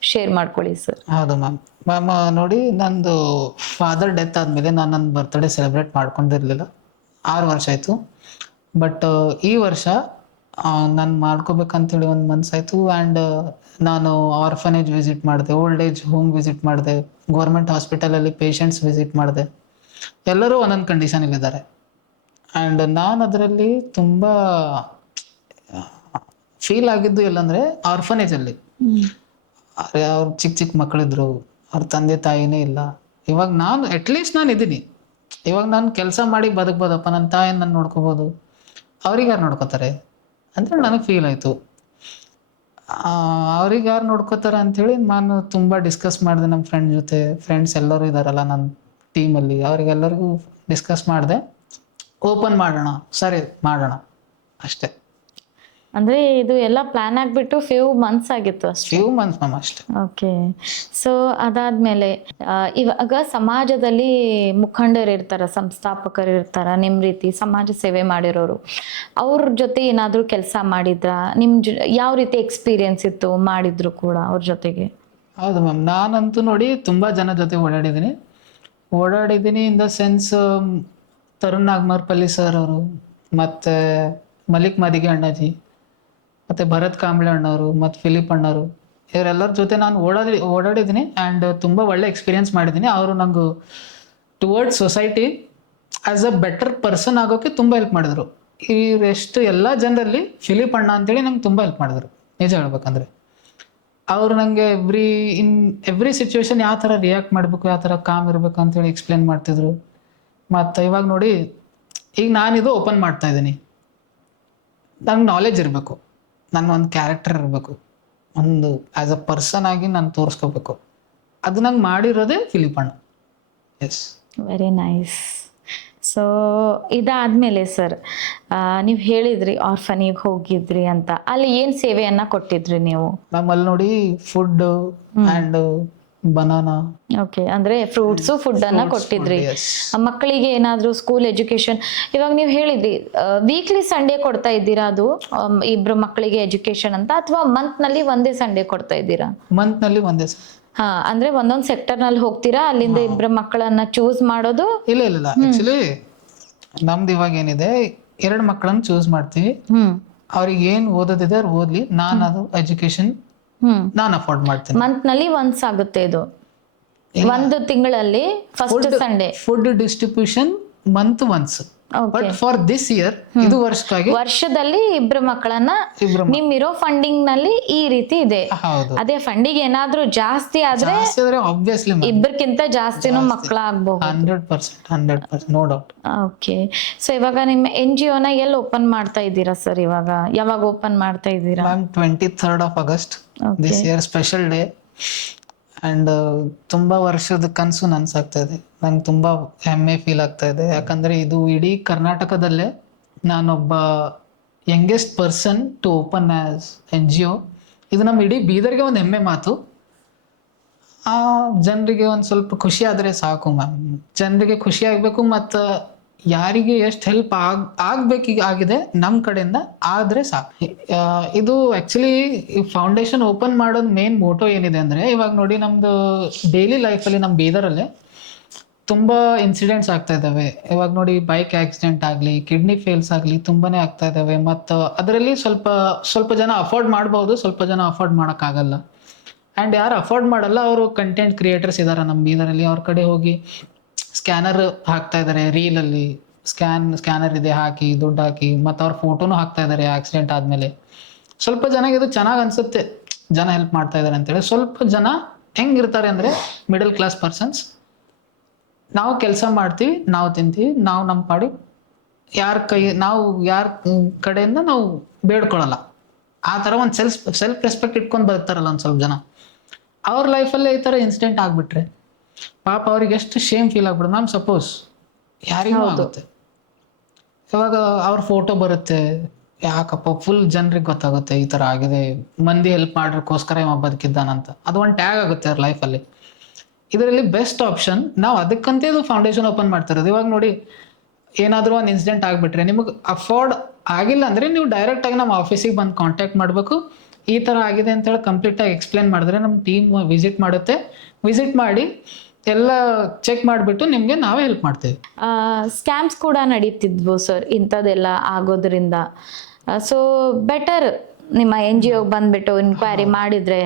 ಶೇರ್ ಮಾಡ್ಕೊಳ್ಳಿ ಸರ್. ಹೌದು ಮ್ಯಾಮ್. ಮ್ಯಾಮ್ ನೋಡಿ, ನಂದು ಫಾದರ್ ಡೆತ್ ಆದಮೇಲೆ ನಾನು ನನ್ನ ಬರ್ತ್ಡೇ ಸೆಲೆಬ್ರೇಟ್ ಮಾಡ್ಕೊಂಡಿರಲಿಲ್ಲ. 6 ವರ್ಷ ಆಯಿತು. ಬಟ್ ಈ ವರ್ಷ ನಾನು ಮಾಡ್ಕೋಬೇಕಂತೇಳಿ ಒಂದು ಮನಸ್ಸಾಯಿತು. ಆ್ಯಂಡ್ ನಾನು ಆರ್ಫನೇಜ್ ವಿಸಿಟ್ ಮಾಡಿದೆ, ಓಲ್ಡ್ ಏಜ್ ಹೋಮ್ ವಿಸಿಟ್ ಮಾಡಿದೆ, ಗೌರ್ಮೆಂಟ್ ಹಾಸ್ಪಿಟಲಲ್ಲಿ ಪೇಷಂಟ್ಸ್ ವಿಸಿಟ್ ಮಾಡಿದೆ. ಎಲ್ಲರೂ ಒಂದೊಂದು ಕಂಡೀಷನಲ್ಲಿದ್ದಾರೆ. ಆ್ಯಂಡ್ ನಾನು ಅದರಲ್ಲಿ ತುಂಬ ಫೀಲ್ ಆಗಿದ್ದು ಎಲ್ಲಂದರೆ, ಆರ್ಫನೇಜಲ್ಲಿ ಅವ್ರು ಚಿಕ್ಕ ಚಿಕ್ಕ ಮಕ್ಕಳಿದ್ರು, ಅವ್ರ ತಂದೆ ತಾಯಿನೇ ಇಲ್ಲ. ಇವಾಗ ನಾನು ಅಟ್ಲೀಸ್ಟ್ ನಾನು ಇದ್ದೀನಿ, ಇವಾಗ ನಾನು ಕೆಲಸ ಮಾಡಿ ಬದುಕ್ಬೋದಪ್ಪ, ನನ್ನ ತಾಯಿನ ನಾನು ನೋಡ್ಕೋಬೋದು, ಅವ್ರಿಗೆ ಯಾರು ನೋಡ್ಕೋತಾರೆ ಅಂತೇಳಿ ನನಗೆ ಫೀಲ್ ಆಯಿತು. ಅವ್ರಿಗೆ ಯಾರು ನೋಡ್ಕೋತಾರೆ ಅಂಥೇಳಿ ನಾನು ತುಂಬ ಡಿಸ್ಕಸ್ ಮಾಡಿದೆ ನಮ್ಮ ಫ್ರೆಂಡ್ಸ್ ಎಲ್ಲರೂ ಇದ್ದಾರಲ್ಲ ನನ್ನ ಟೀಮಲ್ಲಿ, ಅವರಿಗೆಲ್ಲರಿಗೂ ಡಿಸ್ಕಸ್ ಮಾಡಿದೆ. ಓಪನ್ ಮಾಡೋಣ, ಸರಿ ಮಾಡೋಣ ಅಷ್ಟೇ. ಅಂದ್ರೆ ಇದು ಎಲ್ಲ ಪ್ಲಾನ್ ಆಗ್ಬಿಟ್ಟು ಫ್ಯೂ ಮಂತ್ಸ್ ಆಗಿತ್ತು ಅಷ್ಟೇ? ಫ್ಯೂ ಮಂತ್ಸ್ ಮ್ಯಾಮ್ ಅಷ್ಟೇ. ಓಕೆ. ಸೊ ಅದಾದ್ಮೇಲೆ ಇವಾಗ ಸಮಾಜದಲ್ಲಿ ಮುಖಂಡರು ಇರ್ತಾರ, ಸಂಸ್ಥಾಪಕರು ಇರ್ತಾರ, ನಿಮ್ ರೀತಿ ಸಮಾಜ ಸೇವೆ ಮಾಡಿರೋರು, ಅವ್ರ ಜೊತೆ ಏನಾದ್ರೂ ಕೆಲಸ ಮಾಡಿದ್ರ? ಯಾವ ರೀತಿ ಎಕ್ಸ್ಪೀರಿಯನ್ಸ್ ಇತ್ತು ಮಾಡಿದ್ರು ಕೂಡ ಅವ್ರ ಜೊತೆಗೆ? ಹೌದು ಮ್ಯಾಮ್, ನಾನಂತೂ ನೋಡಿ ತುಂಬ ಜನ ಜೊತೆ ಓಡಾಡಿದ್ದೀನಿ in the sense, Tarun Nagamarpalli sir ಅವರು, ಮತ್ತು ಮಲಿಕ್ ಮದಿಗೆ ಅಣ್ಣಾಜಿ, ಮತ್ತು ಭರತ್ ಕಾಂಬ್ಳೆ ಅಣ್ಣವರು, ಮತ್ತು ಫಿಲಿಪ್ ಅಣ್ಣವರು, ಇವರೆಲ್ಲರ ಜೊತೆ ನಾನು ಓಡಾಡಿದ್ದೀನಿ. ಆ್ಯಂಡ್ ತುಂಬ ಒಳ್ಳೆ ಎಕ್ಸ್ಪೀರಿಯನ್ಸ್ ಮಾಡಿದ್ದೀನಿ. ಅವರು ನಂಗೆ towards society as a better person ಆಗೋಕ್ಕೆ ತುಂಬ ಹೆಲ್ಪ್ ಮಾಡಿದರು. ಇವರೆಷ್ಟು ಎಲ್ಲ ಜನರಲ್ಲಿ ಫಿಲಿಪ್ ಅಣ್ಣ ಅಂತೇಳಿ ನಂಗೆ ತುಂಬ ಹೆಲ್ಪ್ ಮಾಡಿದ್ರು, ನಿಜ ಹೇಳ್ಬೇಕಂದ್ರೆ. ಅವರು ನನಗೆ ಎವ್ರಿ ಸಿಚುವೇಶನ್ ಯಾವ ಥರ ರಿಯಾಕ್ಟ್ ಮಾಡಬೇಕು, ಯಾವ ಥರ ಕಾಮ್ ಇರಬೇಕು ಅಂತೇಳಿ ಎಕ್ಸ್ಪ್ಲೇನ್ ಮಾಡ್ತಿದ್ರು. ಮತ್ತು ಇವಾಗ ನೋಡಿ, ಈಗ ನಾನಿದು ಓಪನ್ ಮಾಡ್ತಾ ಇದ್ದೀನಿ, ನಂಗೆ ನಾಲೆಜ್ ಇರಬೇಕು, ನನ್ನ ಒಂದು ಕ್ಯಾರೆಕ್ಟರ್ ಇರಬೇಕು, ಒಂದು ಆ್ಯಸ್ ಅ ಪರ್ಸನ್ ಆಗಿ ನಾನು ತೋರಿಸ್ಕೋಬೇಕು. ಅದು ನಂಗೆ ಮಾಡಿರೋದೇ ಫಿಲಿಪ್ ಅಣ್ಣ. Yes, very nice. ಸೊ ಇದಾದ್ಮೇಲೆ ಸರ್, ನೀವು ಹೇಳಿದ್ರಿ ಆರ್ಫನಿಗೆ ಹೋಗಿದ್ರಿ ಅಂತ, ಅಲ್ಲಿ ಏನು ಸೇವೆಯನ್ನ ಕೊಟ್ಟಿದ್ರಿ ನೀವು? ನಮ್ಮಲ್ಲಿ ನೋಡಿ ಫುಡ್ ಆ್ಯಂಡ್ ಬನಾನಾ. ಓಕೆ, ಅಂದ್ರೆ ಫ್ರೂಟ್ಸು ಫುಡ್ ಅನ್ನ ಕೊಟ್ಟಿದ್ರಿ. ಮಕ್ಕಳಿಗೆ ಏನಾದ್ರೂ ಸ್ಕೂಲ್ ಎಜುಕೇಶನ್, ಇವಾಗ ನೀವು ಹೇಳಿದ್ರಿ ವೀಕ್ಲಿ ಸಂಡೇ ಕೊಡ್ತಾ ಇದ್ದೀರಾ, ಅದು ಇಬ್ರು ಮಕ್ಕಳಿಗೆ ಎಜುಕೇಶನ್ ಅಂತ, ಅಥವಾ ಮಂತ್ ನಲ್ಲಿ ಒಂದೇ ಸಂಡೇ ಕೊಡ್ತಾ ಇದ್ದೀರಾ? ಮಂತ್ ನಲ್ಲಿ ಒಂದೇ. ಹಾ, ಅಂದ್ರೆ ಒಂದೊಂದು ಸೆಕ್ಟರ್ ನಲ್ಲಿ ಹೋಗ್ತೀರಾ, ಅಲ್ಲಿಂದ ಇಬ್ರು ಮಕ್ಕಳನ್ನ ಚೂಸ್ ಮಾಡೋದು? ಇಲ್ಲ ಆಕ್ಚುಲಿ ನಮ್ದು ಇವಾಗ ಏನಿದೆ, 2 ಮಕ್ಕಳನ್ನ ಚೂಸ್ ಮಾಡ್ತೀವಿ. ಅವ್ರಿಗೆ ಏನ್ ಓದೋದಿದೆ ಅವ್ರು ಓದ್ಲಿ, ನಾನು ಅದು ಎಜುಕೇಶನ್ ನಾನು ಅಫೋರ್ಡ್ ಮಾಡ್ತೀನಿ. ಮಂತ್ ನಲ್ಲಿ ಒನ್ಸ್ ಆಗುತ್ತೆ ಇದು, ಒಂದು ತಿಂಗಳಲ್ಲಿ first Sunday. Food distribution month once, but for this year ಇದು ವರ್ಷಕ್ಕಾಗಿ ವರ್ಷದಲ್ಲಿ ಇಬ್ರು ಮಕ್ಕಳನ್ನ ಇಬ್ರು ನಿಮ್ಮಿರೋ ಫಂಡಿಂಗ್ ನಲ್ಲಿ ಈ ರೀತಿ ಇದೆ. ಹೌದು. ಅದೇ ಫಂಡಿಗೆ ಏನಾದ್ರೂ ಜಾಸ್ತಿ ಆದ್ರೆ ಆಬ್ವಿಯಸ್ಲಿ ಇಬ್ಬರಿಗಿಂತ ಜಾಸ್ತಿನೂ ಮಕ್ಕಳಾಗಬಹುದು. 100%, ನೋ ಡೌಟ್. ಓಕೆ, ಸೊ ಇವಾಗ ನಿಮ್ಮ NGO ನ ಎಲ್ಲಿ ಓಪನ್ ಮಾಡ್ತಾ ಇದ್ದೀರಾ ಸರ್? ಇವಾಗ ಯಾವಾಗ ಓಪನ್ ಮಾಡ್ತಾ ಇದ್ದೀರಾ? Ma'am 23rd of August this year special day. And ತುಂಬಾ ವರ್ಷದ ಕನಸು ನನ್ಸಾಗ್ತಾ ಇದೆ. ನಂಗೆ ತುಂಬಾ ಹೆಮ್ಮೆ ಫೀಲ್ ಆಗ್ತಾ ಇದೆ, ಯಾಕಂದ್ರೆ ಇದು ಇಡೀ ಕರ್ನಾಟಕದಲ್ಲೇ ನಾನೊಬ್ಬ youngest person to open as NGO. ಇದು ನಮ್ಮ ಇಡೀ ಬೀದರ್ಗೆ ಒಂದು ಹೆಮ್ಮೆ ಮಾತು. ಆ ಜನರಿಗೆ ಒಂದು ಸ್ವಲ್ಪ ಖುಷಿ ಆದರೆ ಸಾಕು ಮ್ಯಾಮ್. ಜನರಿಗೆ ಖುಷಿ ಆಗಬೇಕು, ಮತ್ತು ಯಾರಿಗೆ ಎಷ್ಟು ಹೆಲ್ಪ್ ಆಗಿದೆ ನಮ್ಮ ಕಡೆಯಿಂದ ಆದರೆ ಸಾಕು. ಇದು ಆ್ಯಕ್ಚುಲಿ ಈ ಫೌಂಡೇಶನ್ ಓಪನ್ ಮಾಡೋದು ಮೇನ್ ಮೋಟೋ ಏನಿದೆ ಅಂದರೆ, ಇವಾಗ ನೋಡಿ ನಮ್ಮದು ಡೈಲಿ ಲೈಫಲ್ಲಿ ನಮ್ಮ ಬೀದರಲ್ಲೇ ತುಂಬ ಇನ್ಸಿಡೆಂಟ್ಸ್ ಆಗ್ತಾ ಇದ್ದಾವೆ. ಇವಾಗ ನೋಡಿ ಬೈಕ್ ಆಕ್ಸಿಡೆಂಟ್ ಆಗಲಿ, ಕಿಡ್ನಿ ಫೇಲ್ಸ್ ಆಗಲಿ ತುಂಬಾ ಆಗ್ತಾ ಇದ್ದಾವೆ. ಮತ್ತು ಅದರಲ್ಲಿ ಸ್ವಲ್ಪ ಜನ ಅಫೋರ್ಡ್ ಮಾಡ್ಬೋದು, ಸ್ವಲ್ಪ ಜನ ಅಫೋರ್ಡ್ ಮಾಡೋಕ್ಕಾಗಲ್ಲ. ಆ್ಯಂಡ್ ಯಾರು ಅಫೋರ್ಡ್ ಮಾಡಲ್ಲ ಅವರು ಕಂಟೆಂಟ್ ಕ್ರಿಯೇಟರ್ಸ್ ಇದ್ದಾರೆ ನಮ್ಮ ಬೀದರಲ್ಲಿ. ಅವ್ರ ಕಡೆ ಹೋಗಿ ಸ್ಕ್ಯಾನರ್ ಹಾಕ್ತಾ ಇದ್ದಾರೆ, ರೀಲಲ್ಲಿ ಸ್ಕ್ಯಾನರ್ ಇದೆ ಹಾಕಿ ದುಡ್ಡು ಹಾಕಿ, ಮತ್ತು ಅವ್ರ ಫೋಟೋನು ಹಾಕ್ತಾ ಇದ್ದಾರೆ ಆಕ್ಸಿಡೆಂಟ್ ಆದಮೇಲೆ. ಸ್ವಲ್ಪ ಜನಕ್ಕೆ ಇದು ಚೆನ್ನಾಗಿ ಅನಿಸುತ್ತೆ, ಜನ ಹೆಲ್ಪ್ ಮಾಡ್ತಾ ಇದ್ದಾರೆ ಅಂತೇಳಿ. ಸ್ವಲ್ಪ ಜನ ಹೆಂಗಿರ್ತಾರೆ ಅಂದರೆ ಮಿಡಲ್ ಕ್ಲಾಸ್ ಪರ್ಸನ್ಸ್, ನಾವು ಕೆಲಸ ಮಾಡ್ತೀವಿ, ನಾವು ತಿಂತೀವಿ, ನಾವು ನಮ್ಮ ಪಾಡಿ ನಾವು ಯಾರ ಕಡೆಯಿಂದ ನಾವು ಬೇಡ್ಕೊಳ್ಳಲ್ಲ. ಆ ಥರ ಒಂದು ಸೆಲ್ಫ್ ರೆಸ್ಪೆಕ್ಟ್ ಇಟ್ಕೊಂಡು ಬರ್ತಾರಲ್ಲ ಒಂದು ಸ್ವಲ್ಪ ಜನ, ಅವ್ರ ಲೈಫಲ್ಲೇ ಈ ಥರ ಇನ್ಸಿಡೆಂಟ್ ಆಗಿಬಿಟ್ರೆ ಪಾಪ ಅವ್ರಿಗೆ ಎಷ್ಟು ಶೇಮ್ ಫೀಲ್ ಆಗ್ಬಿಡುತ್ತೆ ಮ್ಯಾಮ್. ಸಪೋಸ್ ಯಾರಿಗೂ ಆಗುತ್ತೆ, ಇವಾಗ ಅವ್ರ ಫೋಟೋ ಬರುತ್ತೆ, ಯಾಕಪ್ಪ ಫುಲ್ ಜನರಿಗೆ ಗೊತ್ತಾಗುತ್ತೆ ಈ ಥರ ಆಗಿದೆ, ಮಂದಿ ಹೆಲ್ಪ್ ಮಾಡೋಕ್ಕೋಸ್ಕರ ಇವ ಬದುಕಿದ್ದಾನಂತ. ಅದು ಒಂದು ಟ್ಯಾಗ್ ಆಗುತ್ತೆ ಅವ್ರ ಲೈಫಲ್ಲಿ. ಇದರಲ್ಲಿ ಬೆಸ್ಟ್ ಆಪ್ಷನ್ ನಾವು ಅದಕ್ಕಂತ ಇದು ಫೌಂಡೇಶನ್ ಓಪನ್ ಮಾಡ್ತಿರೋದು. ಇವಾಗ ನೋಡಿ, ಏನಾದರೂ ಒಂದು ಇನ್ಸಿಡೆಂಟ್ ಆಗಿಬಿಟ್ರೆ ನಿಮಗೆ ಅಫೋರ್ಡ್ ಆಗಿಲ್ಲ ಅಂದರೆ ನೀವು ಡೈರೆಕ್ಟಾಗಿ ನಮ್ಮ ಆಫೀಸಿಗೆ ಬಂದು ಕಾಂಟ್ಯಾಕ್ಟ್ ಮಾಡಬೇಕು. ಈ ಥರ ಆಗಿದೆ ಅಂತೇಳಿ ಕಂಪ್ಲೀಟಾಗಿ ಎಕ್ಸ್ಪ್ಲೇನ್ ಮಾಡಿದ್ರೆ ನಮ್ಮ ಟೀಮ್ ವಿಸಿಟ್ ಮಾಡುತ್ತೆ. ವಿಸಿಟ್ ಮಾಡಿ ಎಲ್ಲ ಚೆಕ್ ಮಾಡಿಬಿಟ್ಟು ನಿಮಗೆ ನಾವೇ ಹೆಲ್ಪ್ ಮಾಡ್ತೀವಿ. ಸ್ಕ್ಯಾಮ್ಸ್ ಕೂಡ ನಡೀತಿದ್ವು ಸರ್ ಇಂಥದ್ದೆಲ್ಲ ಆಗೋದ್ರಿಂದ. ಸೊ ಬೆಟರ್ ನಿಮ್ಮ NGO ಬಂದ್ಬಿಟ್ಟು ಇನ್ಕ್ವೈರಿ ಮಾಡಿದ್ರೆ.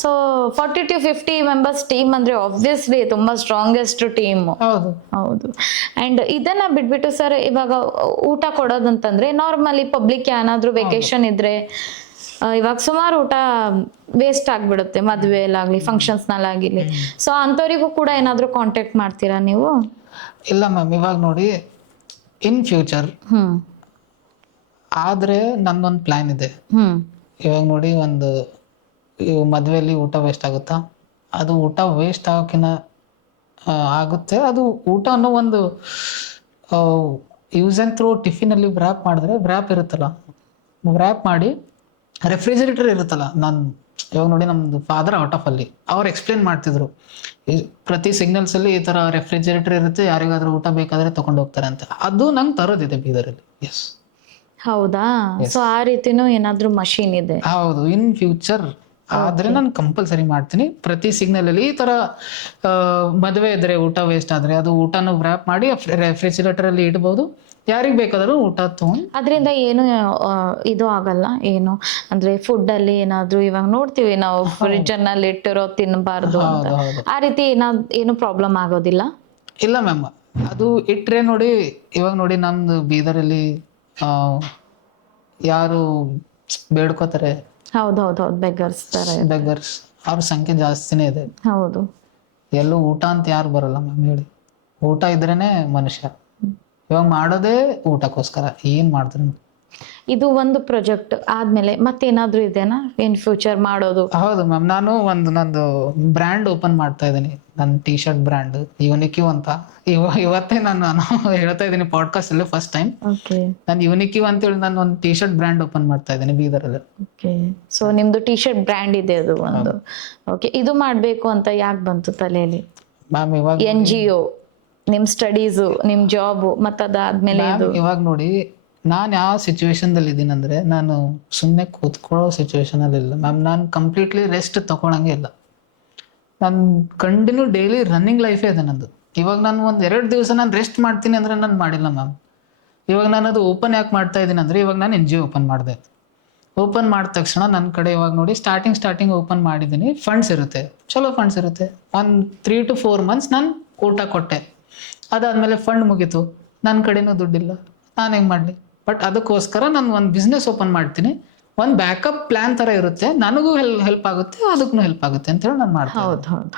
ಸೊ 40 to 50 ಮೆಂಬರ್ಸ್ ಟೀಮ್ ಅಂದ್ರೆ ಆಬ್ವಿಯಸ್ಲಿ ತುಂಬಾ ಸ್ಟ್ರಾಂಗೆಸ್ಟ್ ಟೀಮ್. ಹೌದು. ಅಂಡ್ ಇದನ್ನ ಬಿಟ್ಬಿಟ್ಟು ಸರ್, ಇವಾಗ ಊಟ ಕೊಡೋದಂತಂದ್ರೆ ನಾರ್ಮಲಿ ಪಬ್ಲಿಕ್ ಏನಾದ್ರೂ ವೆಕೇಶನ್ ಇದ್ರೆ ಇವಾಗ ಸುಮಾರು ಊಟ ವೇಸ್ಟ್ ಆಗ್ಬಿಡುತ್ತೆ, ಮದುವೆಲಾಗ್ಲಿ ಫಂಕ್ಷನ್ಸ್ ನಲ್ಲಾಗಿರ್ಲಿ. ಸೊ ಅಂಥವ್ರಿಗೂ ಕೂಡ ಏನಾದ್ರೂ ಕಾಂಟ್ಯಾಕ್ಟ್ ಮಾಡ್ತೀರಾ ನೀವು? ಇಲ್ಲ ಮ್ಯಾಮ್, ಇವಾಗ ನೋಡಿ ಇನ್ ಫ್ಯೂಚರ್ ಆದ್ರೆ ನಂದೊಂದು ಪ್ಲಾನ್ ಇದೆ. ಇವಾಗ ನೋಡಿ, ಒಂದು ಮದುವೆಯಲ್ಲಿ ಊಟ ವೇಸ್ಟ್ ಆಗುತ್ತಾ? ಅದು ಊಟ ವೇಸ್ಟ್ ಆಗೋಕಿನ್ನ ಆಗುತ್ತೆ. ಅದು ಊಟ ಅನ್ನೋ ಒಂದು ಯೂಸ್ ಆ್ಯಂಡ್ ಥ್ರೋ ಟಿಫಿನಲ್ಲಿ ವ್ರ್ಯಾಪ್ ಮಾಡಿದ್ರೆ, ವ್ರ್ಯಾಪ್ ಇರುತ್ತಲ್ಲ, ವ್ರ್ಯಾಪ್ ಮಾಡಿ ರೆಫ್ರಿಜರೇಟರ್ ಇರುತ್ತಲ್ಲ. ಇವಾಗ ನೋಡಿ ನಮ್ಮದು ಫಾದರ್ ಔಟ್ ಆಫ್ ಅಲ್ಲಿ ಅವ್ರು ಎಕ್ಸ್ಪ್ಲೇನ್ ಮಾಡ್ತಿದ್ರು, ಪ್ರತಿ ಸಿಗ್ನಲ್ಸಲ್ಲಿ ಈ ಥರ ರೆಫ್ರಿಜರೇಟರ್ ಇರುತ್ತೆ, ಯಾರಿಗಾದ್ರೂ ಊಟ ಬೇಕಾದ್ರೆ ತಗೊಂಡು ಹೋಗ್ತಾರೆ ಅಂತ. ಅದು ನಂಗೆ ತರೋದಿದೆ ಬೀದರಲ್ಲಿ. ಎಸ್, ಹೌದಾ? ಸೊ ಆ ರೀತಿನೂ ಏನಾದ್ರೂ ಮಷೀನ್ ಇದೆ? ಹೌದು, ಇನ್ ಫ್ಯೂಚರ್ ಆದ್ರೆ ನಾನು ಕಂಪಲ್ಸರಿ ಮಾಡ್ತೀನಿ. ಪ್ರತಿ ಸಿಗ್ನಲ್ ಅಲ್ಲಿ ಈ ತರ ಮದುವೆ ಇದ್ರೆ ಊಟ ವೇಸ್ಟ್ ಆದ್ರೆ ಅದು ಊಟನ ವ್ರ್ಯಾಪ್ ಮಾಡಿ ರೆಫ್ರಿಜರೇಟರ್ ಅಲ್ಲಿ ಇಡಬಹುದು. ಯಾರಿಗ್ ಬೇಕಾದ್ರೂ ಊಟ ತಗೊಂಡು. ಅದರಿಂದ ಏನು ಇದು ಆಗಲ್ಲ ಏನು ಅಂದ್ರೆ ಫುಡ್ ಅಲ್ಲಿ ಏನಾದ್ರೂ ಇವಾಗ ನೋಡ್ತೀವಿ ನಾವು ಫ್ರಿಡ್ಜ್ ನಲ್ಲಿ ಇಟ್ಟಿರೋ ತಿನ್ನಬಾರ್ದು ಅಂತ, ಆ ರೀತಿ ಏನು ಪ್ರಾಬ್ಲಮ್ ಆಗೋದಿಲ್ಲ? ಇಲ್ಲ ಮ್ಯಾಮ್, ಅದು ಇಟ್ರೆ ನೋಡಿ, ಇವಾಗ ನೋಡಿ ನಮ್ದು ಬೀದರಲ್ಲಿ ಯಾರು ಬೇಡ್ಕೋತಾರೆ, ಹೌದೌದು, ಬೆಗರ್ಸ್ ಅವ್ರ ಸಂಖ್ಯೆ ಜಾಸ್ತಿನೇ ಇದೆ. ಹೌದು, ಎಲ್ಲೂ ಊಟ ಅಂತ ಯಾರು ಬರಲ್ಲ ಮ್ಯಾಮ್. ಹೇಳಿ, ಊಟ ಇದ್ರೇನೆ ಮನುಷ್ಯ. ಇವಾಗ ಮಾಡೋದೇ ಊಟಕ್ಕೋಸ್ಕರ, ಏನ್ ಮಾಡ್ತಾರೆ? ಇದು ಒಂದು ಪ್ರಾಜೆಕ್ಟ್ ಆದ್ಮೇಲೆ ಮತ್ತೇನಾದ್ರೂ ಇದೆನಾ ಇನ್ ಫ್ಯೂಚರ್ ಮಾಡೋದು? ಹೌದು ಮ್ಯಾಮ್, ನಾನು ನಂದು ಬ್ರ್ಯಾಂಡ್ ಓಪನ್ ಮಾಡ್ತಾ ಇದ್ದೀನಿ. ನನ್ನ T-shirt ಬ್ರ್ಯಾಂಡ್ ಯುನಿಕ್ಯೂ ಅಂತ. ಇವತ್ತೇ ನಾನು ಹೇಳ್ತಾ ಇದ್ದೀನಿ ಪಾಡ್ಕಾಸ್ಟ್ ಅಲ್ಲಿ ಫಸ್ಟ್ ಟೈಮ್. ನಾನು ಯುನಿಕ್ಯೂ ಅಂತೇಳಿ ನಾನು ಒಂದು T-shirt ಬ್ರ್ಯಾಂಡ್ ಓಪನ್ ಮಾಡ್ತಾ ಇದ್ದೀನಿ ಬೀದರಲ್ಲಿ. ಸೊ ನಿಮ್ದು T-shirt ಬ್ರ್ಯಾಂಡ್ ಇದೆ ಅದು ಒಂದು. ಓಕೆ, ಇದು ಮಾಡ್ಬೇಕು ಅಂತ ಯಾಕೆ ಬಂತು ತಲೆಯಲ್ಲಿ ಮ್ಯಾಮ್? ಇವಾಗ NGO, ನಿಮ್ ಸ್ಟಡೀಸು, ನಿಮ್ ಜಾಬು, ಮತ್ತೆ ಅದಾದ್ಮೇಲೆ ಇವಾಗ ನೋಡಿ, ನಾನು ಯಾವ ಸಿಚುವೇಶನ್ದಲ್ಲಿ ಇದ್ದೀನಿ ಅಂದರೆ, ನಾನು ಸುಮ್ಮನೆ ಕೂತ್ಕೊಳ್ಳೋ ಸಿಚುವೇಶನ್ ಅಲ್ಲಿ ಇಲ್ಲ ಮ್ಯಾಮ್. ನಾನು ಕಂಪ್ಲೀಟ್ಲಿ ರೆಸ್ಟ್ ತಗೊಳಂಗೆ ಇಲ್ಲ. ನಾನು ಕಂಟಿನ್ಯೂ ಡೈಲಿ ರನ್ನಿಂಗ್ ಲೈಫೇ ಇದೆ ನಂದು. ಇವಾಗ ನಾನು ಒಂದು 2 ದಿವಸ ನಾನು ರೆಸ್ಟ್ ಮಾಡ್ತೀನಿ ಅಂದರೆ ನಾನು ಮಾಡಿಲ್ಲ ಮ್ಯಾಮ್. ಇವಾಗ ನಾನು ಅದು ಓಪನ್ ಯಾಕೆ ಮಾಡ್ತಾ ಇದ್ದೀನಿ ಅಂದರೆ, ಇವಾಗ ನಾನು NGO ಓಪನ್ ಮಾಡಿದೆ. ಓಪನ್ ಮಾಡಿದ ತಕ್ಷಣ ನನ್ನ ಕಡೆ ಇವಾಗ ನೋಡಿ ಸ್ಟಾರ್ಟಿಂಗ್ ಓಪನ್ ಮಾಡಿದ್ದೀನಿ, ಫಂಡ್ಸ್ ಇರುತ್ತೆ, ಚಲೋ ಫಂಡ್ಸ್ ಇರುತ್ತೆ. ಒಂದು 3 to 4 months ನಾನು ಊಟ ಕೊಟ್ಟೆ, ಅದಾದಮೇಲೆ ಫಂಡ್ ಮುಗೀತು, ನನ್ನ ಕಡೆನೂ ದುಡ್ಡಿಲ್ಲ, ನಾನು ಹೆಂಗೆ ಮಾಡಲಿ? ಬಟ್ ಅದಕ್ಕೋಸ್ಕರ ನಾನು ಒಂದು ಬಿಸ್ನೆಸ್ ಓಪನ್ ಮಾಡ್ತೀನಿ, ಒಂದು ಬ್ಯಾಕಪ್ ಪ್ಲಾನ್ ಥರ ಇರುತ್ತೆ, ನನಗೂ ಹೆಲ್ಪ್ ಆಗುತ್ತೆ, ಅದಕ್ಕೂ ಹೆಲ್ಪ್ ಆಗುತ್ತೆ ಅಂತೇಳಿ ನಾನು ಮಾಡ್ತೀನಿ.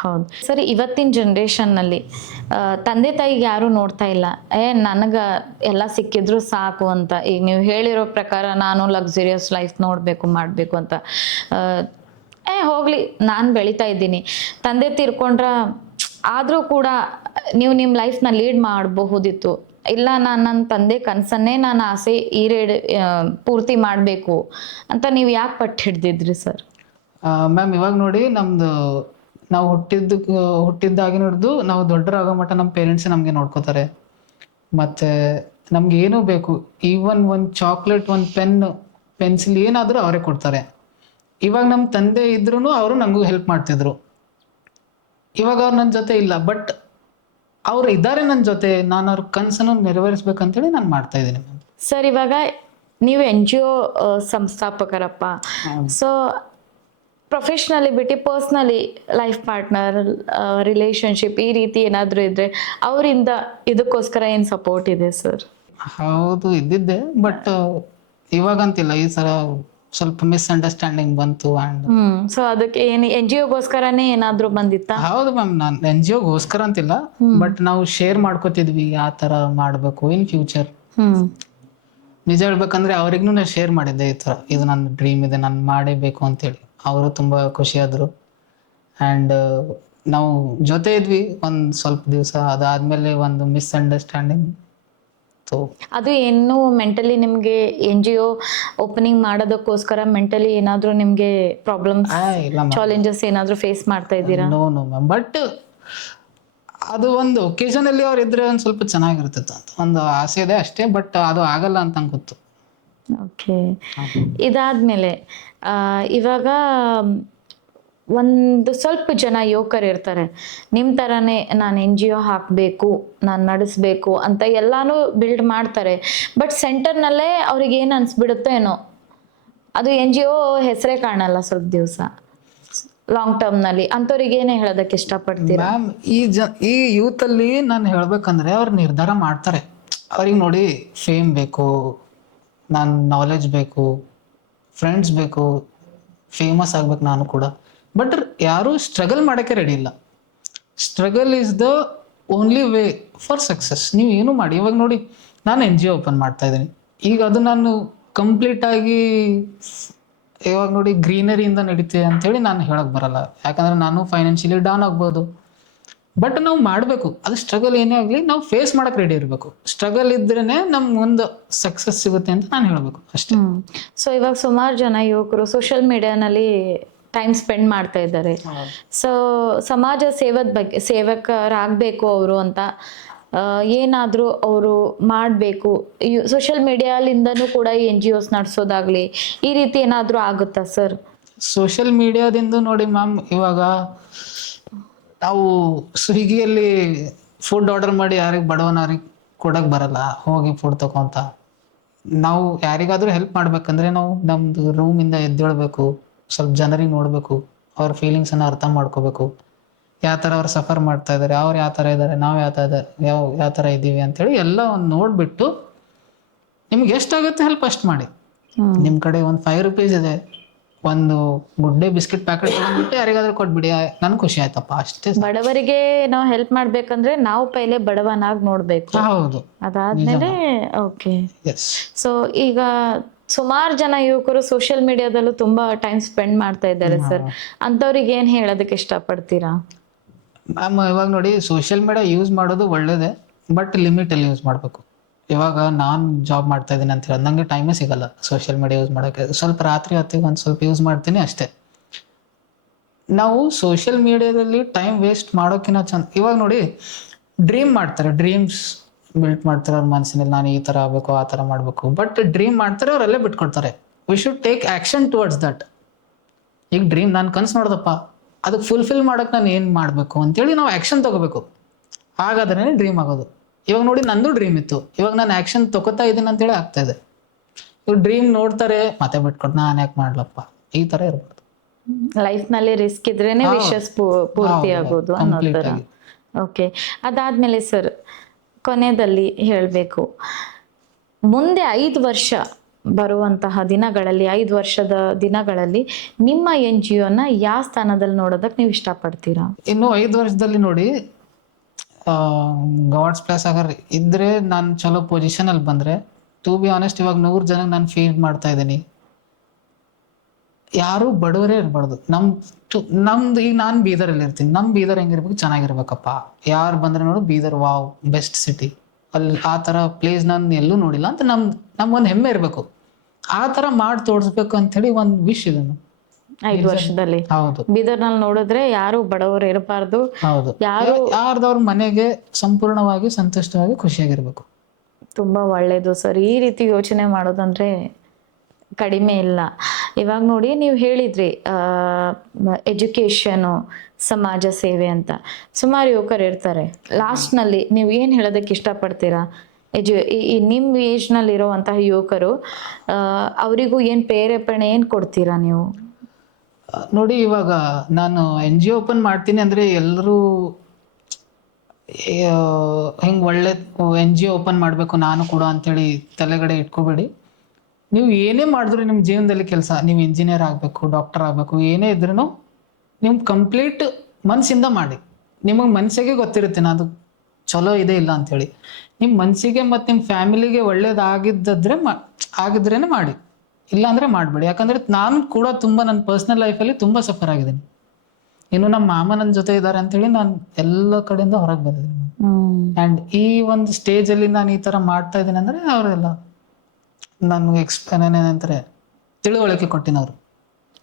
ಹೌದು ಸರಿ. ಇವತ್ತಿನ ಜನ್ರೇಷನ್ನಲ್ಲಿ ತಂದೆ ತಾಯಿಗೆ ಯಾರು ನೋಡ್ತಾ ಇಲ್ಲ, ನನಗೆ ಎಲ್ಲ ಸಿಕ್ಕಿದ್ರು ಸಾಕು ಅಂತ. ಈಗ ನೀವು ಹೇಳಿರೋ ಪ್ರಕಾರ ನಾನು ಲಕ್ಸುರಿಯಸ್ ಲೈಫ್ ಮಾಡಬೇಕು ಅಂತ, ಹೋಗ್ಲಿ ನಾನು ಬೆಳೀತಾ ಇದ್ದೀನಿ, ತಂದೆ ತೀರ್ಕೊಂಡ್ರ ಆದರೂ ಕೂಡ ನೀವು ನಿಮ್ಮ ಲೈಫ್ನ ಲೀಡ್ ಮಾಡಬಹುದಿತ್ತು. ಇಲ್ಲ, ನಾನು ನನ್ನ ತಂದೆ ಕನಸನ್ನೇ ನಾನು ಆಸೆ ಪೂರ್ತಿ ಮಾಡಬೇಕು ಅಂತ ನೀವು ಯಾಕೆ ಪಟ್ಟು ಹಿಡ್ದಿದ್ರಿ ಸರ್? ಮ್ಯಾಮ್ ಇವಾಗ ನೋಡಿ, ನಮ್ದು ನಾವು ಹುಟ್ಟಿದ್ದಾಗಿ ಹಿಡಿದು ನಾವು ದೊಡ್ಡರಾಗೋ ಮಟ್ಟ ನಮ್ಮ ಪೇರೆಂಟ್ಸೇ ನಮಗೆ ನೋಡ್ಕೋತಾರೆ. ಮತ್ತು ನಮ್ಗೆ ಏನೂ ಬೇಕು, ಈವನ್ ಒಂದು ಚಾಕ್ಲೇಟ್, ಒಂದು ಪೆನ್ಸಿಲ್ ಏನಾದರೂ ಅವರೇ ಕೊಡ್ತಾರೆ. ಇವಾಗ ನಮ್ಮ ತಂದೆ ಇದ್ರೂ ಅವರು ನನಗೂ ಹೆಲ್ಪ್ ಮಾಡ್ತಿದ್ರು. ಇವಾಗ ಅವ್ರು ನನ್ನ ಜೊತೆ ಇಲ್ಲ, ಬಟ್ ಅವ್ರು ಇದ್ದಾರೆ ನನ್ನ ಜೊತೆ, ನಾನು ಅವ್ರ ಕನಸನ್ನು ನೆರವೇರಿಸ್ಬೇಕಂತೇಳಿ ನಾನು ಮಾಡ್ತಾ ಇದ್ದೀನಿ ಮ್ಯಾಮ್. ಸರ್, ಇವಾಗ ನೀವು NGO ಸಂಸ್ಥಾಪಕರಪ್ಪ. ಸೊ ಪ್ರೊಫೆಷ್ನಲಿ ಬಿಟ್ಟು ಪರ್ಸ್ನಲಿ ಲೈಫ್ ಪಾರ್ಟ್ನರ್ ರಿಲೇಶನ್ಶಿಪ್ ಈ ರೀತಿ ಏನಾದರೂ ಇದ್ರೆ ಅವರಿಂದ ಇದಕ್ಕೋಸ್ಕರ ಏನು ಸಪೋರ್ಟ್ ಇದೆ ಸರ್? ಹೌದು, ಇದ್ದಿದ್ದೆ, ಬಟ್ ಇವಾಗಂತಿಲ್ಲ. ಈ ಸಲ ಸ್ವಲ್ಪ ಮಿಸ್ಅಂಡರ್ಸ್ಟ್ಯಾಂಡಿಂಗ್ ಬಂತು. ಸೊ ಅದಕ್ಕೆ ಏನು NGOಗೋಸ್ಕರನೇ ಏನಾದರೂ ಬಂದಿತ್ತಾ? ಹೌದು ಮ್ಯಾಮ್, ನಾನು NGOಗೋಸ್ಕರ ಅಂತಿಲ್ಲ, ಬಟ್ ನಾವು ಶೇರ್ ಮಾಡ್ಕೋತಿದ್ವಿ ಯಾವ ಥರ ಮಾಡಬೇಕು ಇನ್ ಫ್ಯೂಚರ್. ನಿಜ ಹೇಳ್ಬೇಕಂದ್ರೆ ಅವ್ರಿಗೂ ನಾನು ಶೇರ್ ಮಾಡಿದ್ದೆ, ಈ ಥರ ಇದು ನನ್ನ ಡ್ರೀಮ್ ಇದೆ, ನಾನು ಮಾಡೇಬೇಕು ಅಂತೇಳಿ. ಅವರು ತುಂಬ ಖುಷಿಯಾದರು. ಆ್ಯಂಡ್ ನಾವು ಜೊತೆ ಇದ್ವಿ ಒಂದು ಸ್ವಲ್ಪ ದಿವಸ, ಅದಾದಮೇಲೆ ಒಂದು ಮಿಸ್ಅಂಡರ್ಸ್ಟ್ಯಾಂಡಿಂಗ್. ಅದು ಏನು ಮೆಂಟಲಿ ನಿಮಗೆ NGO ಓಪನಿಂಗ್ ಮಾಡೋದಕ್ಕೋಸ್ಕರ ಮೆಂಟಲಿ ಏನಾದರೂ ನಿಮಗೆ ಪ್ರಾಬ್ಲಮ್ಸ್, ಚಾಲೆಂಜಸ್ ಏನಾದರೂ ಫೇಸ್ ಮಾಡ್ತಾ ಇದ್ದೀರಾ? ನೋ ಮ್ಯಾಮ್, ಬಟ್ ಅದು ಒಂದು ಒಕೇಶನಲ್ಲಿ ಅವ್ರು ಇದ್ರೆ ಒಂದು ಸ್ವಲ್ಪ ಚೆನ್ನಾಗಿರ್ತಿತ್ತು ಅಂತ ಒಂದು ಆಸೆ ಇದೆ ಅಷ್ಟೇ, ಬಟ್ ಅದು ಆಗಲ್ಲ ಅಂತ ನಂಗೆ ಗೊತ್ತು. ಓಕೆ. ಇದಾದ್ಮೇಲೆ ಇವಾಗ ಒಂದು ಸ್ವಲ್ಪ ಜನ ಯುವಕರು ಇರ್ತಾರೆ, ನಿಮ್ಮ ಥರನೇ ನಾನು NGO ಹಾಕಬೇಕು, ನಾನು ನಡೆಸಬೇಕು ಅಂತ ಎಲ್ಲಾನು ಬಿಲ್ಡ್ ಮಾಡ್ತಾರೆ. ಬಟ್ ಸೆಂಟರ್ನಲ್ಲೇ ಅವ್ರಿಗೆ ಏನು ಅನಿಸ್ಬಿಡುತ್ತೋ ಏನೋ, ಅದು NGO ಹೆಸರೇ ಕಾಣಲ್ಲ ಸ್ವಲ್ಪ ದಿವಸ ಲಾಂಗ್ ಟರ್ಮ್ನಲ್ಲಿ. ಅಂಥವ್ರಿಗೆ ಏನೇ ಹೇಳೋದಕ್ಕೆ ಇಷ್ಟಪಡ್ತೀರಾ? ಮ್ಯಾಮ್, ಈ ಯೂತಲ್ಲಿ ನಾನು ಹೇಳ್ಬೇಕಂದ್ರೆ ಅವ್ರು ನಿರ್ಧಾರ ಮಾಡ್ತಾರೆ. ಅವ್ರಿಗೆ ನೋಡಿ ಫೇಮ್ ಬೇಕು, ನಾನು ನಾಲೆಜ್ ಬೇಕು, ಫ್ರೆಂಡ್ಸ್ ಬೇಕು, ಫೇಮಸ್ ಆಗ್ಬೇಕು ನಾನು ಕೂಡ. ಬಟ್ ಯಾರು ಸ್ಟ್ರಗಲ್ ಮಾಡೋಕ್ಕೆ ರೆಡಿ ಇಲ್ಲ. Struggle is the only way for success. ನೀವು ಏನು ಮಾಡಿ, ಇವಾಗ ನೋಡಿ ನಾನು NGO ಓಪನ್ ಮಾಡ್ತಾ ಇದ್ದೀನಿ, ಈಗ ಅದು ನಾನು ಕಂಪ್ಲೀಟಾಗಿ ಇವಾಗ ನೋಡಿ ಗ್ರೀನರಿಯಿಂದ ನಡೀತೆ ಅಂಥೇಳಿ ನಾನು ಹೇಳಕ್ಕೆ ಬರಲ್ಲ. ಯಾಕಂದರೆ ನಾನು ಫೈನಾನ್ಷಿಯಲಿ ಡೌನ್ ಆಗ್ಬೋದು. ಬಟ್ ನಾವು ಮಾಡಬೇಕು, ಅದು ಸ್ಟ್ರಗಲ್ ಏನೇ ಆಗಲಿ ನಾವು ಫೇಸ್ ಮಾಡೋಕ್ಕೆ ರೆಡಿ ಇರಬೇಕು. ಸ್ಟ್ರಗಲ್ ಇದ್ರೇ ನಮ್ಗೆ ಒಂದು ಸಕ್ಸಸ್ ಸಿಗುತ್ತೆ ಅಂತ ನಾನು ಹೇಳಬೇಕು ಅಷ್ಟೇ. ಸೊ ಇವಾಗ ಸುಮಾರು ಜನ ಯುವಕರು ಸೋಷಿಯಲ್ ಮೀಡಿಯಾನಲ್ಲಿ ಟೈಮ್ ಸ್ಪೆಂಡ್ ಮಾಡ್ತಾ ಇದ್ದಾರೆ. ಸೊ ಸಮಾಜ ಸೇವಕರಾಗಬೇಕು ಅವರು ಅಂತ ಏನಾದರೂ ಅವರು ಮಾಡಬೇಕು, ಸೋಷಿಯಲ್ ಮೀಡಿಯಾಲಿಂದನೂ ಕೂಡ ಈ NGOs ನಡೆಸೋದಾಗ್ಲಿ ಈ ರೀತಿ ಏನಾದರೂ ಆಗುತ್ತಾ ಸರ್? ಸೋಷಿಯಲ್ ಮೀಡಿಯಾದಿಂದ ನೋಡಿ ಮ್ಯಾಮ್, ಇವಾಗ ನಾವು ಸ್ವಿಗ್ಗಿಯಲ್ಲಿ ಫುಡ್ ಆರ್ಡರ್ ಮಾಡಿ ಯಾರಿಗೆ ಬಡವನವ್ರಿಗೆ ಕೊಡೋಕ್ಕೆ ಬರಲ್ಲ, ಹೋಗಿ ಫುಡ್ ತಗೊಂತ. ನಾವು ಯಾರಿಗಾದರೂ ಹೆಲ್ಪ್ ಮಾಡ್ಬೇಕಂದ್ರೆ ನಾವು ನಮ್ಮದು ರೂಮಿಂದ ಎದ್ದೇಳಬೇಕು, ಸ್ವಲ್ಪ ಜನರಿಗೆ ನೋಡಬೇಕು, ಅವ್ರ ಫೀಲಿಂಗ್ಸನ್ನು ಅರ್ಥ ಮಾಡ್ಕೋಬೇಕು, ಯಾವ ಥರ ಅವ್ರು ಸಫರ್ ಮಾಡ್ತಾ ಇದ್ದಾರೆ, ಅವ್ರು ಯಾವ ಥರ ಇದ್ದಾರೆ, ನಾವು ಯಾವ ಥರ ಇದ್ದೀವಿ ಅಂಥೇಳಿ ಎಲ್ಲ ಒಂದು ನೋಡಿಬಿಟ್ಟು ನಿಮ್ಗೆ ಎಷ್ಟಾಗುತ್ತೆ ಹೆಲ್ಪ್ ಅಷ್ಟು ಮಾಡಿ. ನಿಮ್ಮ ಕಡೆ ಒಂದು 5 rupees ಇದೆ, ಒಂದು ಗುಡ್ಡೆ ಬಿಸ್ಕೆಟ್ ಪ್ಯಾಕೆಟ್ ತಗೊಂಡ್ಬಿಟ್ಟು ಯಾರಿಗಾದ್ರೂ ಕೊಟ್ಬಿಡಿ, ನನ್ಗೆ ಖುಷಿ ಆಯ್ತಪ್ಪ ಅಷ್ಟೇ. ಬಡವರಿಗೆ ನಾವು ಹೆಲ್ಪ್ ಮಾಡ್ಬೇಕಂದ್ರೆ ನಾವು ಪೈಲೆ ಬಡವನಾಗಿ ನೋಡ್ಬೇಕು. ಹೌದು, ಅದಾದ್ಮೇಲೆ ಓಕೆ. ಸೊ ಈಗ ಸುಮಾರು ಜನ ಯುವಕರು ಸೋಷಿಯಲ್ ಮೀಡಿಯಾದಲ್ಲೂ ತುಂಬಾ ಟೈಮ್ ಸ್ಪೆಂಡ್ ಮಾಡ್ತಾ ಇದ್ದಾರೆ ಸರ್, ಅಂಥವ್ರಿಗೆ ಏನ್ ಹೇಳೋದಕ್ಕೆ ಇಷ್ಟಪಡ್ತೀರಾ? ಮ್ಯಾಮ್, ಇವಾಗ ನೋಡಿ ಸೋಷಿಯಲ್ ಮೀಡಿಯಾ ಯೂಸ್ ಮಾಡೋದು ಒಳ್ಳೇದೇ, ಬಟ್ ಲಿಮಿಟಲ್ಲಿ ಯೂಸ್ ಮಾಡಬೇಕು. ಇವಾಗ ನಾನು ಜಾಬ್ ಮಾಡ್ತಾ ಇದ್ದೀನಿ ಅಂತ ಹೇಳಿ ನನಗೆ ಟೈಮೇ ಸಿಗಲ್ಲ ಸೋಷಿಯಲ್ ಮೀಡಿಯಾ ಯೂಸ್ ಮಾಡೋಕ್ಕೆ. ಸ್ವಲ್ಪ ರಾತ್ರಿ ಹೊತ್ತಿಗೆ ಒಂದು ಸ್ವಲ್ಪ ಯೂಸ್ ಮಾಡ್ತೀನಿ ಅಷ್ಟೇ. ನಾವು ಸೋಷಿಯಲ್ ಮೀಡಿಯಾದಲ್ಲಿ ಟೈಮ್ ವೇಸ್ಟ್ ಮಾಡೋಕ್ಕಿಂತ ಚಂದ, ಇವಾಗ ನೋಡಿ ಡ್ರೀಮ್ ಮಾಡ್ತಾರೆ, ಡ್ರೀಮ್ಸ್ ಬಿಲ್ಟ್ ಮಾಡ್ತಾರೆ ಅವ್ರ ಮನಸ್ಸಿನಲ್ಲಿ, ನಾನು ಈ ಥರ ಆಗಬೇಕು, ಆ ಥರ ಮಾಡಬೇಕು. ಬಟ್ ಡ್ರೀಮ್ ಮಾಡ್ತಾರೆ, ಅವರೆಲ್ಲೇ ಬಿಟ್ಕೊಡ್ತಾರೆ. We should take action towards that. ಈಗ ಡ್ರೀಮ್ ನಾನು ಕನಸು ನೋಡ್ದಪ್ಪ, ಅದಕ್ಕೆ ಫುಲ್ಫಿಲ್ ಮಾಡೋಕ್ಕೆ ನಾನು ಏನು ಮಾಡಬೇಕು ಅಂತೇಳಿ ನಾವು ಆ್ಯಕ್ಷನ್ ತೊಗೋಬೇಕು, ಹಾಗಾದ್ರೆ ಡ್ರೀಮ್ ಆಗೋದು. ಇವಾಗ ನೋಡಿ ನಂದು ಡ್ರೀಮ್ ಇತ್ತು, ಇವಾಗ ನಾನು ಆ್ಯಕ್ಷನ್ ತೊಗೋತಾ ಇದ್ದೀನಿ ಅಂತೇಳಿ ಆಗ್ತಾ ಇದೆ. ಡ್ರೀಮ್ ನೋಡ್ತಾರೆ ಮತ್ತೆ ಬಿಟ್ಕೊಟ್ಟು ನಾನು ಯಾಕೆ ಮಾಡ್ಲಪ್ಪ, ಈ ತರ ಇರ್ಬಾರ್ದು. ಲೈಫ್ ನಲ್ಲಿ ರಿಸ್ಕ್ ಇದ್ರೇನೆ ವಿಶಸ್ ಪೂರ್ತಿ ಆಗೋದು ಅನ್ನೋ ತರ. ಓಕೆ, ಅದಾದ್ಮೇಲೆ ಸರ್ ಕೊನೆಯಲ್ಲಿ ಹೇಳಬೇಕು, ಮುಂದೆ 5 ವರ್ಷ ಬರುವಂತಹ ದಿನಗಳಲ್ಲಿ, 5 ವರ್ಷದ ದಿನಗಳಲ್ಲಿ ನಿಮ್ಮ NGO ನ ಯಾವ ಸ್ಥಾನದಲ್ಲಿ ನೋಡೋದಕ್ಕೆ ನೀವು ಇಷ್ಟಪಡ್ತೀರಾ? ಇನ್ನು 5 ವರ್ಷದಲ್ಲಿ ನೋಡಿ, ಗಾಡ್ಸ್ ಪ್ಲೇಸ್ ಆಗರ್ ಇದ್ರೆ ನಾನು ಚಲೋ ಪೊಸಿಷನ್ ಅಲ್ಲಿ ಬಂದ್ರೆ, ಟು ಬಿ ಆನೆಸ್ಟ್ ಇವಾಗ 100 ಜನಕ್ಕೆ ನಾನು ಫೀಡ್ ಮಾಡ್ತಾ ಇದ್ದೀನಿ. ಯಾರು ಬಡವರೇ ಇರಬಾರ್ದು. ನಮ್ದು ಈಗ ನಾನು ಬೀದರಲ್ಲಿ ಇರ್ತೀನಿ, ನಮ್ ಬೀದರ್ ಹೆಂಗಿರ್ಬೇಕು, ಚೆನ್ನಾಗಿರ್ಬೇಕಪ್ಪ. ಯಾರು ಬಂದ್ರೆ ನೋಡು ಬೀದರ್ ವಾವ್ ಬೆಸ್ಟ್ ಸಿಟಿ, ಅಲ್ಲಿ ಆ ತರ ಪ್ಲೇಸ್ ನಾನು ಎಲ್ಲೂ ನೋಡಿಲ್ಲ ಅಂತ ನಮ್ಗೊಂದು ಹೆಮ್ಮೆ ಇರ್ಬೇಕು. ಆ ತರ ಮಾಡಿ ತೋರಿಸ್ಬೇಕು ಅಂತ ಹೇಳಿ ಒಂದು ವಿಶ್ ಇದೆ 5 ವರ್ಷದಲ್ಲಿ. ಹೌದು, ಬೀದರ್ನಲ್ಲಿ ನೋಡಿದ್ರೆ ಯಾರು ಬಡವರು ಇರಬಾರ್ದು, ಹೌದು, ಯಾರು ಯಾರ್ದವ್ರ ಮನೆಗೆ ಸಂಪೂರ್ಣವಾಗಿ ಸಂತುಷ್ಟವಾಗಿ ಖುಷಿಯಾಗಿರ್ಬೇಕು. ತುಂಬಾ ಒಳ್ಳೇದು ಸರ್. ಈ ರೀತಿ ಯೋಚನೆ ಮಾಡೋದಂದ್ರೆ ಕಡಿಮೆ ಇಲ್ಲ. ಇವಾಗ ನೋಡಿ, ನೀವು ಹೇಳಿದ್ರಿ ಎಜುಕೇಶನು, ಸಮಾಜ ಸೇವೆ ಅಂತ. ಸುಮಾರು ಯುವಕರು ಇರ್ತಾರೆ. ಲಾಸ್ಟ್ ನಲ್ಲಿ ನೀವು ಏನ್ ಹೇಳೋದಕ್ಕೆ ಇಷ್ಟಪಡ್ತೀರಾ? ನಿಮ್ ಏಜ್ ನಲ್ಲಿ ಇರುವಂತಹ ಯುವಕರು, ಅವರಿಗೂ ಏನ್ ಪ್ರೇರೇಪಣೆ ಏನ್ ಕೊಡ್ತೀರಾ ನೀವು? ನೋಡಿ, ಇವಾಗ ನಾನು NGO ಓಪನ್ ಮಾಡ್ತೀನಿ ಅಂದ್ರೆ ಎಲ್ಲರೂ ಹಿಂಗ್ ಒಳ್ಳೆ NGO ಓಪನ್ ಮಾಡ್ಬೇಕು ನಾನು ಕೂಡ ಅಂತೇಳಿ ತಲೆಗಡೆ ಇಟ್ಕೋಬೇಡಿ. ನೀವು ಏನೇ ಮಾಡಿದ್ರು ನಿಮ್ಮ ಜೀವನದಲ್ಲಿ ಕೆಲಸ, ನೀವು ಇಂಜಿನಿಯರ್ ಆಗಬೇಕು, ಡಾಕ್ಟರ್ ಆಗಬೇಕು, ಏನೇ ಇದ್ರೂ ನೀವು ಕಂಪ್ಲೀಟ್ ಮನಸ್ಸಿಂದ ಮಾಡಿ. ನಿಮಗೆ ಮನಸ್ಸಿಗೆ ಗೊತ್ತಿರುತ್ತೆ ಅದು ಚಲೋ ಇದೆ ಇಲ್ಲ ಅಂತೇಳಿ. ನಿಮ್ಮ ಮನಸ್ಸಿಗೆ ಮತ್ತು ನಿಮ್ಮ ಫ್ಯಾಮಿಲಿಗೆ ಆಗಿದ್ರೇನೆ ಮಾಡಿ, ಇಲ್ಲ ಅಂದ್ರೆ ಮಾಡಬೇಡಿ. ಯಾಕಂದ್ರೆ ನಾನು ಕೂಡ ತುಂಬ ನನ್ನ ಪರ್ಸ್ನಲ್ ಲೈಫಲ್ಲಿ ತುಂಬ ಸಫರ್ ಆಗಿದ್ದೀನಿ. ಇನ್ನು ನಮ್ಮ ಮಾಮ ನನ್ನ ಜೊತೆ ಇದ್ದಾರೆ ಅಂತೇಳಿ ನಾನು ಎಲ್ಲ ಕಡೆಯಿಂದ ಹೊರಗೆ ಬಂದಿದ್ದೀನಿ. ಆ್ಯಂಡ್ ಈ ಒಂದು ಸ್ಟೇಜಲ್ಲಿ ನಾನು ಈ ಥರ ಮಾಡ್ತಾ ಇದ್ದೀನಿ ಅಂದರೆ ಅವರೆಲ್ಲ ನನಗೆ ಏನಂತಾರೆ ತಿಳುವಳಿಕೆ ಕೊಟ್ಟಿನವರು.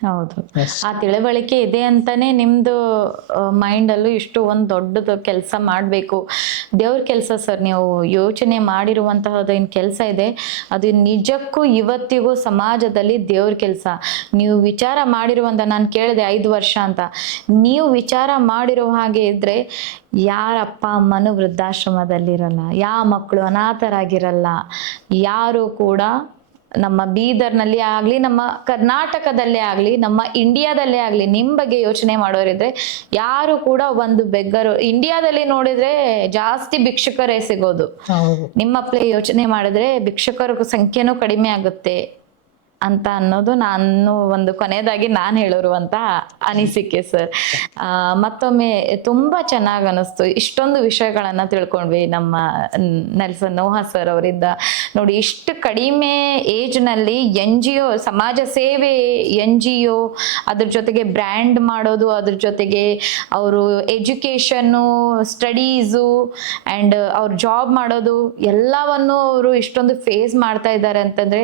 ಹೌದು, ಆ ತಿಳುವಳಿಕೆ ಇದೆ ಅಂತಾನೆ ನಿಮ್ದು ಮೈಂಡ್ ಅಲ್ಲೂ ಇಷ್ಟು ಒಂದು ದೊಡ್ಡದು ಕೆಲಸ ಮಾಡಬೇಕು. ದೇವ್ರ ಕೆಲಸ ಸರ್. ನೀವು ಯೋಚನೆ ಮಾಡಿರುವಂತಹದ್ದು ಏನು ಕೆಲಸ ಇದೆ, ಅದು ನಿಜಕ್ಕೂ ಇವತ್ತಿಗೂ ಸಮಾಜದಲ್ಲಿ ದೇವ್ರ ಕೆಲಸ. ನೀವು ವಿಚಾರ ಮಾಡಿರುವಂತ, ನಾನು ಕೇಳಿದೆ 5 ವರ್ಷ ಅಂತ, ನೀವು ವಿಚಾರ ಮಾಡಿರೋ ಹಾಗೆ ಇದ್ರೆ ಯಾರ ಅಪ್ಪ ಅಮ್ಮನು ವೃದ್ಧಾಶ್ರಮದಲ್ಲಿರಲ್ಲ, ಯಾವ ಮಕ್ಕಳು ಅನಾಥರಾಗಿರಲ್ಲ, ಯಾರು ಕೂಡ ನಮ್ಮ ಬೀದರ್ನಲ್ಲಿ ಆಗಲಿ, ನಮ್ಮ ಕರ್ನಾಟಕದಲ್ಲೇ ಆಗಲಿ, ನಮ್ಮ ಇಂಡಿಯಾದಲ್ಲೇ ಆಗಲಿ ನಿಮ್ಮ ಬಗ್ಗೆ ಯೋಚನೆ ಮಾಡೋರಿದ್ರೆ ಯಾರು ಕೂಡ ಒಂದು ಬೆಗ್ಗರು. ಇಂಡಿಯಾದಲ್ಲಿ ನೋಡಿದ್ರೆ ಜಾಸ್ತಿ ಭಿಕ್ಷುಕರೇ ಸಿಗೋದು. ನಿಮ್ಮ ಪ್ಲೇ ಯೋಚನೆ ಮಾಡಿದ್ರೆ ಭಿಕ್ಷುಕರ ಸಂಖ್ಯೆನೂ ಕಡಿಮೆ ಆಗುತ್ತೆ ಅಂತ ಅನ್ನೋದು ನಾನು ಒಂದು ಕೊನೆಯದಾಗಿ ನಾನು ಹೇಳಿರುವಂತ ಅನಿಸಿಕೆ ಸರ್. ಮತ್ತೊಮ್ಮೆ ತುಂಬಾ ಚೆನ್ನಾಗಿ ಅನಿಸ್ತು. ಇಷ್ಟೊಂದು ವಿಷಯಗಳನ್ನ ತಿಳ್ಕೊಂಡ್ವಿ ನಮ್ಮ ನೆಲ್ಸನ್ ನೋಹಾ ಸರ್ ಅವರಿಂದ. ನೋಡಿ, ಇಷ್ಟು ಕಡಿಮೆ ಏಜ್ ನಲ್ಲಿ NGO, ಸಮಾಜ ಸೇವೆ, NGO, ಅದ್ರ ಜೊತೆಗೆ ಬ್ರ್ಯಾಂಡ್ ಮಾಡೋದು, ಅದ್ರ ಜೊತೆಗೆ ಅವರು ಎಜುಕೇಶನ್ನು, ಸ್ಟಡೀಸು ಅಂಡ್ ಅವ್ರ ಜಾಬ್ ಮಾಡೋದು ಎಲ್ಲವನ್ನು ಅವರು ಇಷ್ಟೊಂದು ಫೇಸ್ ಮಾಡ್ತಾ ಇದ್ದಾರೆ ಅಂತಂದ್ರೆ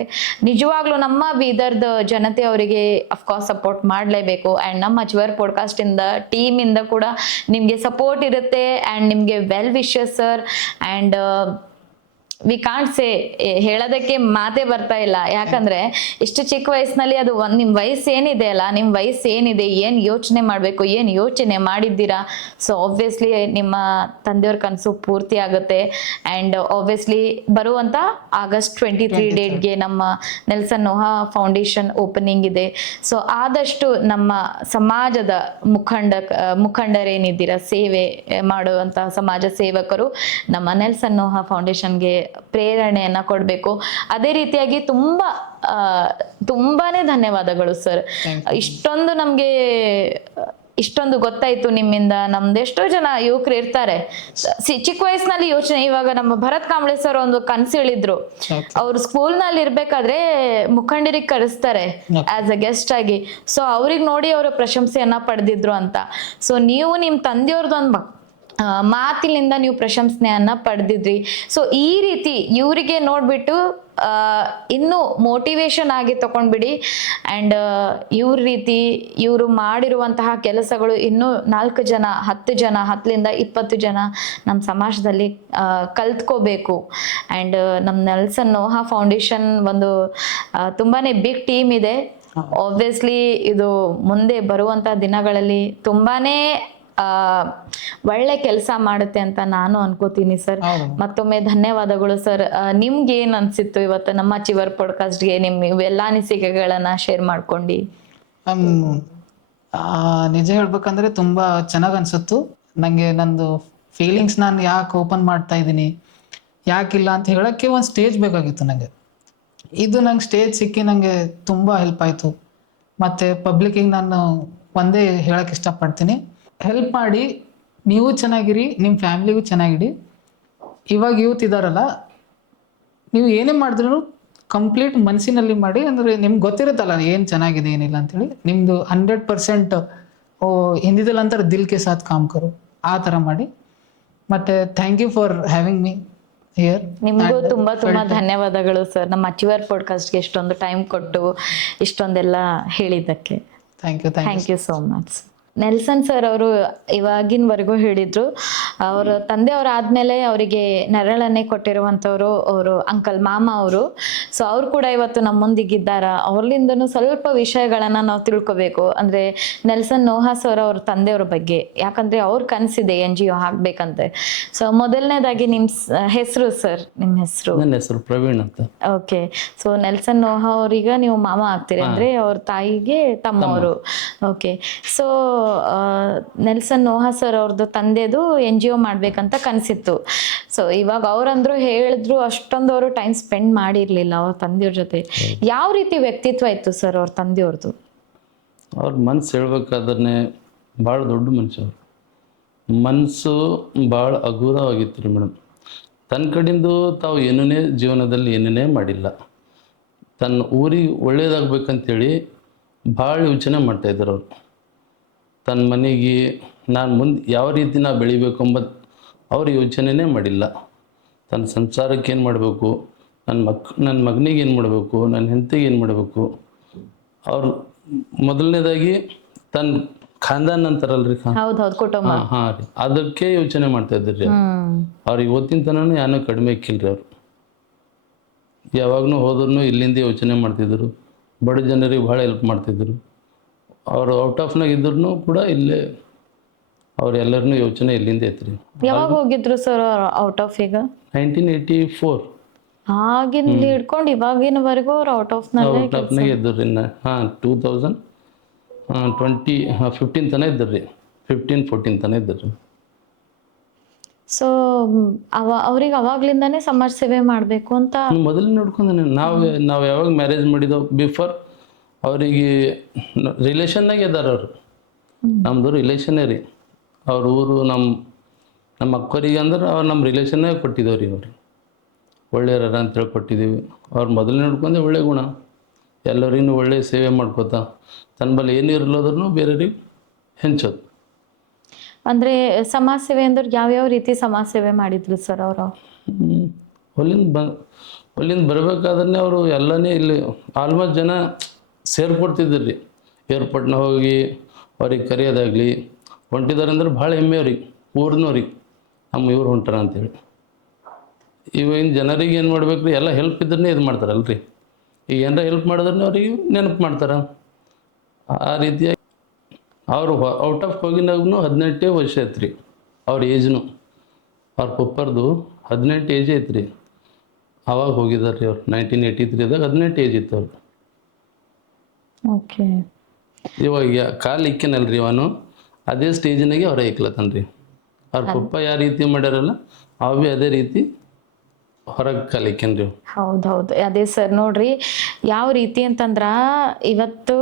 ನಿಜವಾಗ್ಲೂ ನಮ್ಮ ಬೀದರ್ದ ಜನತೆ ಅವರಿಗೆ ಅಫ್ಕೋರ್ಸ್ ಸಪೋರ್ಟ್ ಮಾಡಲೇಬೇಕು. ಅಂಡ್ ನಮ್ಮ ಅಚಿವರ್ ಪಾಡ್ಕಾಸ್ಟ್ ಇಂದ ಟೀಮ್ ಇಂದ ಕೂಡ ನಿಮ್ಗೆ ಸಪೋರ್ಟ್ ಇರುತ್ತೆ. ಅಂಡ್ ನಿಮ್ಗೆ well wishes sir. And we can't say, ಹೇಳೋದಕ್ಕೆ ಮಾತೇ ಬರ್ತಾ ಇಲ್ಲ. ಯಾಕಂದ್ರೆ ಇಷ್ಟು ಚಿಕ್ಕ ವಯಸ್ಸಿನಲ್ಲಿ ಅದು ನಿಮ್ ವಯಸ್ಸು ಏನಿದೆ ಅಲ್ಲ, ನಿಮ್ ವಯಸ್ಸು ಏನಿದೆ, ಏನ್ ಯೋಚನೆ ಮಾಡ್ಬೇಕು, ಏನ್ ಯೋಚನೆ ಮಾಡಿದ್ದೀರಾ. ಸೊ ಆಬ್ವಿಯಸ್ಲಿ ನಿಮ್ಮ ತಂದೆಯವ್ರ ಕನಸು ಪೂರ್ತಿ ಆಗುತ್ತೆ. ಅಂಡ್ ಆಬ್ವಿಯಸ್ಲಿ ಬರುವಂತ August 23 ಡೇಟ್ಗೆ ನಮ್ಮ ನೆಲ್ಸನ್ ನೋಹಾ ಫೌಂಡೇಶನ್ ಓಪನಿಂಗ್ ಇದೆ. ಸೊ ಆದಷ್ಟು ನಮ್ಮ ಸಮಾಜದ ಮುಖಂಡರೇನಿದ್ದೀರಾ, ಸೇವೆ ಮಾಡುವಂತಹ ಸಮಾಜ ಸೇವಕರು ನಮ್ಮ ನೆಲ್ಸನ್ ನೋಹಾ ಫೌಂಡೇಶನ್ಗೆ ಪ್ರೇರಣೆಯನ್ನ ಕೊಡ್ಬೇಕು. ಅದೇ ರೀತಿಯಾಗಿ ತುಂಬಾನೇ ಧನ್ಯವಾದಗಳು ಸರ್. ಇಷ್ಟೊಂದು ಗೊತ್ತಾಯ್ತು ನಿಮ್ಮಿಂದ. ನಮ್ದು ಎಷ್ಟೋ ಜನ ಯುವಕರು ಇರ್ತಾರೆ ಚಿಕ್ಕ ವಯಸ್ಸಿನಲ್ಲಿ ಯೋಚನೆ. ಇವಾಗ ನಮ್ಮ ಭರತ್ ಕಾಂಬ್ಳೆ ಸರ್ ಒಂದು ಕನ್ಸು ಹೇಳಿದ್ರು, ಅವ್ರು ಸ್ಕೂಲ್ ನಲ್ಲಿ ಇರ್ಬೇಕಾದ್ರೆ ಮುಖಂಡರಿಗೆ ಕರೆಸ್ತಾರೆ ಆಸ್ ಅ ಗೆಸ್ಟ್ ಆಗಿ. ಸೊ ಅವ್ರಿಗೆ ನೋಡಿ ಅವರು ಪ್ರಶಂಸೆಯನ್ನ ಪಡೆದಿದ್ರು ಅಂತ. ಸೊ ನೀವು ನಿಮ್ ತಂದೆಯವ್ರದೊಂದು ಮಾತಿನಿಂದ ನೀವು ಪ್ರಶಂಸನೆಯನ್ನ ಪಡೆದಿದ್ರಿ. ಸೊ ಈ ರೀತಿ ಇವರಿಗೆ ನೋಡ್ಬಿಟ್ಟು ಇನ್ನೂ ಮೋಟಿವೇಶನ್ ಆಗಿ ತಕೊಂಡ್ಬಿಡಿ. ಅಂಡ್ ಇವರು ಮಾಡಿರುವಂತಹ ಕೆಲಸಗಳು ಇನ್ನೂ 4 ಜನ 10 ಜನ 10ರಿಂದ 20 ಜನ ನಮ್ಮ ಸಮಾಜದಲ್ಲಿ ಕಲ್ತ್ಕೋಬೇಕು. ಅಂಡ್ ನಮ್ಮ ನೆಲ್ಸನ್ ನೋಹಾ ಫೌಂಡೇಶನ್ ಒಂದು ತುಂಬಾನೇ ಬಿಗ್ ಟೀಮ್ ಇದೆ. ಆಬ್ವಿಯಸ್ಲಿ ಇದು ಮುಂದೆ ಬರುವಂತಹ ದಿನಗಳಲ್ಲಿ ತುಂಬಾನೇ ಒಳ್ಳೆ ಕೆಲಸ ಮಾಡುತ್ತೆ ಅಂತ ನಾನು ಅನ್ಕೋತೀನಿ ಸರ್. ಹೌದು. ಮತ್ತೊಮ್ಮೆ ಧನ್ಯವಾದಗಳು ಸರ್. ನಿಮ್ಗೆ ಏನ್ ಅನ್ಸಿತ್ತು ಇವತ್ತು ನಮ್ಮ ಚಿವರ್ ಪಾಡ್ಕಾಸ್ಟ್ಗೆ ನಿಮ್ ಇವೆಲ್ಲ ಅನಿಸಿಕೆಗಳನ್ನ ಶೇರ್ ಮಾಡ್ಕೊಂಡು? ಹ್ಮ್, ನಿಜ ಹೇಳ್ಬೇಕಂದ್ರೆ ತುಂಬಾ ಚೆನ್ನಾಗ್ ಅನ್ಸುತ್ತು ನಂಗೆ. ನಂದು ಫೀಲಿಂಗ್ಸ್ ನಾನು ಯಾಕೆ ಓಪನ್ ಮಾಡ್ತಾ ಇದ್ದೀನಿ, ಯಾಕಿಲ್ಲ ಅಂತ ಹೇಳಕ್ಕೆ ಒಂದು ಸ್ಟೇಜ್ ಬೇಕಾಗಿತ್ತು ನಂಗೆ. ಇದು ನಂಗೆ ಸ್ಟೇಜ್ ಸಿಕ್ಕಿ ನಂಗೆ ತುಂಬಾ ಹೆಲ್ಪ್ ಆಯ್ತು. ಮತ್ತೆ ಪಬ್ಲಿಕ್ಕಿಗೆ ನಾನು ಒಂದೇ ಹೇಳಕ್ ಇಷ್ಟಪಡ್ತೀನಿ, ಹೆಲ್ಪ್ ಮಾಡಿ, ನೀವು ಚೆನ್ನಾಗಿರಿ, ನಿಮ್ಮ ಫ್ಯಾಮಿಲಿಗೂ ಚೆನ್ನಾಗಿಡಿ. ಇವಾಗ ಯೂತ್ ಇದಾರಲ್ಲ, ನೀವು ಏನೇ ಮಾಡಿದ್ರು ಕಂಪ್ಲೀಟ್ ಮನಸ್ಸಿನಲ್ಲಿ ಮಾಡಿ. ಅಂದರೆ ನಿಮ್ಗೆ ಗೊತ್ತಿರುತ್ತಲ್ಲ ಏನು ಚೆನ್ನಾಗಿದೆ ಏನಿಲ್ಲ ಅಂತೇಳಿ. ನಿಮ್ಮದು 100% ಹಿಂದಿದಲ್ಲಿ ಅಂತಾರೆ ದಿಲ್ ಕೆ ಸಾಥ್ ಕಾಮ್ ಕರೋ, ಆ ಥರ ಮಾಡಿ. ಮತ್ತೆ thank you for having me here. ನಿಮಗೂ ತುಂಬಾ ತುಂಬಾ ಧನ್ಯವಾದಗಳು ಸರ್, ನಮ್ಮ ಅಚಿವರ್ ಪಾಡ್ಕಾಸ್ಟ್ಗೆ ಇಷ್ಟೊಂದು ಟೈಮ್ ಕೊಟ್ಟು ಇಷ್ಟೊಂದೆಲ್ಲ ಹೇಳಿದ್ದಕ್ಕೆ. Thank you. Thank you so much. Nelson sir ಅವರು ಇವಾಗಿನವರೆಗೂ ಹೇಳಿದ್ರು, ಅವರ ತಂದೆಯವರು ಆದ್ಮೇಲೆ ಅವರಿಗೆ ನೆರಳನ್ನೇ ಕೊಟ್ಟಿರುವಂಥವ್ರು ಅವರು ಅಂಕಲ್ ಮಾಮ ಅವರು. ಸೊ ಅವ್ರು ಕೂಡ ಇವತ್ತು ನಮ್ಮ ಮುಂದಿಗಿದ್ದಾರ. ಅವ್ರಲಿಂದನೂ ಸ್ವಲ್ಪ ವಿಷಯಗಳನ್ನ ನಾವು ತಿಳ್ಕೊಬೇಕು. ಅಂದ್ರೆ ನೆಲ್ಸನ್ ನೋಹಾ ಸರ್ ಅವ್ರ ತಂದೆಯವ್ರ ಬಗ್ಗೆ, ಯಾಕಂದ್ರೆ ಅವ್ರ ಕನಸಿದೆ NGO ಹಾಕ್ಬೇಕಂತೆ. ಸೊ ಮೊದಲನೇದಾಗಿ ನಿಮ್ ಹೆಸರು ಸರ್, ನಿಮ್ಮ ಹೆಸರು? ನನ್ನ ಹೆಸರು ಪ್ರವೀಣ್ ಅಂತ. ಓಕೆ. ಸೊ ನೆಲ್ಸನ್ ನೋಹಾ ಅವ್ರೀಗ ನೀವು ಮಾಮ ಆಗ್ತೀರಿ, ಅಂದ್ರೆ ಅವ್ರ ತಾಯಿಗೆ ತಮ್ಮವರು. ಓಕೆ. ಸೊ ನೆಲ್ಸನ್ ನೋಹಾ ಸರ್ ಅವ್ರದ್ದು ತಂದೆದು NGO ಮಾಡ್ಬೇಕಂತ ಕನಸಿತ್ತು. ಸೊ ಇವಾಗ ಅವ್ರಂದ್ರು ಹೇಳಿದ್ರು ಅಷ್ಟೊಂದು ಅವರು ಟೈಮ್ ಸ್ಪೆಂಡ್ ಮಾಡಿರ್ಲಿಲ್ಲ ಅವ್ರ ತಂದೆಯವ್ರ ಜೊತೆ. ಯಾವ ರೀತಿ ವ್ಯಕ್ತಿತ್ವ ಇತ್ತು ಸರ್ ಅವ್ರ ತಂದೆಯವ್ರದ್ದು? ಅವ್ರ ಮನ್ಸು ಹೇಳ್ಬೇಕಾದ್ರೆ ಭಾಳ ದೊಡ್ಡ ಮನುಷ್ಯ. ಅವ್ರು ಮನಸ್ಸು ಭಾಳ ಹಗುರವಾಗಿತ್ತು ರೀ ಮೇಡಮ್. ತನ್ನ ಕಡೆಂದು ತಾವು ಏನೇ ಜೀವನದಲ್ಲಿ ಏನೇನೇ ಮಾಡಿಲ್ಲ. ತನ್ನ ಊರಿಗೆ ಒಳ್ಳೇದಾಗಬೇಕಂತೇಳಿ ಭಾಳ ಯೋಚನೆ ಮಾಡ್ತಾಯಿದ್ರು ಅವರು. ತನ್ನ ಮನೆಗೆ ನಾನು ಮುಂದೆ ಯಾವ ರೀತಿ ನಾ ಬೆಳಿಬೇಕು ಎಂಬುದು ಅವ್ರ ಯೋಚನೆನೇ ಮಾಡಿಲ್ಲ. ತನ್ನ ಸಂಸಾರಕ್ಕೆ ಏನು ಮಾಡಬೇಕು, ನನ್ನ ಮಗನಿಗೆ ಏನು ಮಾಡಬೇಕು, ನನ್ನ ಹೆಂಡತಿಗೆ ಏನು ಮಾಡಬೇಕು. ಅವ್ರು ಮೊದಲನೇದಾಗಿ ತನ್ನ ಖಾನ್ದಾನ್ ಅಂತಾರಲ್ರಿ, ಹೌದೌದು, ಕುಟುಂಬ. ಹಾಂ ರೀ, ಅದಕ್ಕೆ ಯೋಚನೆ ಮಾಡ್ತಾ ಇದ್ರಿ ಅವ್ರು. ಇವತ್ತಿನ ತನಕ ಏನೂ ಕಡಿಮೆ ಇಕ್ಕಿಲ್ರಿ ಅವರು. ಯಾವಾಗಲೂ ಹೋದ್ರೂ ಇಲ್ಲಿಂದ ಯೋಚನೆ ಮಾಡ್ತಿದ್ರು. ಬಡ ಜನರಿಗೆ ಭಾಳ ಹೆಲ್ಪ್ ಮಾಡ್ತಿದ್ರು. ಅವರು ಔಟ್ ಆಫ್ನಾಗ ಇದ್ರು ಕೂಡ ಇಲ್ಲೇ ಅವ್ರು ಎಲ್ಲರನ್ನೂ ಯೋಚನೆ ಇಲ್ಲಿಂದ ಐತ್ರಿ. ಯಾವಾಗ ಹೋಗಿದ್ರು ಸರ್ ಔಟ್ ಆಫ್? ಈಗ 1984 ಆಗಿಂದ ಹಿಡ್ಕೊಂಡು ಇವಾಗಿನವರೆಗೂ ಅವ್ರು ಔಟ್ ಆಫ್ನಾಗ ಇದ್ದರು ರೀ. ಹಾಂ, 2015 ತನಕ ಇದ್ದರು ರೀ. 15-14 ತನಕ ಇದ್ದರು. ಸೊ ಅವ್ರಿಗೆ ಅವಾಗ್ಲಿಂದಾನೇ ಸಮಾಜ ಸೇವೆ ಮಾಡಬೇಕು ಅಂತ ಮೊದಲು ನೋಡ್ಕೊಂಡೆ. ನಾವು ಯಾವಾಗ ಮ್ಯಾರೇಜ್ ಮಾಡಿದೆವು, ಬಿಫೋರ್ ಅವರಿಗೆ ರಿಲೇಷನ್ನಾಗ ಇದ್ದಾರೆ ಅವರು. ನಮ್ಮದು ರಿಲೇಷನ್ನೇ ರೀ. ಅವ್ರ ಊರು ನಮ್ಮ ಅಕ್ಕರಿಗೆ ಅಂದ್ರೆ ಅವ್ರು ನಮ್ಮ ರಿಲೇಷನ್ನಾಗ ಕೊಟ್ಟಿದ್ದೇವೆ ರೀ. ಅವ್ರಿಗೆ ಒಳ್ಳೆಯರ ಅಂತೇಳಿ ಕೊಟ್ಟಿದ್ದೀವಿ. ಅವ್ರು ಮೊದಲು ನೋಡ್ಕೊಂಡೆ ಒಳ್ಳೆ ಗುಣ, ಎಲ್ಲರಿಗೂ ಒಳ್ಳೆ ಸೇವೆ ಮಾಡ್ಕೋತ ತನ್ನ ಬಳಿ ಏನು ಇರಲ್ಲೋದ್ರೂ ಬೇರೆಯವ್ರಿಗೆ ಹೆಂಚೋದು. ಅಂದ್ರೆ ಸಮಾಜ ಸೇವೆ ಅಂದ್ರೆ ಯಾವ್ಯಾವ ರೀತಿ ಸಮಾಜ ಸೇವೆ ಮಾಡಿದ್ರು ಸರ್ ಅವರು? ಅಲ್ಲಿಂದ ಬರಬೇಕಾದ್ರೆ ಅವರು ಎಲ್ಲನೇ ಇಲ್ಲಿ ಆಲ್ಮೋಸ್ಟ್ ಜನ ಸೇರ್ಕೊಡ್ತಿದ್ರು ರೀ. ಏರ್ಪೋರ್ಟ್ನ ಹೋಗಿ ಅವ್ರಿಗೆ ಕರೆಯೋದಾಗಲಿ, ಹೊಂಟಿದ್ದಾರೆ ಅಂದ್ರೆ ಭಾಳ ಹೆಮ್ಮೆ ಅವ್ರಿಗೆ, ಊರಿನವ್ರಿಗೆ, ನಮ್ಮ ಇವ್ರು ಹೊಂಟಾರ ಅಂತೇಳಿ. ಇವಾಗಿನ ಜನರಿಗೆ ಏನು ಮಾಡ್ಬೇಕು ರೀ, ಎಲ್ಲ ಹೆಲ್ಪ್ ಇದ್ರೆ ಇದು ಮಾಡ್ತಾರಲ್ರಿ. ಈಗ ಏನಾರ ಹೆಲ್ಪ್ ಮಾಡಿದ್ರೆ ಅವ್ರಿಗೆ ನೆನಪು ಮಾಡ್ತಾರೆ. ಆ ರೀತಿಯಾಗಿ ಅವರು ಔಟ್ ಆಫ್ ಹೋಗಿನಾಗೂ 18 ವರ್ಷ ಐತ್ರಿ ಅವ್ರ ಏಜ್ನು. ಅವ್ರ ಪಪ್ಪರ್ದು 18 ಏಜ್ ಐತ್ರಿ. ಅವಾಗ ಹೋಗಿದ್ದಾರೆ ರೀ ಅವ್ರು 1983ದಾಗ. 18 ಏಜ್ ಇತ್ತು ಅವ್ರು. ಓಕೆ. ಇವಾಗ ಕಾಲು ಇಕ್ಕೇನಲ್ರಿ ಅವನು, ಅದೇ ಸ್ಟೇಜಿನಾಗೆ ಅವರೇ ಇಕ್ಲತ್ತನ್ರಿ. ಅವ್ರ ಪಪ್ಪ ಯಾವ ರೀತಿ ಮಾಡ್ಯಾರಲ್ಲ ಅವು ಭೀ ಅದೇ ರೀತಿ ಹೊರಗೆ ಕಾಲು ಇಕ್ಕೇನ್ರಿ. ಹೌದೌದು, ಅದೇ ಸರ್. ನೋಡ್ರಿ ಯಾವ ರೀತಿ ಅಂತಂದ್ರ ಇವತ್ತು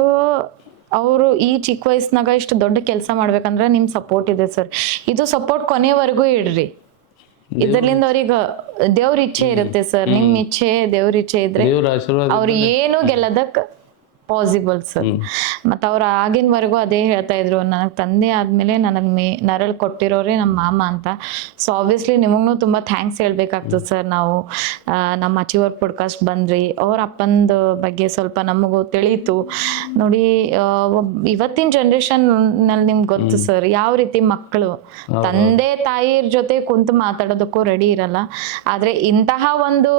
ಅವರು ಈ ಚಿಕ್ಕ ವಯಸ್ಸಿನಾಗ ಇಷ್ಟು ದೊಡ್ಡ ಕೆಲಸ ಮಾಡ್ಬೇಕಂದ್ರೆ ನಿಮ್ ಸಪೋರ್ಟ್ ಇದೆ ಸರ್. ಇದು ಸಪೋರ್ಟ್ ಕೊನೆವರೆಗೂ ಇಡ್ರಿ. ಇದರ್ಲಿಂದ ಅವ್ರಿಗೆ ದೇವ್ರ ಇಚ್ಛೆ ಇರುತ್ತೆ ಸರ್. ನಿಮ್ ಇಚ್ಛೆ, ದೇವ್ರ ಇಚ್ಛೆ ಇದ್ರೆ ದೇವ್ರ ಆಶೀರ್ವಾದ ಅವ್ರು ಏನು ಗೆಲ್ಲದಕ್ ಪಾಸಿಬಲ್ ಸರ್. ಮತ್ತು ಅವ್ರು ಆಗಿನವರೆಗೂ ಅದೇ ಹೇಳ್ತಾ ಇದ್ರು, ನನಗೆ ತಂದೆ ಆದಮೇಲೆ ನನಗೆ ನೆರಳು ಕೊಟ್ಟಿರೋರೇ ನಮ್ಮ ಮಾಮ ಅಂತ. ಸೊ ಆಬ್ವಿಯಸ್ಲಿ ನಿಮಗೂ ತುಂಬ ಥ್ಯಾಂಕ್ಸ್ ಹೇಳ್ಬೇಕಾಗ್ತದೆ ಸರ್. ನಾವು ನಮ್ಮ ಅಚೀವರ್ ಪಾಡ್ಕಾಸ್ಟ್ ಬಂದ್ರಿ, ಅವ್ರ ಅಪ್ಪಂದು ಬಗ್ಗೆ ಸ್ವಲ್ಪ ನಮಗೂ ತಿಳಿಯಿತು. ನೋಡಿ ಇವತ್ತಿನ ಜನ್ರೇಷನ್ನಲ್ಲಿ ನಿಮ್ಗೆ ಗೊತ್ತು ಸರ್, ಯಾವ ರೀತಿ ಮಕ್ಕಳು ತಂದೆ ತಾಯಿಯರ ಜೊತೆ ಕುಂತು ಮಾತಾಡೋದಕ್ಕೂ ರೆಡಿ ಇರಲ್ಲ. ಆದರೆ ಇಂತಹ ಒಂದು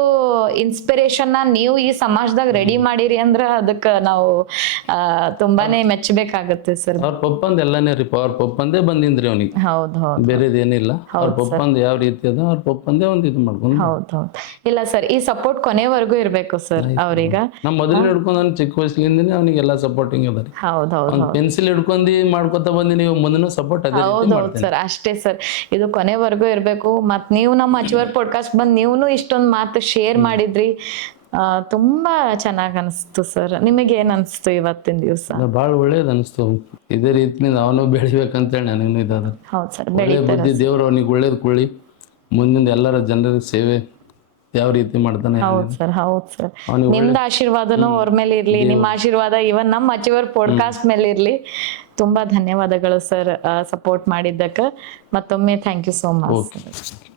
ಇನ್ಸ್ಪಿರೇಷನ್ನ ನೀವು ಈ ಸಮಾಜದಾಗ ರೆಡಿ ಮಾಡಿರಿ ಅಂದ್ರೆ ಅದಕ್ಕೆ ನಾವು ನಾವು ತುಂಬಾನೇ ಮೆಚ್ಚಬೇಕಾಗತ್ತೆ ಸರ್. ಅವ್ರ ಪಪ್ಪಂದ ಎಲ್ಲಾನೇ ರೀ, ಅವ್ರ ಪಪ್ಪಂದೇ ಬಂದಿಂದ್ರಿ ಅವನಿಗೆ, ಹೌದು ಹೌದು ಬೇರೆದೇನಿಲ್ಲ. ಅವ್ರ ಪಪ್ಪಂದ ಯಾವ ರೀತಿ ಅದ ಅವ್ರ ಪಪ್ಪಂದೇ ಒಂದ್ ಇದು ಮಾಡ್ಕೊಂಡು. ಹೌದು ಹೌದು. ಇಲ್ಲ ಸರ್, ಈ ಸಪೋರ್ಟ್ ಕೊನೆವರೆಗೂ ಇರ್ಬೇಕು ಸರ್ ಅವ್ರೀಗ. ನಾ ಮೊದಲು ಹಿಡ್ಕೊಂಡು ಅವ್ನು ಚಿಕ್ಕ ವಯಸ್ಸಿನಿಂದನೇ ಅವನಿಗೆಲ್ಲ ಸಪೋರ್ಟಿಂಗ್ ಅದ ರೀ. ಹೌದು ಹೌದು ಅವ್ನು ಪೆನ್ಸಿಲ್ ಹಿಡ್ಕೊಂಡು ಮಾಡ್ಕೊತ ಬಂದಿ, ನೀವು ಮುಂದೂ ಸಪೋರ್ಟ್ ಅದೇ ರೀತಿ ಹೌದು ಮಾಡ್ತೇನೆ. ಸರ್, ಅಷ್ಟೇ ಸರ್. ಇದು ಕೊನೆವರೆಗೂ ಇರ್ಬೇಕು. ಮತ್ ನೀವು ನಮ್ಮ ಅಚಿವರ್ ಪಾಡ್ಕಾಸ್ಟ್ ಬಂದ್ ನೀವುನು ಇಷ್ಟೊಂದು ಮಾತು ಶೇರ್ ಮಾಡಿದ್ರಿ, ತುಂಬಾ ಚೆನ್ನಾಗ್ ಅನಿಸ್ತು ಸರ್. ನಿಮಗೆ ಏನ್ ಅನಿಸ್ತು ಇವತ್ತಿನ ದಿವಸ? ಭಾಳ ಒಳ್ಳೇದು ಅನಿಸ್ತು. ಇದೇ ರೀತಿಯಿಂದ ಅವನು ಬೆಳಿಬೇಕಂತೇಳಿ ನನಗೂ ಇದಾದ. ಹೌದು ಸರ್, ಒಳ್ಳೆ ಬುದ್ಧಿ ದೇವ್ರು ಅವನಿಗೆ ಒಳ್ಳೇದು ಕೊಳ್ಳಿ, ಮುಂದಿನ ಎಲ್ಲರ ಜನರ ಸೇವೆ ಯಾವ ರೀತಿ ಮಾಡ್ತಾನೆ. ಹೌದು ಸರ್, ಹೌದು ಸರ್. ನಿಮ್ದ ಆಶೀರ್ವಾದನೂ ಅವ್ರ ಮೇಲೆ ಇರ್ಲಿ, ನಿಮ್ಮ ಆಶೀರ್ವಾದ ಇವನ್ ನಮ್ಮ ಅಚಿವರ್ ಪಾಡ್ಕಾಸ್ಟ್ ಮೇಲೆ ಇರ್ಲಿ. ತುಂಬಾ ಧನ್ಯವಾದಗಳು ಸರ್ ಸಪೋರ್ಟ್ ಮಾಡಿದ್ದಕ್ಕೆ. ಮತ್ತೊಮ್ಮೆ ಥ್ಯಾಂಕ್ ಯು ಸೋ ಮಚ್.